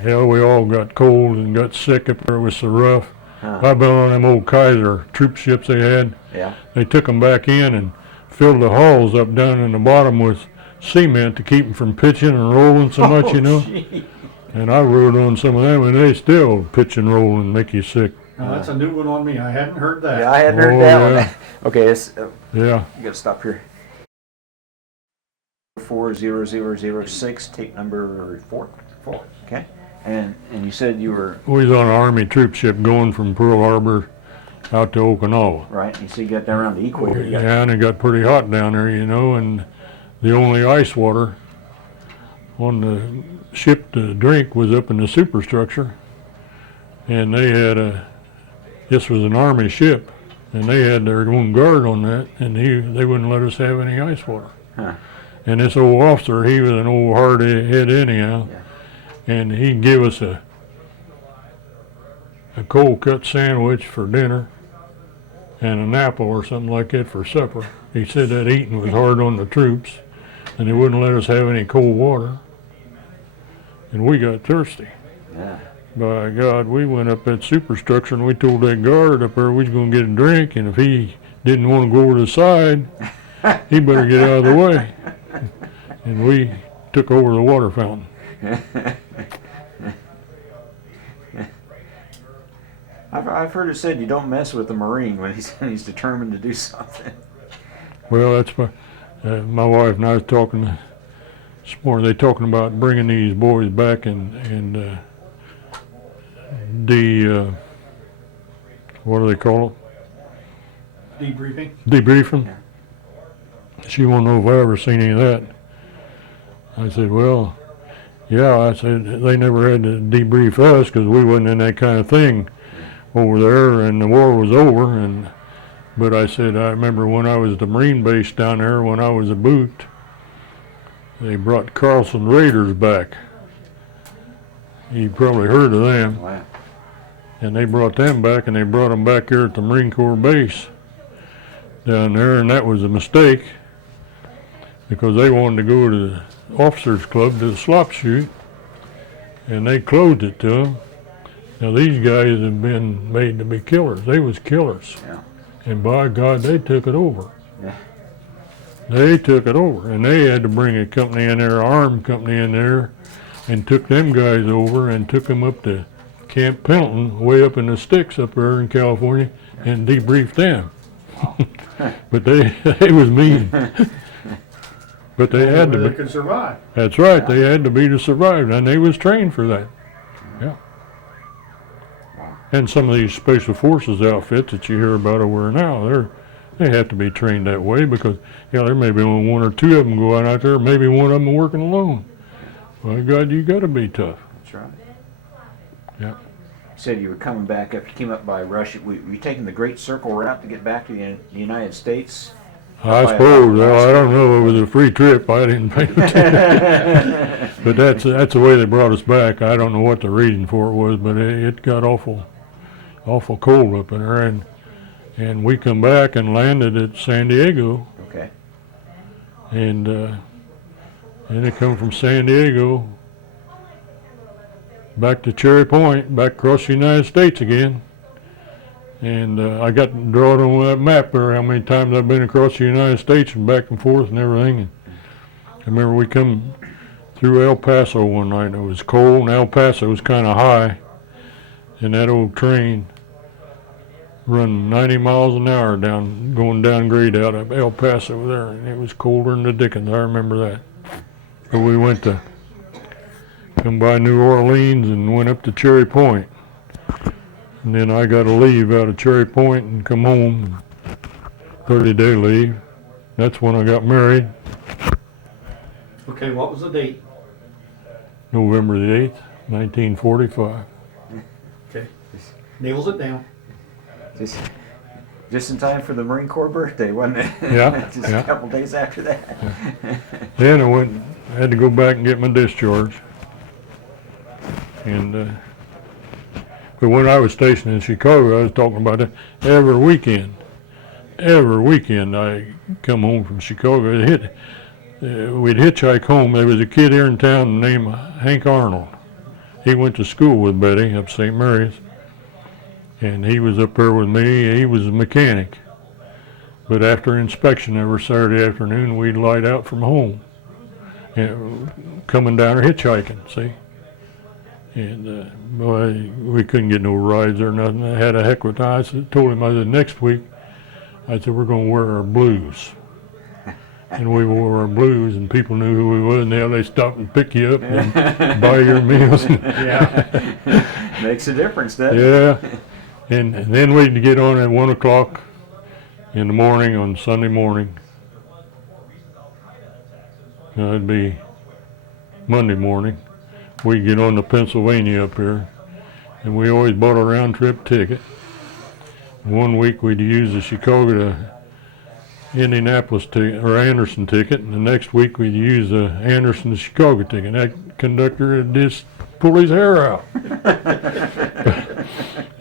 Hell, we all got cold and got sick up there. It was so rough. Huh. I've been on them old Kaiser troop ships they had. Yeah. They took them back in and filled the hulls up down in the bottom with cement to keep them from pitching and rolling so much, you know. Gee. And I rode on some of them, and they still pitch and roll and make you sick. Now, that's a new one on me. I hadn't heard that. Yeah, I hadn't heard Oh, that yeah. one. Okay, Yeah. you gotta stop here. 40006, tape number 4. 4. Okay. And you said you were We was on an Army troop ship going from Pearl Harbor out to Okinawa. right. You said you got down around the equator. You got- Yeah, and it got pretty hot down there, you know, and the only ice water on the ship to drink was up in the superstructure. And they had this was an Army ship, and they had their own guard on that, and they wouldn't let us have any ice water. Huh. And this old officer, he was an old hard head anyhow, Yeah. and he'd give us a cold cut sandwich for dinner and an apple or something like that for supper. He said that eating was hard on the troops, and they wouldn't let us have any cold water. And we got thirsty. Yeah. By God, we went up that superstructure and we told that guard up there we was going to get a drink, and if he didn't want to go over the side, he better get out of the way. And we took over the water fountain. I've heard it said you don't mess with the Marine when he's determined to do something. Well, that's my wife and I was talking this morning. They talking about bringing these boys back and what do they call it? Debriefing. Debriefing. Yeah. She won't know if I ever seen any of that. I said, well, yeah. I said they never had to debrief us because we wasn't in that kind of thing over there, and the war was over. But I said I remember when I was at the Marine base down there when I was a boot, they brought Carlson Raiders back. You probably heard of them. Wow. And they brought them back, and they brought them back here at the Marine Corps base down there, and that was a mistake because they wanted to go to the officers club to the slop shoot, and they closed it to them. Now these guys have been made to be killers. They was killers, Yeah. and by God, they took it over. Yeah. They took it over, and they had to bring a company in there, an armed company in there, and took them guys over and took them up to Camp Pendleton, way up in the sticks up there in California, and debriefed them. But they was mean. But they had to They be. could survive. That's right. They had to be to survive, and they was trained for that. Yeah. And some of these special forces outfits that you hear about over there now, they have to be trained that way because there may be only one or two of them going out there, maybe one of them working alone. By God, you got to be tough. That's right. Yeah. said you were coming back up. You came up by Russia. Were you taking the Great Circle route to get back to the United States? I suppose. Well, I don't know. It was a free trip. I didn't pay attention. But that's the way they brought us back. I don't know what the reason for it was, but it got awful cold up in there, and we come back and landed at San Diego, Okay. and then it come from San Diego back to Cherry Point, back across the United States again. And I got drawn on that map there how many times I've been across the United States and back and forth and everything. And I remember we come through El Paso one night. It was cold, and El Paso was kind of high. And that old train run 90 miles an hour going down grade out of El Paso there. And it was colder than the dickens. I remember that. But we went to come by New Orleans and went up to Cherry Point. And then I got to leave out of Cherry Point and come home, 30-day leave. That's when I got married, Okay, what was the date? November the 8th, 1945. Okay, nails it down. Just in time for the Marine Corps birthday, wasn't it? Yeah, Just yeah. a couple days after that. Then I had to go back and get my discharge. And but when I was stationed in Chicago, I was talking about that every weekend. Every weekend I come home from Chicago. We'd hitchhike home. There was a kid here in town named Hank Arnold. He went to school with Betty up St. Mary's, and he was up there with me. He was a mechanic. But after inspection every Saturday afternoon, we'd light out from home, coming down or hitchhiking, see? And boy, we couldn't get no rides or nothing. I had a heck of a time. I told him, I said, next week, I said, we're going to wear our blues. And we wore our blues, and people knew who we was, and now they stop and pick you up and buy your meals. Yeah. Makes a difference, doesn't it? Yeah. And then we'd get on at 1 o'clock in the morning on Sunday morning. It'd be Monday morning. We'd get on to Pennsylvania up here, and we always bought a round-trip ticket. One week we'd use the Chicago to Indianapolis ticket, or Anderson ticket, and the next week we'd use the Anderson to Chicago ticket. That conductor would just pull his hair out.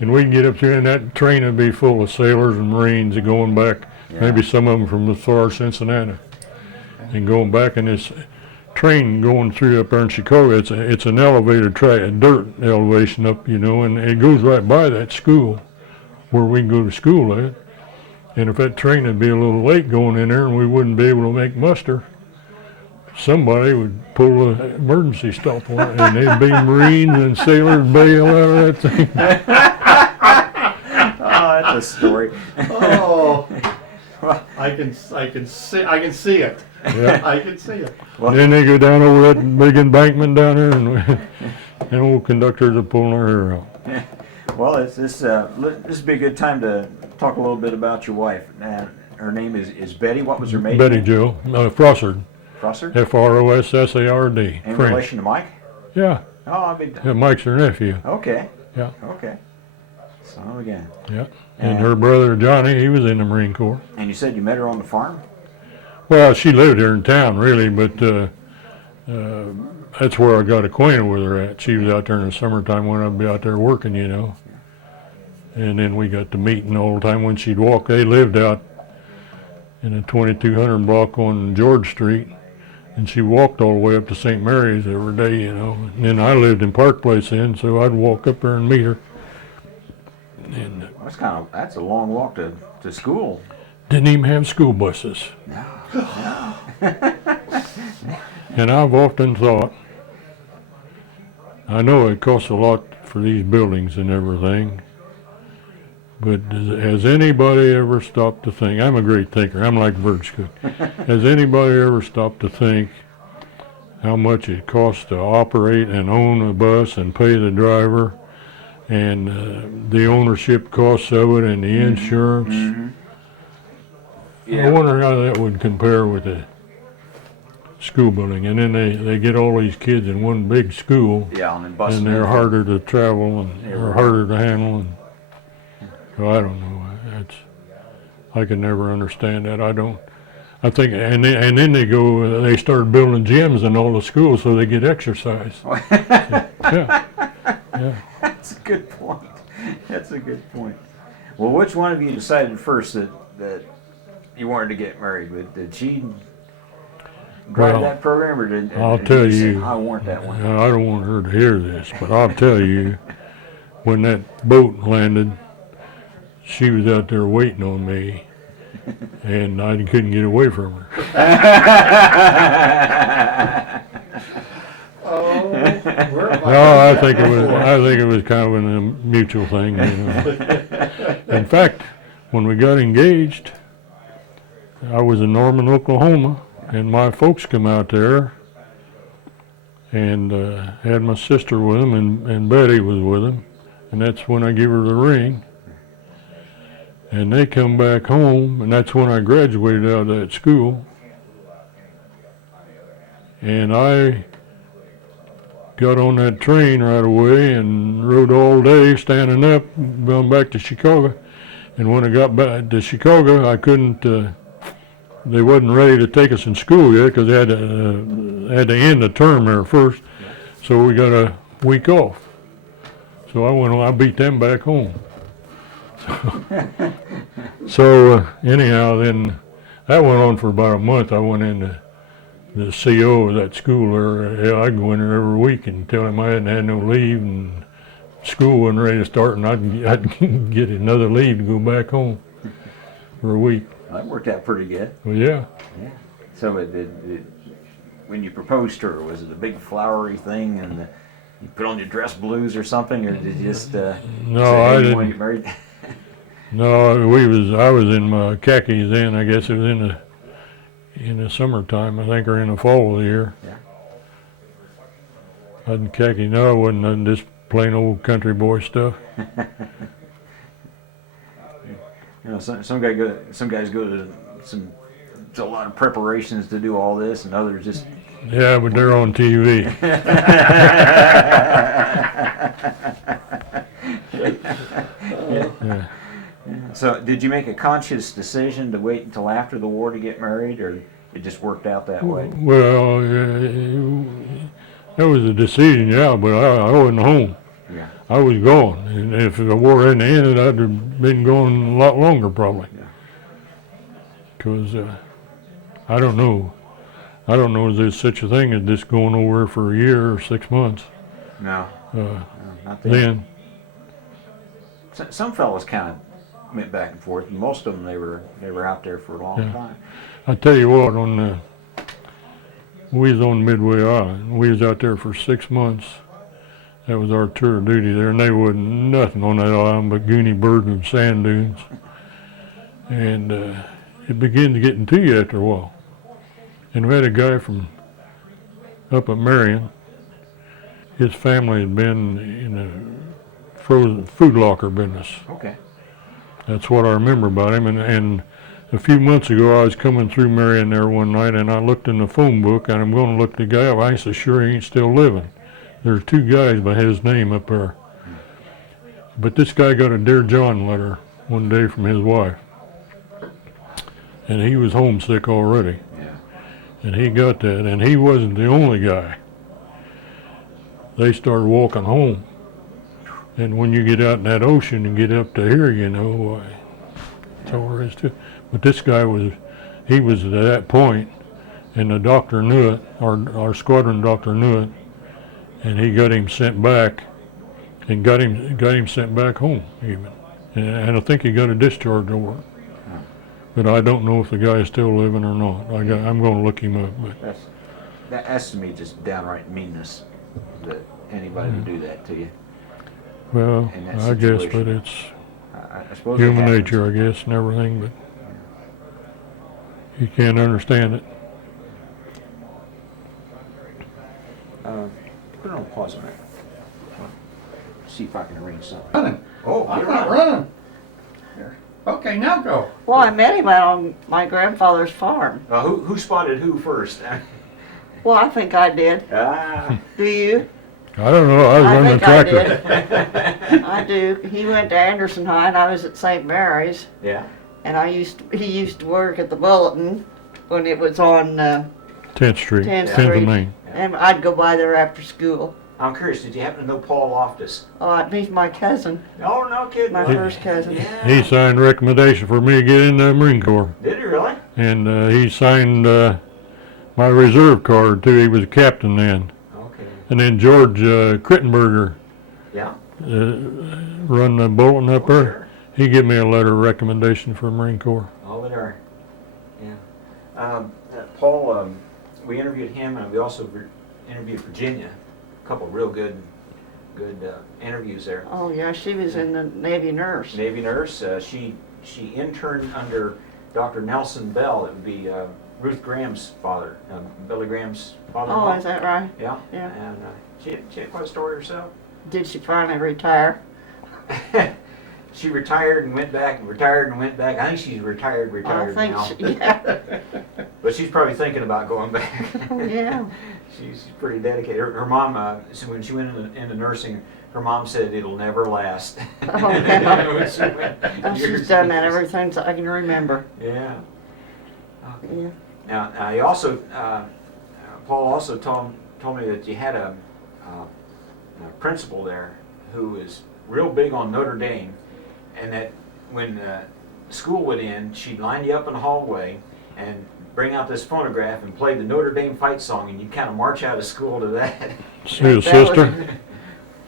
And we'd get up there, and that train would be full of sailors and Marines going back, maybe some of them from as far as Cincinnati, and going back in this train going through up there in Chicago. It's an elevated track, a dirt elevation up, and it goes right by that school where we can go to school at. And if that train would be a little late going in there and we wouldn't be able to make muster, somebody would pull an emergency stop on it, and there'd be Marines and sailors bail out of that thing. Oh, that's a story. Oh, I can see it. Yeah. I can see it. Well, Then they go down over that big embankment down there, and old conductors are pulling their hair out. well, this would be a good time to talk a little bit about your wife. Her name is Betty. What was her maiden Betty name? Jo, Frossard, Frosser? Frossard. In relation to Mike? Yeah, Oh, I mean, yeah, Mike's her nephew. okay. Yeah, Okay. So again. yeah. And her brother Johnny, he was in the Marine Corps. And you said you met her on the farm? Well, she lived here in town, really, but that's where I got acquainted with her at. She was out there in the summertime when I'd be out there working, And then we got to meeting all the time when she'd walk. They lived out in a 2200 block on George Street, and she walked all the way up to St. Mary's every day, And then I lived in Park Place then, so I'd walk up there and meet her. And That's a long walk to school. didn't even have school buses. And I've often thought, I know it costs a lot for these buildings and everything, but has anybody ever stopped to think, I'm a great thinker, I'm like Verge Cook, has anybody ever stopped to think how much it costs to operate and own a bus and pay the driver, and the ownership costs of it and the insurance? Mm-hmm. I wonder how that would compare with the school building, and then they get all these kids in one big school, Yeah, and then busting and they're in. harder to travel and Yeah, they're right. harder to handle. And so I don't know. I can never understand that. I think, and then they start building gyms in all the schools so they get exercise. Yeah, yeah. That's a good point. That's a good point. Well, which one of you decided first that you wanted to get married? Did she drive Well, that program, or did I'll did tell say, you. I want that one? I don't want her to hear this, but I'll tell you, when that boat landed, she was out there waiting on me, and I couldn't get away from her. Oh, where have No, I heard think that it was. before? I think it was kind of a mutual thing. You know. In fact, when we got engaged, I was in Norman, Oklahoma, and my folks come out there, and had my sister with them, and Betty was with them, and that's when I gave her the ring. And they come back home, and that's when I graduated out of that school. And I got on that train right away and rode all day, standing up, going back to Chicago. And when I got back to Chicago, I couldn't. They wasn't ready to take us in school yet because they had to end the term there first. So we got a week off. So I beat them back home. So anyhow, then that went on for about a month. I went into the CO of that school there. Yeah, I'd go in there every week and tell him I hadn't had no leave and school wasn't ready to start, and I'd get another leave to go back home for a week. That worked out pretty good. Well, yeah. So when you proposed to her, was it a big flowery thing, and you put on your dress blues or something, or did you just No, say, I hey, you want to didn't. get married? No, I was in my khakis then. I guess it was in the summertime, I think, or in the fall of the year. Yeah. I didn't khaki. No, I wasn't. Nothing, just plain old country boy stuff. You know, some guys go to a lot of preparations to do all this, and others just. Yeah, but they're on TV. Yeah. So, did you make a conscious decision to wait until after the war to get married, or it just worked out that way? Well, that was a decision, yeah, but I wasn't home. Yeah. I was gone, and if the war hadn't ended, I'd have been gone a lot longer probably. Because I don't know. I don't know if there's such a thing as just going over for a year or 6 months. No. Not Then, Some fellows kind of went back and forth. And most of them, they were out there for a long Yeah. time. I tell you what, we was on Midway Island. We was out there for 6 months. That was our tour of duty there, and there wasn't nothing on that island but goony birds and sand dunes. And it begins getting to you after a while. And we had a guy from up at Marion. His family had been in the frozen food locker business. Okay. That's what I remember about him. And a few months ago, I was coming through Marion there one night, and I looked in the phone book, and I'm going to look the guy up. I ain't so sure he ain't still living. There's 2 guys by his name up there. But this guy got a Dear John letter one day from his wife. And he was homesick already. Yeah. And he got that, and he wasn't the only guy. They started walking home. And when you get out in that ocean and get up to here, you know, it's over his too. But this guy he was at that point, and the doctor knew it, our squadron doctor knew it, and he got him sent back, and got him sent back home even. And I think he got a discharge over it. But I don't know if the guy is still living or not. I'm going to look him up. But That's to me just downright meanness that anybody would do that to you. well, In that I guess, situation. but it's I suppose it human happens. nature, I guess, and everything. But you can't understand it. Put it on pause a minute. See if I can arrange something. Running. Oh, I'm you're not right. running. Here. Okay, now go. Well, I met him out on my grandfather's farm. Who spotted who first? Well, I think I did. Ah. Do you? I don't know, I was I running the think I tractor. did. I do. He went to Anderson High and I was at St. Mary's. Yeah. And he used to work at the Bulletin when it was on 10th Street, 10th 10th Street. and Main. And I'd go by there after school. I'm curious, did you happen to know Paul Loftus? Oh, he's my cousin, Oh, no kidding. my really? first cousin. Yeah. He signed recommendation for me to get in the Marine Corps. Did he really? And he signed my reserve card too. He was a captain then. Okay. And then George Crittenberger Yeah. run the Bolton up there. Sure. He gave me a letter of recommendation for Marine Corps. Over there. Yeah. Paul, we interviewed him, and we also interviewed Virginia. A couple real good interviews there. Oh yeah, she was in the Navy nurse. Navy nurse. She interned under Dr. Nelson Bell. It would be Ruth Graham's father, Billy Graham's father. Oh, is that right? Yeah. Yeah. And she had quite a story herself. Did she finally retire? She retired and went back, and retired and went back. I think she's retired I think now. she, yeah. But she's probably thinking about going back. Yeah. She's pretty dedicated. Her mom, so when she went into nursing, her mom said it'll never last. Oh, yeah. When she went Oh, years she's done and that years. ever since I can remember. Yeah. Okay. Yeah. Now, he also, Paul also told me that you had a principal there who is real big on Notre Dame, and that when school would end, she'd line you up in the hallway and bring out this phonograph and play the Notre Dame fight song, and you kind of march out of school to that. His That was- sister?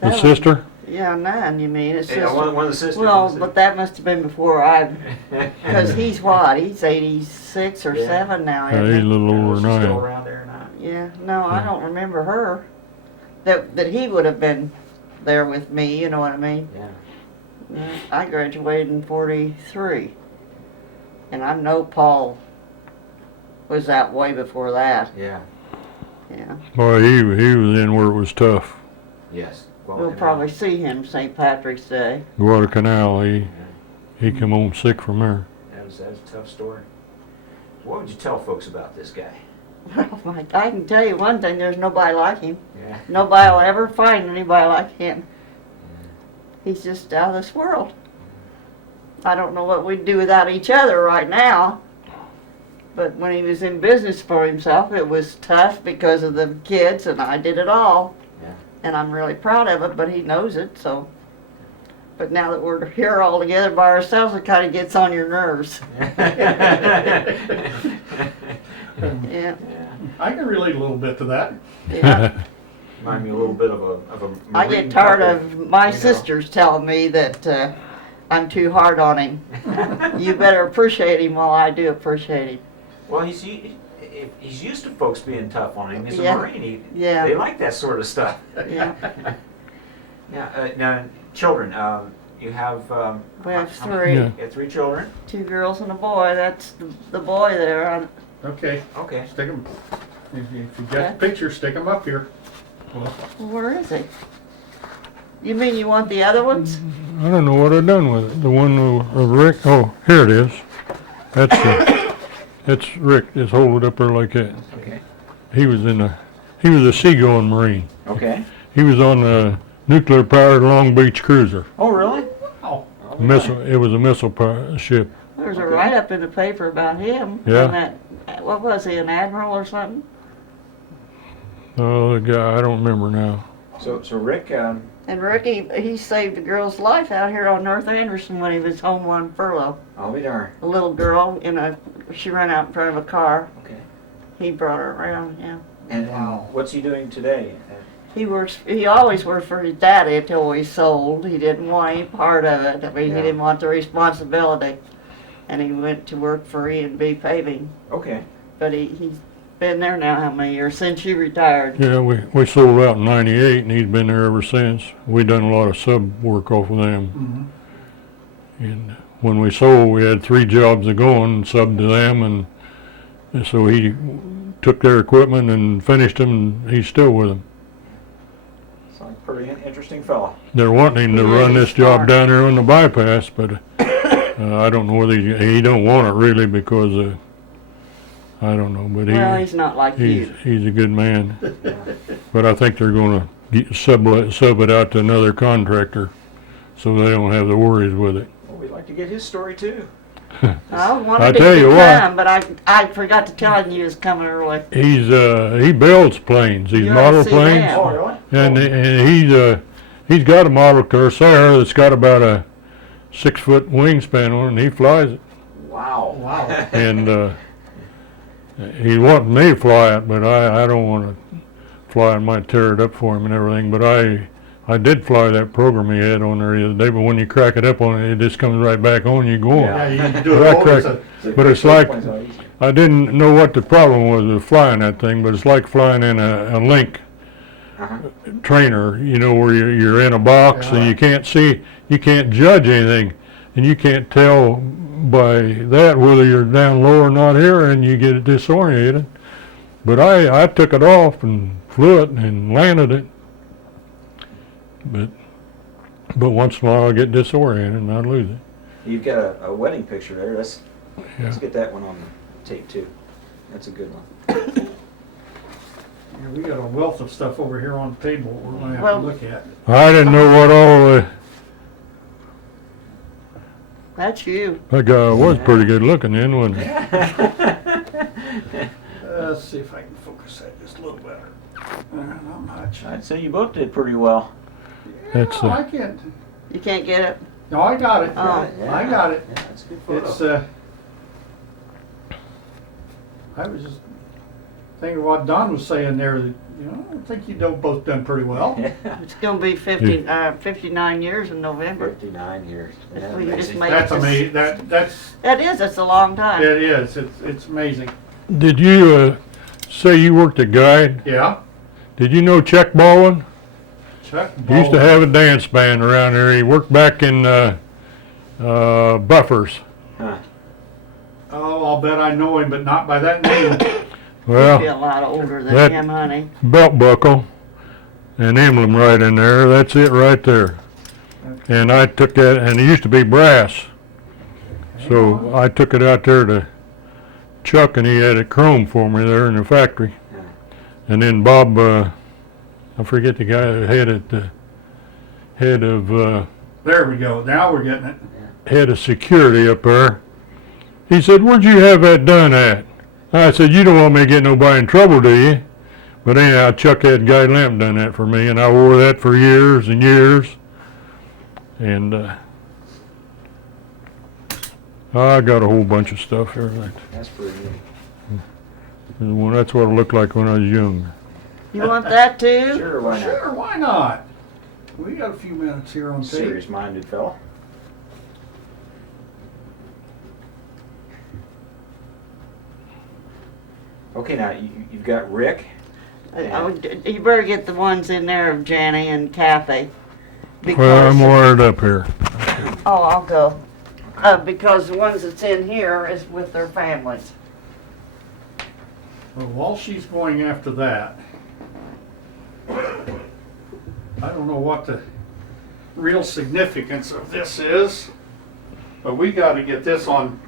that His was- sister? Yeah, nine, you mean? It's Yeah, just, one of the sisters. well, but that must have been before I, because Because he's what? He's 86 or Yeah. 7 now, Yeah, isn't he's a he? little over still 9. around there or not? Yeah, no, I don't remember her. That he would have been there with me, you know what I mean? Yeah. Yeah, I graduated in 43. And I know Paul was that way before that. Yeah. Yeah. Boy, he was in where it was tough. Yes. We'll probably see him St. Patrick's Day. Guadalcanal, he come home sick from there. That was a tough story. What would you tell folks about this guy? Well, I can tell you one thing, there's nobody like him. Yeah. Nobody will ever find anybody like him. He's just out of this world. I don't know what we'd do without each other right now. But when he was in business for himself, it was tough because of the kids, and I did it all. Yeah. And I'm really proud of it, but he knows it, so. But now that we're here all together by ourselves, it kind of gets on your nerves. Yeah, I can relate a little bit to that. yeah. Remind me a little bit of a I Marine get tired couple, of my you know. sisters telling me that I'm too hard on him. You better appreciate him while I do appreciate him. Well, he's used to folks being tough on him. He's Yeah. a Marine. Yeah. They like that sort of stuff. Yeah. Yeah. Now, children. You have. We have how- three. Yeah. You have 3 children. 2 girls and a boy. That's the boy there. Okay, Okay. stick them. If you got the picture, stick them up here. Well, Where is he? You mean you want the other ones? I don't know what I done with it. The one of Rick, oh, here it is. That's Rick, just hold it up there like that. Okay. He was a seagoing Marine. Okay. He was on a nuclear-powered Long Beach cruiser. Oh, really? oh, It was a missile ship. There's a Okay. write-up in the paper about him. Yeah. And that, what was he, an admiral or something? Oh, the guy, I don't remember now. So Rick. And Ricky, he saved a girl's life out here on North Anderson when he was home on furlough. I'll be darned. A little girl she ran out in front of a car. Okay. He brought her around, yeah. And what's he doing today? He always worked for his daddy until he sold. He didn't want any part of it. I mean, Yeah. he didn't want the responsibility. And he went to work for E&B Paving. Okay. But he's been there now how many years? Since you retired. Yeah, we sold out in '98, and he's been there ever since. We done a lot of sub work off of them. And when we sold, we had 3 jobs going, subbed to them, and so he took their equipment and finished them, and he's still with them. Sounds like a pretty interesting fella. They're wanting him to Yeah, run he's this job smart. down there on the bypass, but I don't know whether he don't want it really because I don't know, but Well, he's not like you. he's a good man. But I think they're going to sub it out to another contractor, so they don't have the worries with it. Well, we'd like to get his story too. I wanted I to tell you what. come, but I forgot to tell him you was coming early. He builds planes. These You ought to model see planes, that. Oh, really? and he's got a model Corsair that's got about a 6-foot wingspan on it, and he flies it. Wow. Wow. And he wanted me to fly it, but I don't want to fly it. I might tear it up for him and everything. But I did fly that program he had on there the other day. But when you crack it up on it, it just comes right back on. You go on. Yeah, you can do But I it over. cracked- But it's like I didn't know what the problem was with flying that thing. But it's like flying in a link Uh-huh. trainer. You know, where you're in a box and you can't see, you can't judge anything, and you can't tell by that whether you're down low or not here, and you get disoriented. But I took it off and flew it and landed it. But once in a while I get disoriented and I lose it. You've got a wedding picture there. Let's Yeah. get that one on tape too. That's a good one. Yeah, we got a wealth of stuff over here on the table we're gonna have Well- to look at. I didn't know what all That's you. that guy was pretty good looking then, wasn't he? Let's see if I can focus that just a little better. Not much. I'd say you both did pretty well. That's No, I can't. You can't get it? No, I got it. Oh. I got it. Yeah, that's a good photo. It's I was just thinking what Don was saying there, that, I think you both done pretty well. It's gonna be 59 years in November. 59 years. Well, you just Amazing. made That's it this- amazing. That's, It's a long time. it is. It's amazing. Did you say you worked at Guide? Yeah. Did you know Chuck Baldwin? Chuck He used to have a dance band around there. He worked back in Buffers. Huh. Oh, I'll bet I know him, but not by that name. You'd be Well, a lot older than that- him, honey. belt buckle, an emblem right in there. That's it right there. And I took that, and it used to be brass. So I took it out there to Chuck, and he had it chrome for me there in the factory. And then Bob, I forget the guy who had it, the head of There we go. Now we're getting it. head of security up there. He said, "Where'd you have that done at?" I said, "You don't want me to get nobody in trouble, do you?" But anyhow, Chuck had Guy Lamp done that for me, and I wore that for years and years. And I got a whole bunch of stuff here. That's pretty neat. Well, that's what it looked like when I was young. You want that too? Sure, why not? Sure, why not? We got a few minutes here on tape. Serious-minded fella. Okay, now you've got Rick. You better get the ones in there of Janny and Kathy. Well, I'm wired up here. Oh, I'll go. Because the ones that's in here is with their families. Well, while she's going after that, I don't know what the real significance of this is, but we got to get this on.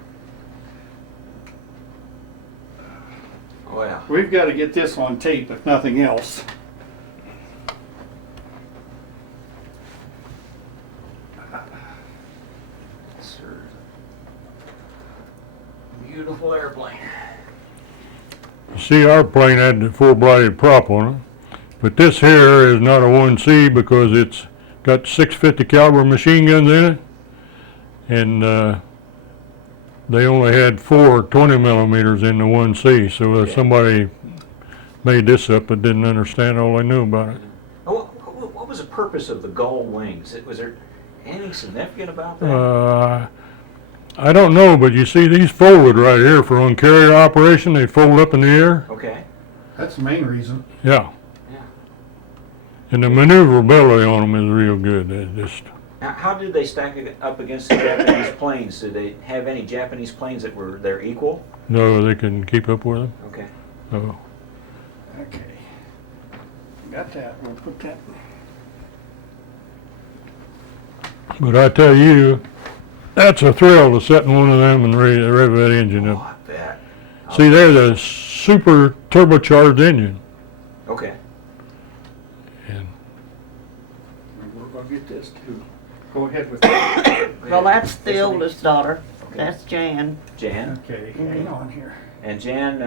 Oh, yeah. We've got to get this on tape, if nothing else. Sir. Beautiful airplane. See, our plane had the full-bladed prop on it, but this here is not a 1C because it's got 650 caliber machine guns in it, and they only had 4 20 millimeters in the 1C. So if somebody made this up but didn't understand all they knew about it. What was the purpose of the gull wings? Was there anything significant about that? I don't know, but you see these folded right here for on carrier operation. They fold up in the air. Okay. That's the main reason. Yeah. Yeah. And the maneuverability on them is real good. They just Now, how did they stack it up against the Japanese planes? Did they have any Japanese planes that were their equal? no, they can keep up with them. Okay. Oh. Okay. Got that. We'll put that. But I tell you, that's a thrill to sit in one of them and rev that engine Oh, up. I bet. See, they're the super turbocharged engine. Okay. And We're gonna get this too. Go ahead with that. Well, that's the This one? oldest daughter. Okay. That's Jan. Jan. Okay, hang on here. And Jan,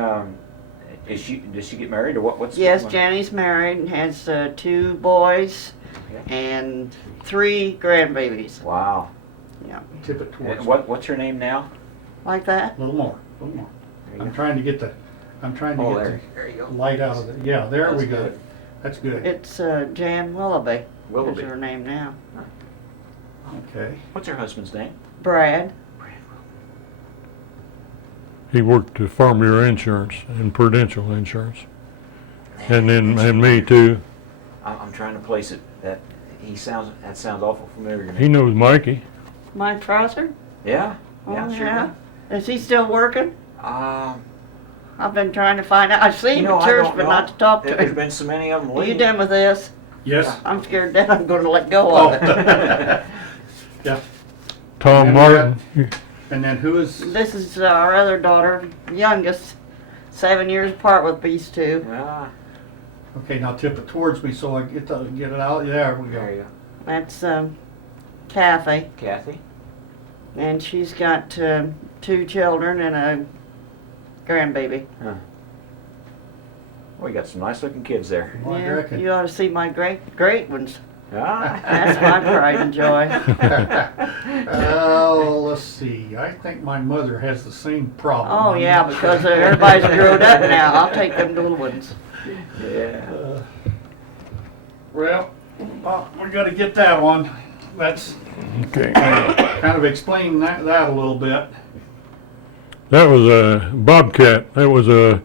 does she get married or what? What's Yes, going- Janny's married and has 2 boys Okay. and 3 grandbabies. Wow. Yeah, Tip it towards And me. what's her name now? like that. A little more, a little more. There you I'm go. trying to get the, I'm trying to Oh, get there. There you the go. light out of it. Yeah, there That's we go. good. That's good. It's Jan Willoughby. Willoughby. Is her name now. Okay. What's her husband's name? Brad. he worked at Farm Bureau Insurance and Prudential Insurance. And me too. I'm trying to place it. That sounds awful familiar to me. He knows Mikey. Mike Prosser. Yeah. Oh, Yeah. Sure. yeah. Is he still working? Do. I've been trying to find out. I've seen him I at church, don't but know. not to talk to There's him. been so many of them. Are you done with this? Yes. I'm scared that I'm going to let go Oh. of it. Yeah. Tom And Martin. And then who is, This is our other daughter, youngest, 7 years apart with these 2. Ah, okay, now tip it towards me so I get it out. There we there go. you go. That's Kathy, Kathy. and she's got 2 children and a grandbaby. We got some nice looking kids there. Well, I Yeah, reckon. you ought to see my great ones. Ah. That's my pride and joy. Oh, let's see. I think my mother has the same problem. Oh I'm yeah, not because sure. everybody's grown up now. I'll take them little ones. Yeah. Well, we got to get that one. That's Okay. kind of explain that a little bit. That was a Bobcat. That was a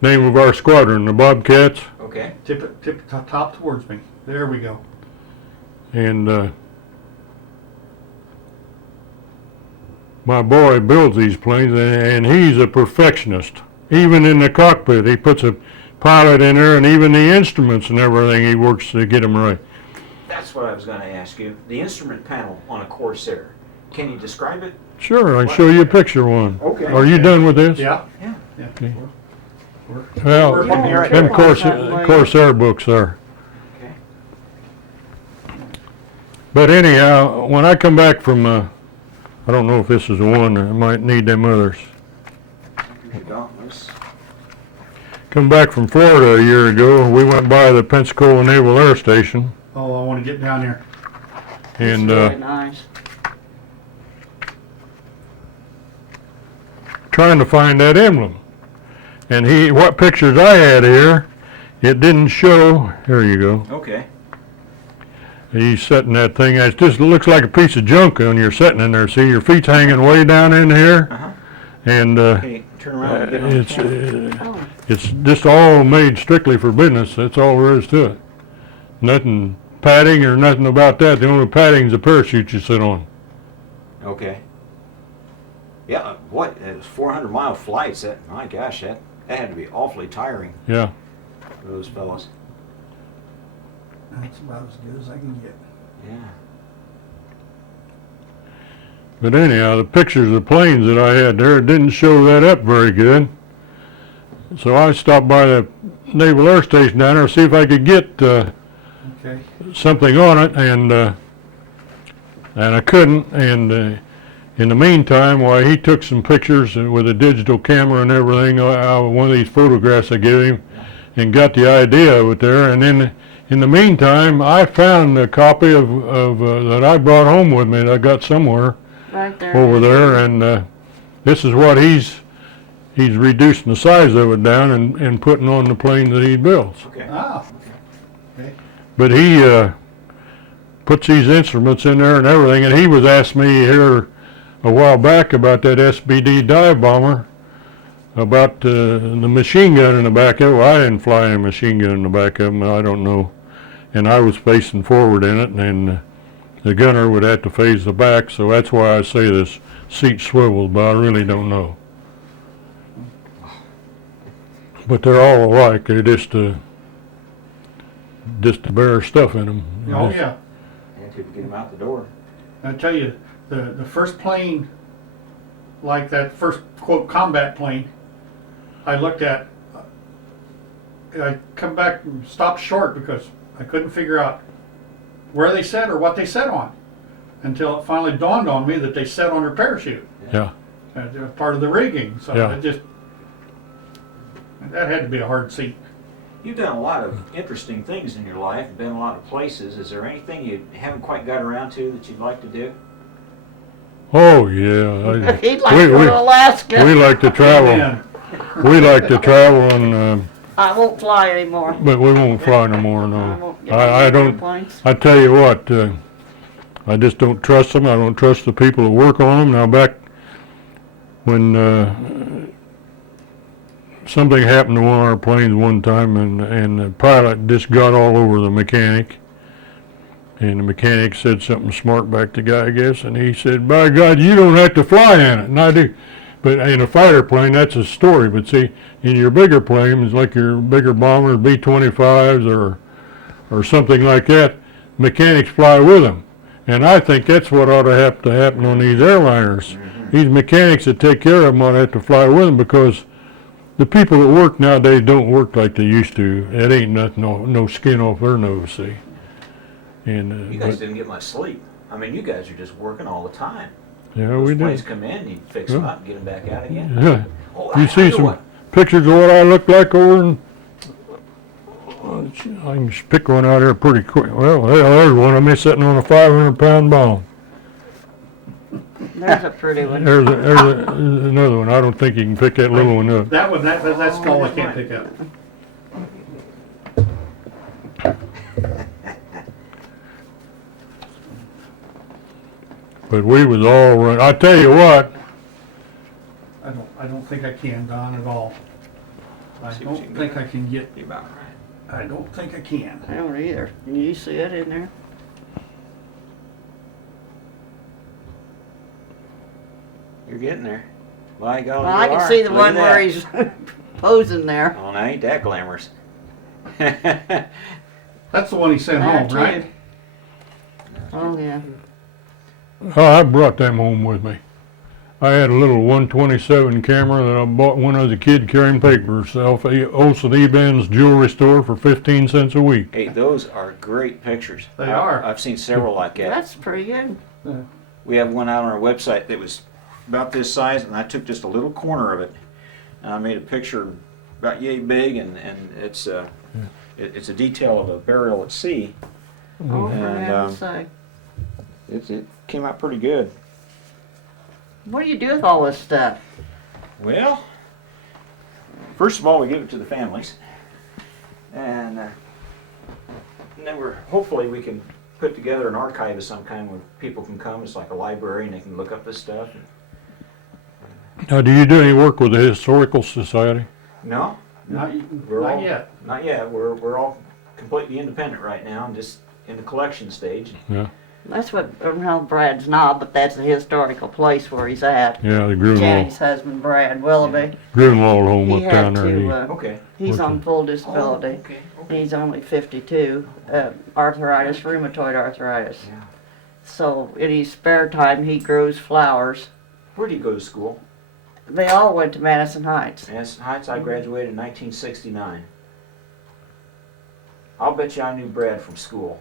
name of our squadron, the Bobcats. Okay. Tip it top towards me. There we go. And my boy builds these planes, and he's a perfectionist. Even in the cockpit, he puts a pilot in there, and even the instruments and everything, he works to get them right. That's what I was going to ask you. The instrument panel on a Corsair. Can you describe it? Sure, I can show you a picture of one. Okay. Are you done with this? Yeah. Yeah. Yeah. Okay. We're Well, working Yeah. here. them Something. Corsair books are. Okay. But anyhow, when I come back from, I don't know if this is the one, I might need them others. Here's your dauntless. Come back from Florida a year ago, we went by the Pensacola Naval Air Station, Oh, I want to get down there. and It's really nice. trying to find that emblem. And what pictures I had here, it didn't show, here you go. Okay. He's setting that thing, it just looks like a piece of junk when you're sitting in there. See, your feet's hanging way down in here, Uh-huh. and Okay, turn around and get on the it's camera. Oh, it's just all made strictly for business. That's all there is to it. Nothing padding or nothing about that. The only padding's the parachute you sit on. Okay. Yeah, what? It was 400-mile flights. My gosh, that had to be awfully tiring Yeah. for those fellows. That's about as good as I can get. Yeah. But anyhow, the pictures of the planes that I had there didn't show that up very good. So I stopped by the Naval Air Station down there to see if I could get Okay. something on it, and I couldn't. And in the meantime, why, he took some pictures with a digital camera and everything out of one of these photographs I gave him, and got the idea of it there. And then in the meantime, I found a copy of that I brought home with me that I got somewhere right there. over there, and this is what he's reducing the size of it down and putting on the plane that he builds. Okay. Ah. Okay. But he puts these instruments in there and everything, and he was asking me here a while back about that SBD dive bomber, about the machine gun in the back of it. Well, I didn't fly a machine gun in the back of them, I don't know. And I was facing forward in it, and the gunner would have to face the back, so that's why I say this seat swivels, but I really don't know. But they're all alike. They're just the bare stuff in them. Oh yeah. And couldn't get him out the door. I tell you, the first plane, like that first quote combat plane, I looked at, I come back and stopped short because I couldn't figure out where they said or what they said on, until it finally dawned on me that they said on her parachute. Yeah. It was part of the rigging, so Yeah. that had to be a hard seat. You've done a lot of interesting things in your life, been a lot of places. Is there anything you haven't quite got around to that you'd like to do? Oh, yeah. He'd like to go to Alaska. We like to travel. And We like to travel, and I won't fly anymore. but we won't fly no more. I No, won't get I on don't. airplanes. I tell you what, I just don't trust them. I don't trust the people that work on them. Now, back when something happened to one of our planes one time, and the pilot just got all over the mechanic. And the mechanic said something smart back to the guy, I guess, and he said, "By God, you don't have to fly in it." And I do. But in a fighter plane, that's a story. But see, in your bigger planes, like your bigger bombers, B-25s or something like that, mechanics fly with them. And I think that's what ought to have to happen on these airliners. These mechanics that take care of them ought to have to fly with them, because the people that work nowadays don't work like they used to. It ain't nothing, no skin off their nose, see. And You guys didn't get much sleep. I mean, you guys are just working all the time. yeah, Those we planes do. come in, you fix them up, get them back out again. Yeah. Oh, You I see know some what. pictures of what I look like over in, I can just pick one out here pretty quick. Well, there's one of me sitting on a 500-pound bomb. There's a pretty one. There's another one. I don't think you can pick that little one up. that one, that's all I can't pick up. But we was all run. I tell you what, I don't think I can, Don, at all. I See what you don't can think do. I can get, You're about right. I don't think I can. I don't either. Can you see it in there? You're getting there. By golly, Well, I you can are. see the Look one at where that. he's posing there. Oh, now ain't that glamorous. That's the one he sent That home, too. right? Oh, yeah. oh, I brought them home with me. I had a little 127 camera that I bought when I was a kid carrying papers off Olson Eben's jewelry store for 15 cents a week. Hey, those are great pictures. They are. I've seen several like that. That's pretty good. We have one out on our website that was about this size, and I took just a little corner of it, and I made a picture about yay big, and it's it's a detail of a burial at sea. Oh, for And, heaven's sake. It came out pretty good. What do you do with all this stuff? Well, first of all, we give it to the families, and then hopefully we can put together an archive of some kind where people can come. It's like a library, and they can look up this stuff. Now, do you do any work with the Historical Society? No, Not, We're not all- yet. not yet. We're all completely independent right now, and just in the collection stage. Yeah, That's what, well, Brad's not, but that's the historical place where he's at. yeah, the Grunewald Jenny's husband, Brad Willoughby. home He up down had there. to, Okay. he's on Okay. full disability. okay. He's only 52, arthritis, rheumatoid arthritis. Yeah. So in his spare time, he grows flowers. Where do you go to school? They all went to Madison Heights. Madison Heights. I graduated in 1969. I'll bet you I knew Brad from school.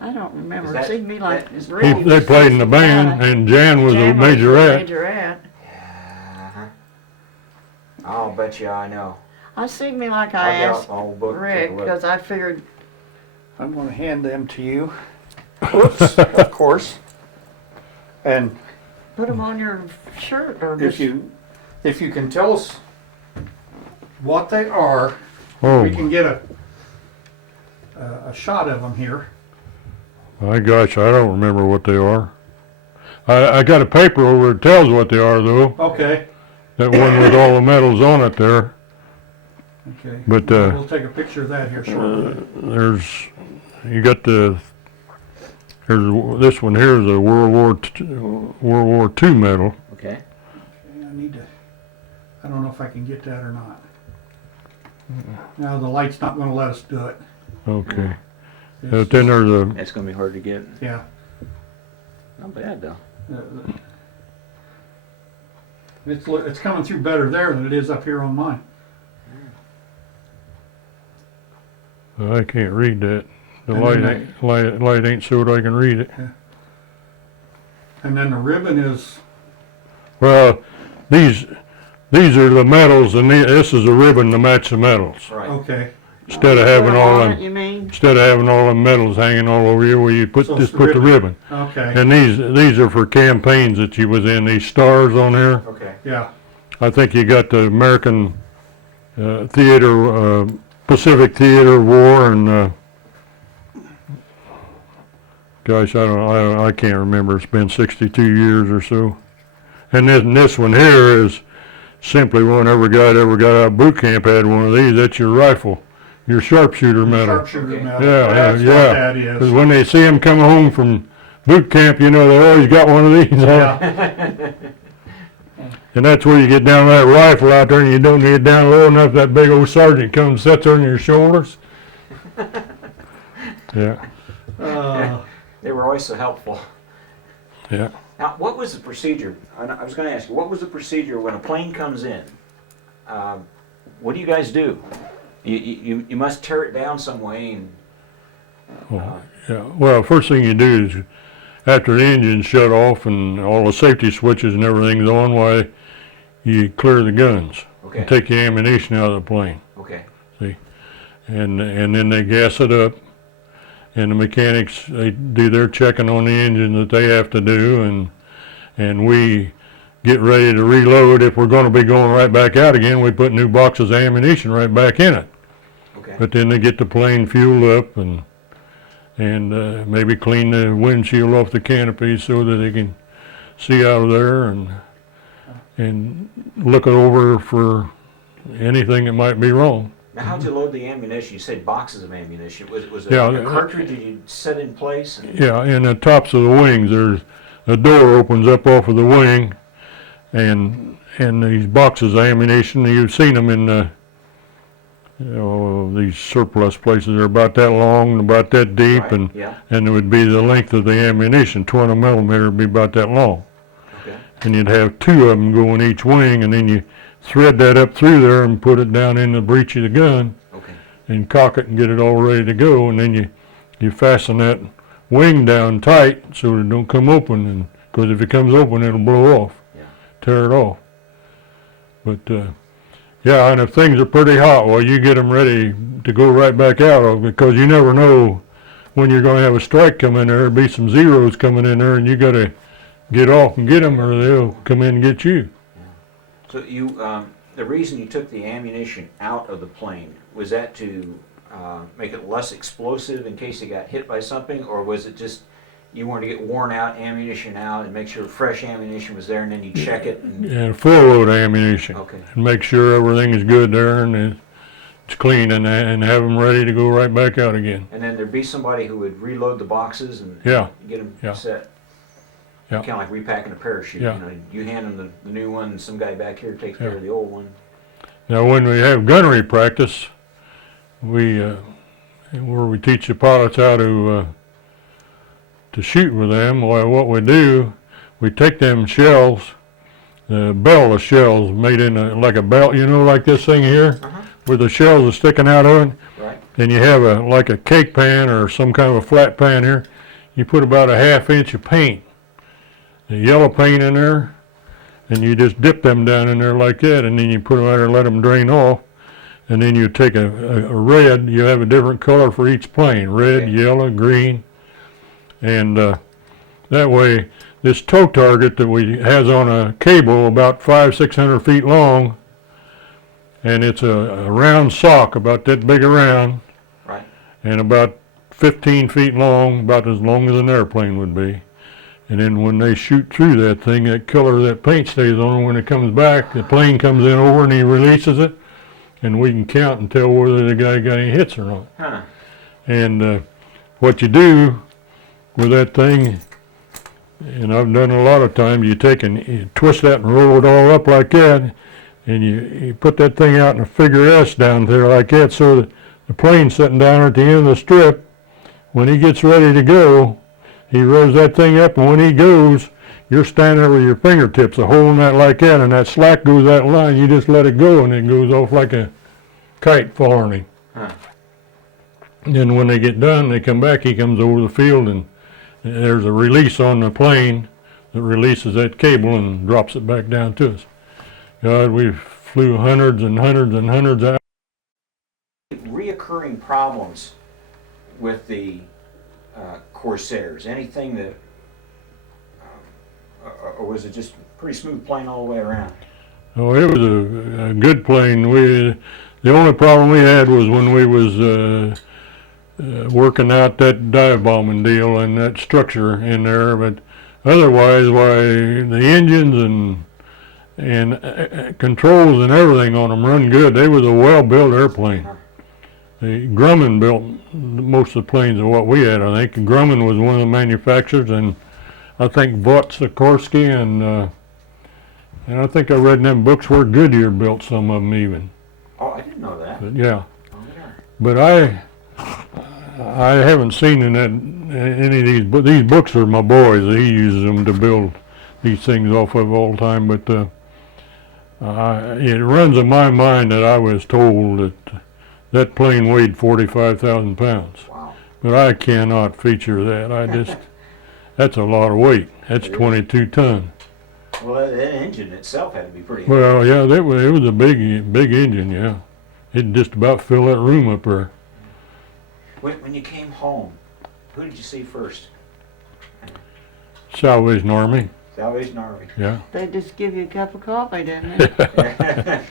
I don't remember. Is It that- seemed to me like that is- really They played in the band, and Jan was a Jan was majorette. Yeah. I'll bet you I know. I seemed me like I I'll asked get out my old book. Rick take a look. because I figured I'm gonna hand them to you. Oops, of course. And put them on your shirt or if just you can tell us what they are, Oh, we can get a shot of them here. my gosh, I don't remember what they are. I got a paper over that tells what they are, though. Okay. That one with all the medals on it there. Okay. But We'll take a picture of that here shortly. you got this one here is a World War II medal. Okay. I don't know if I can get that or not. No, the light's not gonna let us do it. Okay. It's But then there's a That's gonna be hard to get. Yeah. Not bad though. It's coming through better there than it is up here on mine. I can't read that. The And light then light ain't so that I can read it. And then the ribbon is, Well, these are the medals, and this is a ribbon to match the medals. Right. okay. Instead of having all them, You mean? instead of having all them medals hanging all over you, where you put So just it's the put the ribbon. Okay, And these are for campaigns that you was in. These stars on here. Okay. yeah. I think you got the American Theater, Pacific Theater War, and gosh, I can't remember. It's been 62 years or so. And then this one here is simply one every guy that ever got out of boot camp had one of these. That's your rifle, your sharpshooter medal. Sharpshooter Okay. medal. Yeah, That's yeah. what that Because is. when they see them coming home from boot camp, you know they always got one of these on. Yeah, And that's where you get down that rifle out there and you don't get down low enough, that big old sergeant comes, sits on your shoulders. Yeah, They were always so helpful. yeah. Now, what was the procedure? I was going to ask you, what was the procedure when a plane comes in? What do you guys do? You must tear it down some way and Yeah, well, first thing you do is, after the engine's shut off and all the safety switches and everything's on, why, you clear the guns. Okay. Take the ammunition out of the plane. okay. And then they gas it up, and the mechanics, they do their checking on the engine that they have to do, and we get ready to reload. If we're going to be going right back out again, we put new boxes of ammunition right back in it. Okay. But then they get the plane fueled up and maybe clean the windshield off the canopy so that they can see out of there and look it over for anything that might be wrong. Now, how'd you load the ammunition? You said boxes of ammunition. Was it Yeah, like a cartridge that you set in place? And, Yeah, in the tops of the wings, there's a door opens up off of the wing, and these boxes of ammunition, you've seen them in these surplus places. They're about that long and about that deep, Right, and yeah. and it would be the length of the ammunition. 20 millimeter would be about that long, Okay. and you'd have two of them going each wing, and then you thread that up through there and put it down in the breech of the gun, Okay. and cock it and get it all ready to go, and then you fasten that wing down tight so it don't come open, and because if it comes open it'll blow off, Yeah. tear it off. But yeah, and if things are pretty hot, well, you get them ready to go right back out, because you never know when you're going to have a strike come in there. There'll be some zeros coming in there, and you got to get off and get them, or they'll come in and get you. So the reason you took the ammunition out of the plane, was that to make it less explosive in case it got hit by something, or was it just you wanted to get worn out ammunition out and make sure fresh ammunition was there, and then you check it? And full load of ammunition. Okay. And make sure everything is good there and it's clean, and have them ready to go right back out again. And then there'd be somebody who would reload the boxes and Yeah. get them Yeah. set. Yeah. Kind of like repacking a parachute. Yeah. You know, you hand them the new one, and some guy back here takes care of the old one. Now, when we have gunnery practice, where we teach the pilots how to shoot with them, well, what we do, we take them shells, the bell of shells made in like a belt, like this thing here, where the shells are sticking out of it, Right. and you have like a cake pan or some kind of a flat pan here. You put about a ½ inch of paint, the yellow paint in there, and you just dip them down in there like that, and then you put them out there and let them drain off, and then you take a red, you have a different color for each plane, red, Okay. yellow, green, and that way this tow target that we has on a cable about 500-600 feet long, and it's a round sock about that big around, Right. and about 15 feet long, about as long as an airplane would be. And then when they shoot through that thing, that color of that paint stays on, and when it comes back, the plane comes in over and he releases it, and we can count and tell whether the guy got any hits or not. Huh. And what you do with that thing, and I've done a lot of times, you take and you twist that and roll it all up like that, and you put that thing out in a figure S down there like that, so that the plane's sitting down at the end of the strip. When he gets ready to go, he revs that thing up, and when he goes, you're standing there with your fingertips holding that like that, and that slack goes that line. You just let it go, and it goes off like a kite following him. Huh. And then when they get done, they come back, he comes over the field and there's a release on the plane that releases that cable and drops it back down to us. God, we flew hundreds and hundreds and hundreds of Reoccurring problems with the Corsairs? Anything that, or was it just pretty smooth plane all the way around? Oh, it was a good plane. The only problem we had was when we was working out that dive bombing deal and that structure in there, but otherwise, why, the engines and controls and everything on them run good. They was a well-built airplane. Grumman built most of the planes of what we had, I think. Grumman was one of the manufacturers, and I think Vought Sikorsky and I think I read in them books where Goodyear built some of them even. Oh, I didn't know that. But yeah. Oh, yeah. But I haven't seen in that any of these, but these books are my boys. He uses them to build these things off of all the time. But it runs in my mind that I was told that plane weighed 45,000 pounds. Wow. But I cannot feature that. That's a lot of weight. That's 22 ton. Well, that engine itself had to be pretty heavy. Well, yeah, it was a big engine, yeah. It'd just about fill that room up there. When you came home, who did you see first? Salvation Army, Salvation Army. yeah. They just give you a cup of coffee, didn't they?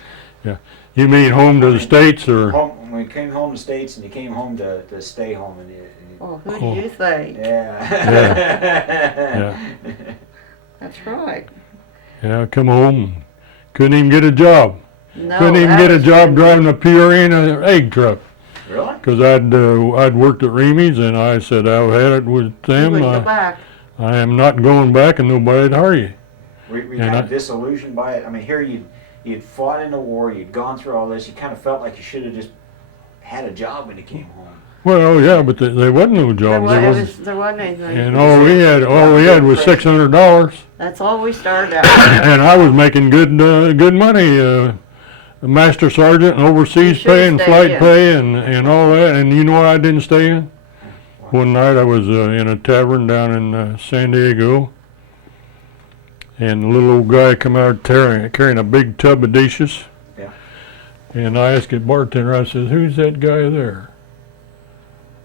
Yeah. You mean home to the States or? Home, when you came home to the States and you came home to stay home. Well, who do you think? Yeah. That's right. Yeah, come home, couldn't even get a job. No, Couldn't even that get a was job good. driving a Purina egg truck. Really? Because I'd worked at Remy's and I said I've had it with You them. wouldn't go back. I am not going back and nobody'd hire you. Were you And kind of disillusioned by it? I mean, here you'd fought in the war, you'd gone through all this, you kind of felt like you should have just had a job when you came home. Well, yeah, but there wasn't no jobs. There wasn't anything. And all we had was $600. That's all we started out. And I was making good money, a master sergeant and overseas You should've pay and stayed flight in. pay and all that. And you know what I didn't stay in? One night I was in a tavern down in San Diego, and the little old guy come out carrying a big tub of dishes. Yeah. And I asked the bartender, I said, "Who's that guy there?"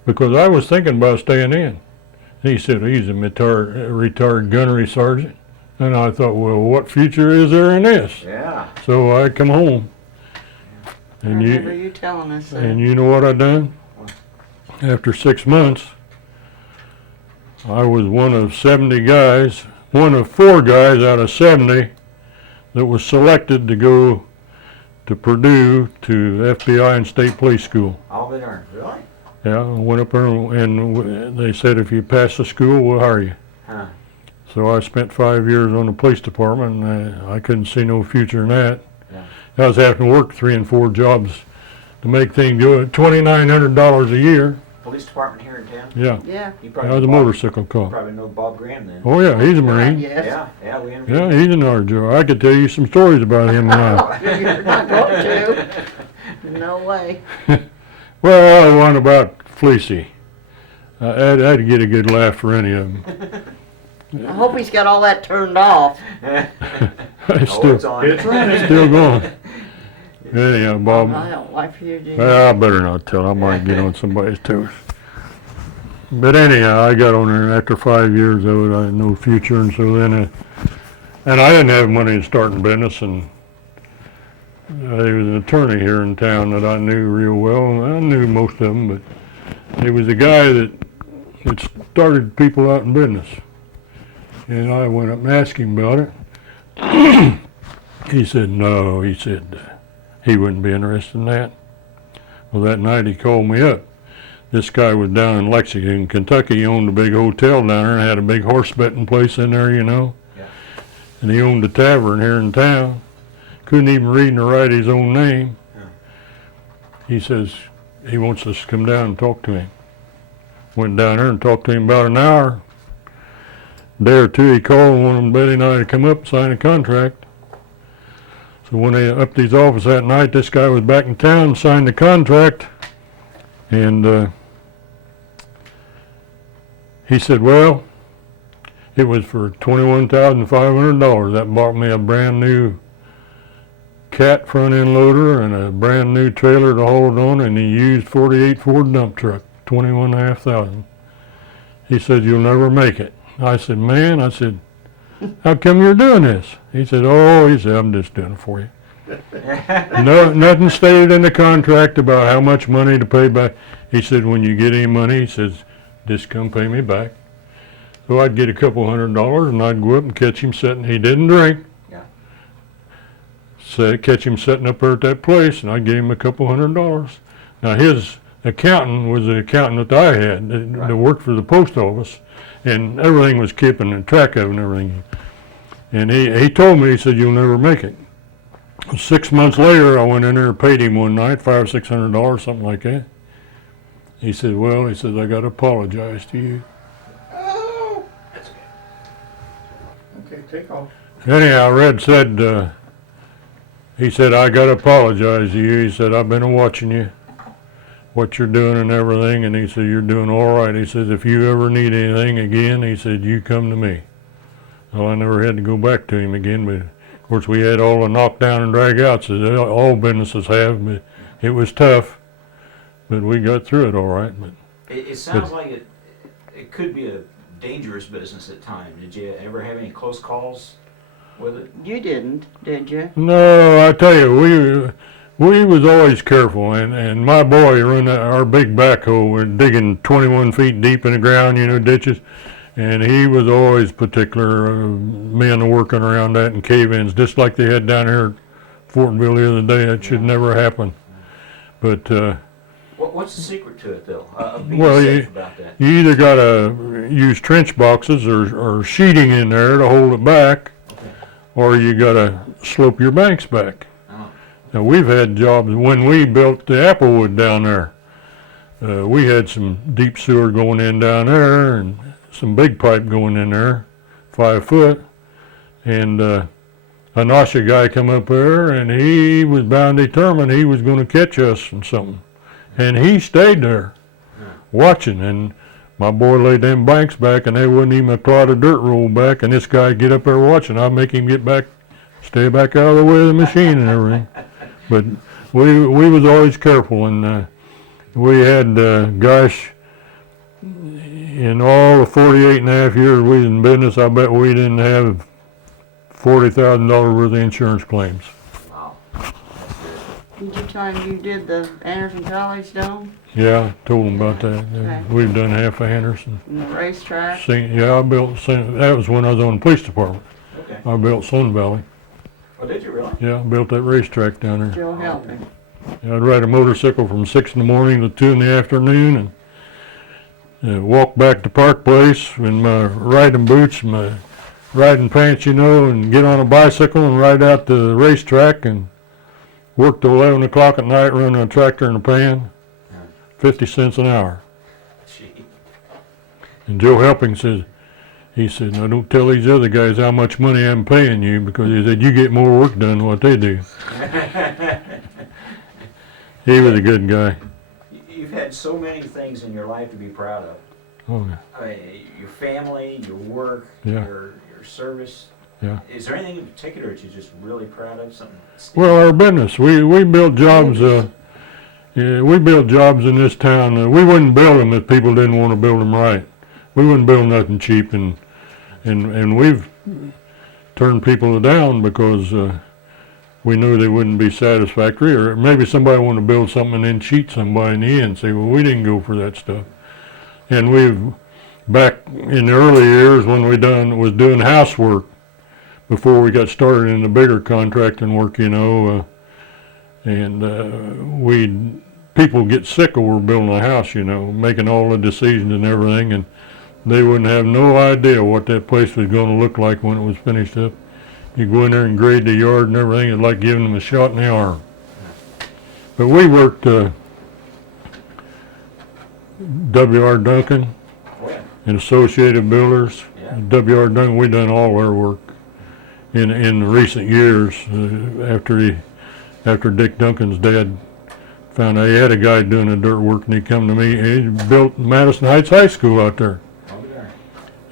Because I was thinking about staying in. And he said, "He's a retired gunnery sergeant." And I thought, well, what future is there in this? Yeah. So I come home. I And remember you telling us that. and you know what I done? After 6 months, I was one of 70 guys, one of 4 guys out of 70 that was selected to go to Purdue to FBI and state police school. All been earned. Really? Yeah, I went up there and they said if you pass the school, we'll hire you. Huh. So I spent 5 years on the police department, and I couldn't see no future in that. Yeah. I was having to work 3 and 4 jobs to make things go. $2,900 a year. Police department here in town? Yeah, Yeah. You I was a Bob- motorcycle You cop. probably know Bob Graham then. Oh yeah, he's a Marine. Yes. Yeah, we interviewed Yeah, he's an RJO. I could tell you some stories about him and I. You're not going to. No way. Well, one about Fleecy. I'd get a good laugh for any of them. I hope he's got all that turned off. It's Oh, it's on. It's running. still going. Anyhow, Bob. I don't like for you to do that. Well, I better not tell. I might get on somebody's toes. But anyhow, I got on there after 5 years of it. I had no future, and so then, and I didn't have money to start in business, and there was an attorney here in town that I knew real well. And I knew most of them, but he was a guy that started people out in business. And I went up and asked him about it. He said no. He said he wouldn't be interested in that. Well, that night he called me up. This guy was down in Lexington, Kentucky. He owned a big hotel down there and had a big horse betting place in there, you know. Yeah. And he owned a tavern here in town. Couldn't even read nor write his own name. Yeah. He says he wants us to come down and talk to him. Went down there and talked to him about an hour. A day or two he called and wanted Betty and I to come up and sign a contract. So when they upped his office that night, this guy was back in town and signed the contract. And he said, well, it was for $21,500. That bought me a brand new cat front end loader and a brand new trailer to hold on, and he used 48 Ford dump truck, 21,500. He said, you'll never make it. I said, man, how come you're doing this? He said, I'm just doing it for you. No, nothing stated in the contract about how much money to pay back. He said, when you get any money, he says, just come pay me back. So I'd get a couple $100 and I'd go up and catch him sitting. He didn't drink. Yeah. So catch him sitting up there at that place, and I'd give him a couple $100. Now his accountant was the accountant that I had that worked for the post office, and everything was keeping track of and everything. And he told me, he said, you'll never make it. 6 months later, I went in there and paid him one night, $500 or $600, something like that. He said, well, he says, I got to apologize to you. Oh, that's okay. Okay, take off. Anyhow, Red said, he said, I got to apologize to you. He said, I've been watching you, what you're doing and everything. And he said, you're doing all right. He said, if you ever need anything again, he said, you come to me. Well, I never had to go back to him again, but of course we had all the knockdown and drag outs that all businesses have, but it was tough. But we got through it all right. But It sounds like it could be a dangerous business at times. Did you ever have any close calls with it? You didn't, did you? no, I tell you, we was always careful, and my boy run our big backhoe. We're digging 21 feet deep in the ground, ditches, and he was always particular. Men working around that in cave-ins, just like they had down here at Fortville the other day. That should never happen. But What's the secret to it, though? Being Well, safe about that. you either got to use trench boxes or sheeting in there to hold it back, Okay. or you got to slope your banks back. Oh. Now, we've had jobs when we built the Applewood down there. We had some deep sewer going in down there and some big pipe going in there, 5 foot. And a Nasha guy come up there, and he was bound determined he was going to catch us in something. And he stayed there watching, and my boy laid them banks back, and there wasn't even a clod of dirt rolled back, and this guy get up there watching. I'd make him get back, stay back out of the way of the machine and everything. But we was always careful, and we had, gosh, in all the 48 and a half years we was in business, I bet we didn't have $40,000 worth of insurance claims. Wow. Did you tell him you did the Anderson College Dome Yeah, I told them about that. Okay. We've done half of Anderson. and the racetrack? I built, that was when I was on the police department. Okay. I built Sun Valley. Oh, did you really? Yeah, I built that racetrack down there. Still helping. I'd ride a motorcycle from 6 in the morning to 2 in the afternoon, and walk back to Park Place in my riding boots, my riding pants, and get on a bicycle and ride out to the racetrack and work till 11 o'clock at night running a tractor in a pan, 50 cents an hour. Gee. And Joe Helping says, he said, now don't tell these other guys how much money I'm paying you, because he said, you get more work done than what they do. He was a good guy. You've had so many things in your life to be proud of. Oh, yeah. I mean, your family, your work, Yeah. your service. Yeah. Is there anything in particular that you're just really proud of? Something? Well, our business, we built jobs, we built jobs in this town. We wouldn't build them if people didn't want to build them right. We wouldn't build nothing cheap, and we've turned people down because we knew they wouldn't be satisfactory, or maybe somebody wanted to build something and then cheat somebody in the end and say, well, we didn't go for that stuff. And we've, back in the early years when we was doing housework, before we got started in the bigger contracting work, and people get sick over building a house, making all the decisions and everything, and they wouldn't have no idea what that place was going to look like when it was finished up. You go in there and grade the yard and everything, it's like giving them a shot in the arm. But we worked W.R. Duncan Oh, yeah. and Associated Builders. Yeah. W.R. Duncan, we done all their work in recent years. After Dick Duncan's dad found out he had a guy doing the dirt work, and he come to me. He built Madison Heights High School out there. Oh, yeah.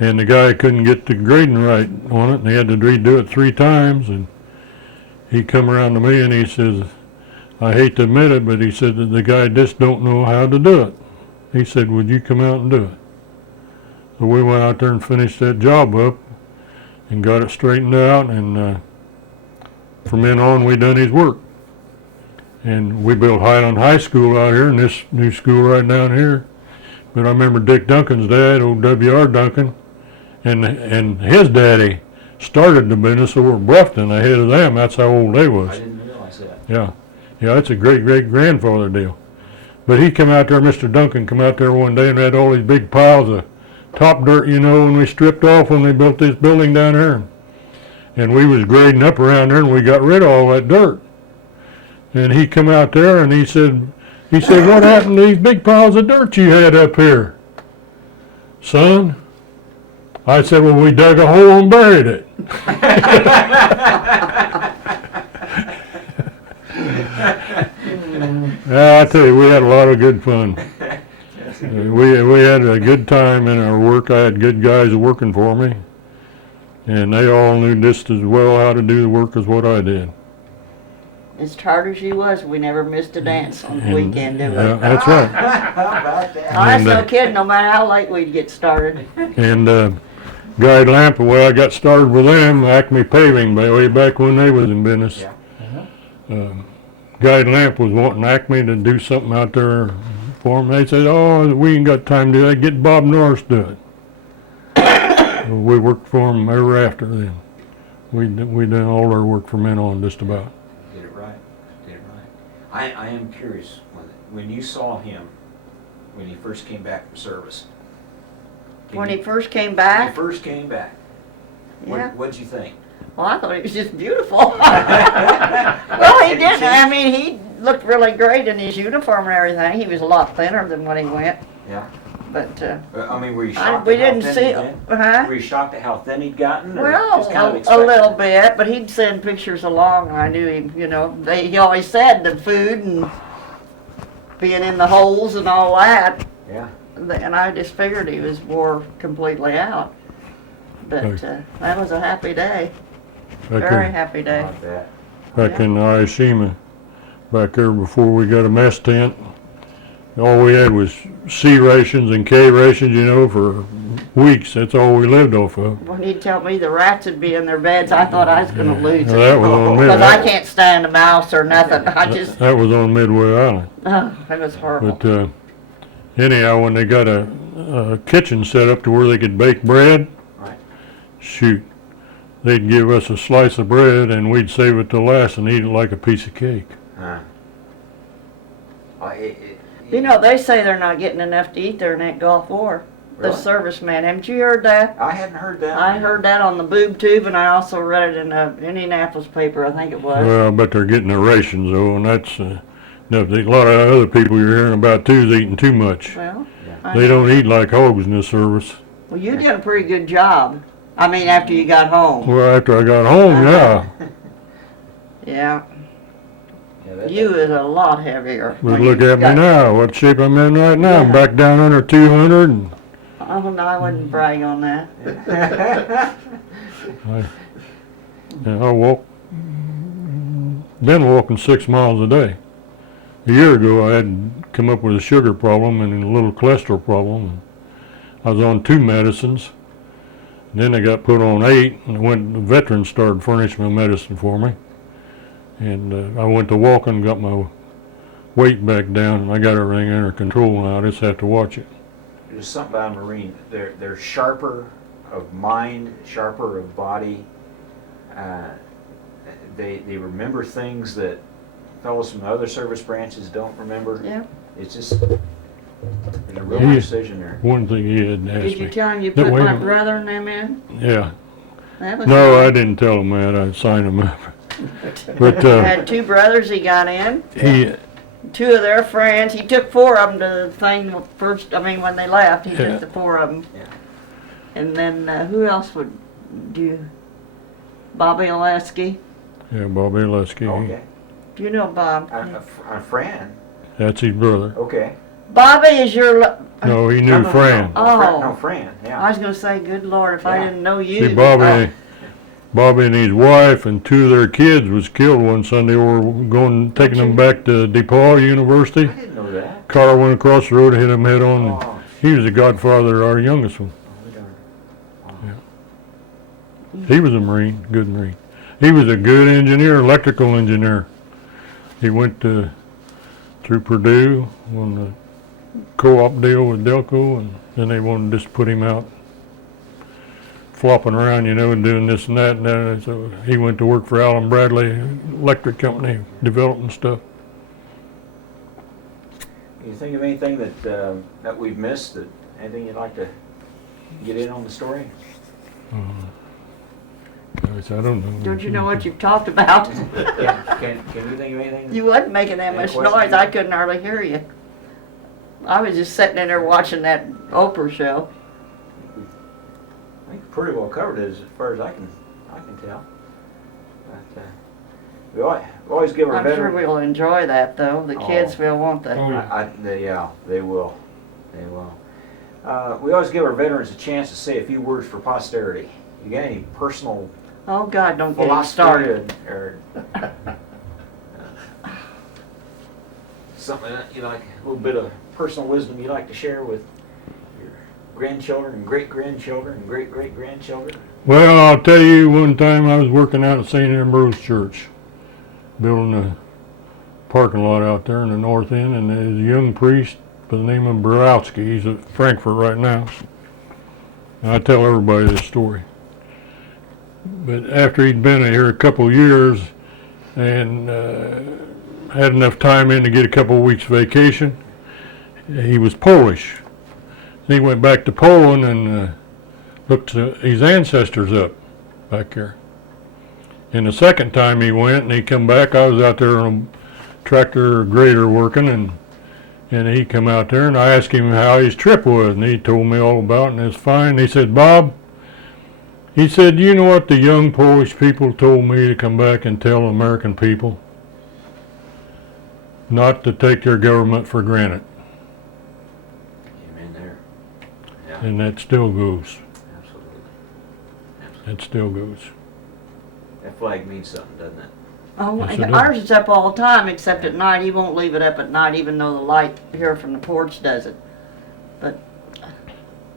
and the guy couldn't get the grading right on it, and they had to redo it 3 times, and he come around to me and he says, I hate to admit it, but he said that the guy just don't know how to do it. He said, would you come out and do it? So we went out there and finished that job up and got it straightened out, and from then on we done his work. And we built Highland High School out here, and this new school right down here. But I remember Dick Duncan's dad, old W.R. Duncan, and his daddy started the business over at Bluffton ahead of them. That's how old they was. I didn't realize that. Yeah. Yeah, that's a great-great-grandfather deal. But he come out there, Mr. Duncan come out there one day and had all these big piles of top dirt, you know, when we stripped off when they built this building down there. And we was grading up around there and we got rid of all that dirt. And he come out there and he said, what happened to these big piles of dirt you had up here? Son, I said, well, we dug a hole and buried it. I tell you, we had a lot of good fun. We had a good time in our work. I had good guys working for me, and they all knew just as well how to do the work as what I did. As tired as you was, we never missed a dance on the weekend, did we? Yeah, that's right. How about that? I was And, no kidding, no matter how late we'd get started. And Guy Lamp, well, I got started with them, Acme Paving, way back when they was in business. Yeah. Guy Lamp was wanting Acme to do something out there for him. They said, oh, we ain't got time to do that. Get Bob Norris to do it. So we worked for him ever after then. We done all our work from then on, just about. Did it right. Did it right. I am curious, when you saw him, when he first came back from service. When he first came When he back, first came back, yeah. what'd you think? Well, I thought he was just beautiful. Well, he did. I mean, he looked really great in his uniform and everything. He was a lot thinner than when he went. Yeah. But I mean, were you shocked we at how didn't thin see. he'd been? Huh? Were you shocked at how thin he'd gotten? Or Well, just kind of a expected little it? bit, but he'd send pictures along, and I knew him. You know, he always said the food and being in the holes and all that. Yeah. And I just figured he was wore completely out. But that was a happy day. Very happy day. Like that. Back Yeah. in Ie Shima, back there before we got a mess tent, all we had was C rations and K rations, you know, for weeks. That's all we lived off of. When he'd tell me the rats would be in their beds, I thought I was going to lose Well, it. that was on Because Midway. I can't stand a mouse or nothing. I just, That was on Midway Island. oh, it was horrible. But anyhow, when they got a kitchen set up to where they could bake bread, Right. shoot, they'd give us a slice of bread and we'd save it till last and eat it like a piece of cake. You know, they say they're not getting enough to eat there in that Gulf War. The Really? servicemen. Haven't you heard that? I hadn't heard that. I heard that on the boob tube, and I also read it in the Indianapolis paper, I think it was. Well, I bet they're getting their rations though, and that's no, a lot of other people you're hearing about too is eating too much. Well, Yeah. They don't eat like hogs in this service. well, you did a pretty good job. I mean, after you got home. Well, after I got home, yeah. Yeah, Yeah, that- you is a lot heavier. But when look you at me got- now, what shape I'm in right now. I'm back down under 200, and Oh, no, I wouldn't brag on that. I walk, been walking 6 miles a day. A year ago, I had come up with a sugar problem and a little cholesterol problem. I was on 2 medicines. Then I got put on 8, and the veterans started furnishing my medicine for me. And I went to walking, got my weight back down, and I got everything under control now. I just have to watch it. There's something about a Marine. They're sharper of mind, sharper of body. They remember things that fellows from other service branches don't remember. Yeah. It's just there's a real Yeah. precision there. One thing he had asked Did you me. tell him you No, put wait a my minute. brother and them in? Yeah. That was No, I nice. didn't tell him that. I signed him up. But He had 2 brothers he got in. he, 2 of their friends. He took 4 of them to the thing first. I mean, when they left, he Yeah. took the 4 of them. Yeah. And then who else would do? Bobby Oleski. yeah, Bobby Lesky, Okay. Do you know Bob? On Fran. that's his brother. Okay. Bobby is your, No, he No, knew no, Fran. No, Oh. No, Fran, I yeah. was gonna say, good Lord, if I Yeah. didn't know you. See, Bobby and his wife and two of their kids was killed one Sunday or taking them back to DePaul University. I didn't know that. Car went across the road, hit him head on. And Oh, he was the godfather of our youngest one. He was a Marine, good Marine. He was a good engineer, electrical engineer. He went through Purdue on the co-op deal with Delco, and then they wanted to just put him out flopping around, you know, and doing this and that. And so he went to work for Allen Bradley Electric Company, developing stuff. You think of anything that we've missed, anything you'd like to get in on the story? I don't know. Don't you know what you've talked about? Can you think of anything? You wasn't making that Any much questions? noise, I couldn't hardly hear you. I was just sitting in there watching that Oprah show. I think pretty well covered it as far as I can tell. But, we always give our I'm sure veterans. we'll enjoy that, though. The kids will, won't they? Oh, yeah. Yeah, they will. They will. We always give our veterans a chance to say a few words for posterity. You got any personal Oh, God, don't get him philosophy started. or something that you like, a little bit of personal wisdom you like to share with your grandchildren and great-grandchildren and great-great-grandchildren? Well, I'll tell you, one time I was working out at St. Ambrose Church, building a parking lot out there in the north end, and there's a young priest by the name of Borowski. He's at Frankfurt right now. And I tell everybody this story. But after he'd been here a couple of years and had enough time in to get a couple of weeks vacation, he was Polish. He went back to Poland and looked his ancestors up back there. And the second time he went and he come back, I was out there on a tractor grader working, and he come out there and I asked him how his trip was, and he told me all about it, and it's fine. He said, Bob, he said, you know what the young Polish people told me to come back and tell American people? Not to take their government for granted. Amen there. Yeah, And that still goes. absolutely. That still goes. That flag means something, doesn't it? Oh, Yes, it does. ours is up all the time, except at night. He won't leave it up at night, even though the light here from the porch does it. But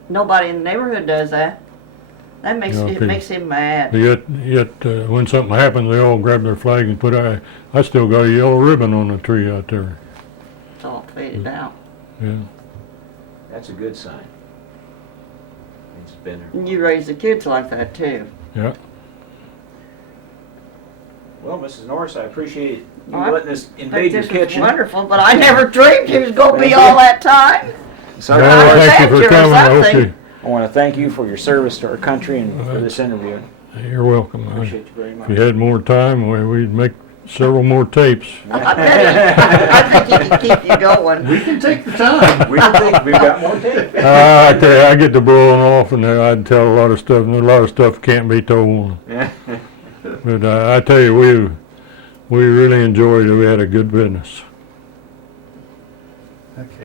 nobody in the neighborhood does that. That makes Yeah, it people- makes him mad. Yet when something happens, they all grab their flag and put I still got a yellow ribbon on the tree out there. It's all faded out. Yeah. That's a good sign. It's been there. And you raise the kids like that too. Yeah. Well, Mrs. Norris, I appreciate you I letting us I invade think your this was kitchen. wonderful, but I never dreamed he was going to be all that time. So Well, I thank thank you you for or coming. I hope something. I want to thank you for your service to our country and for this interview. you're welcome. Appreciate you very If much. you had more time, we'd make several more tapes. I think he can keep you going. We can take the time. We think we've got more tape. I tell you, I get to blowing off, and I'd tell a lot of stuff, and a lot of stuff can't be told. But I tell you, we really enjoyed it. We had a good business. Okay.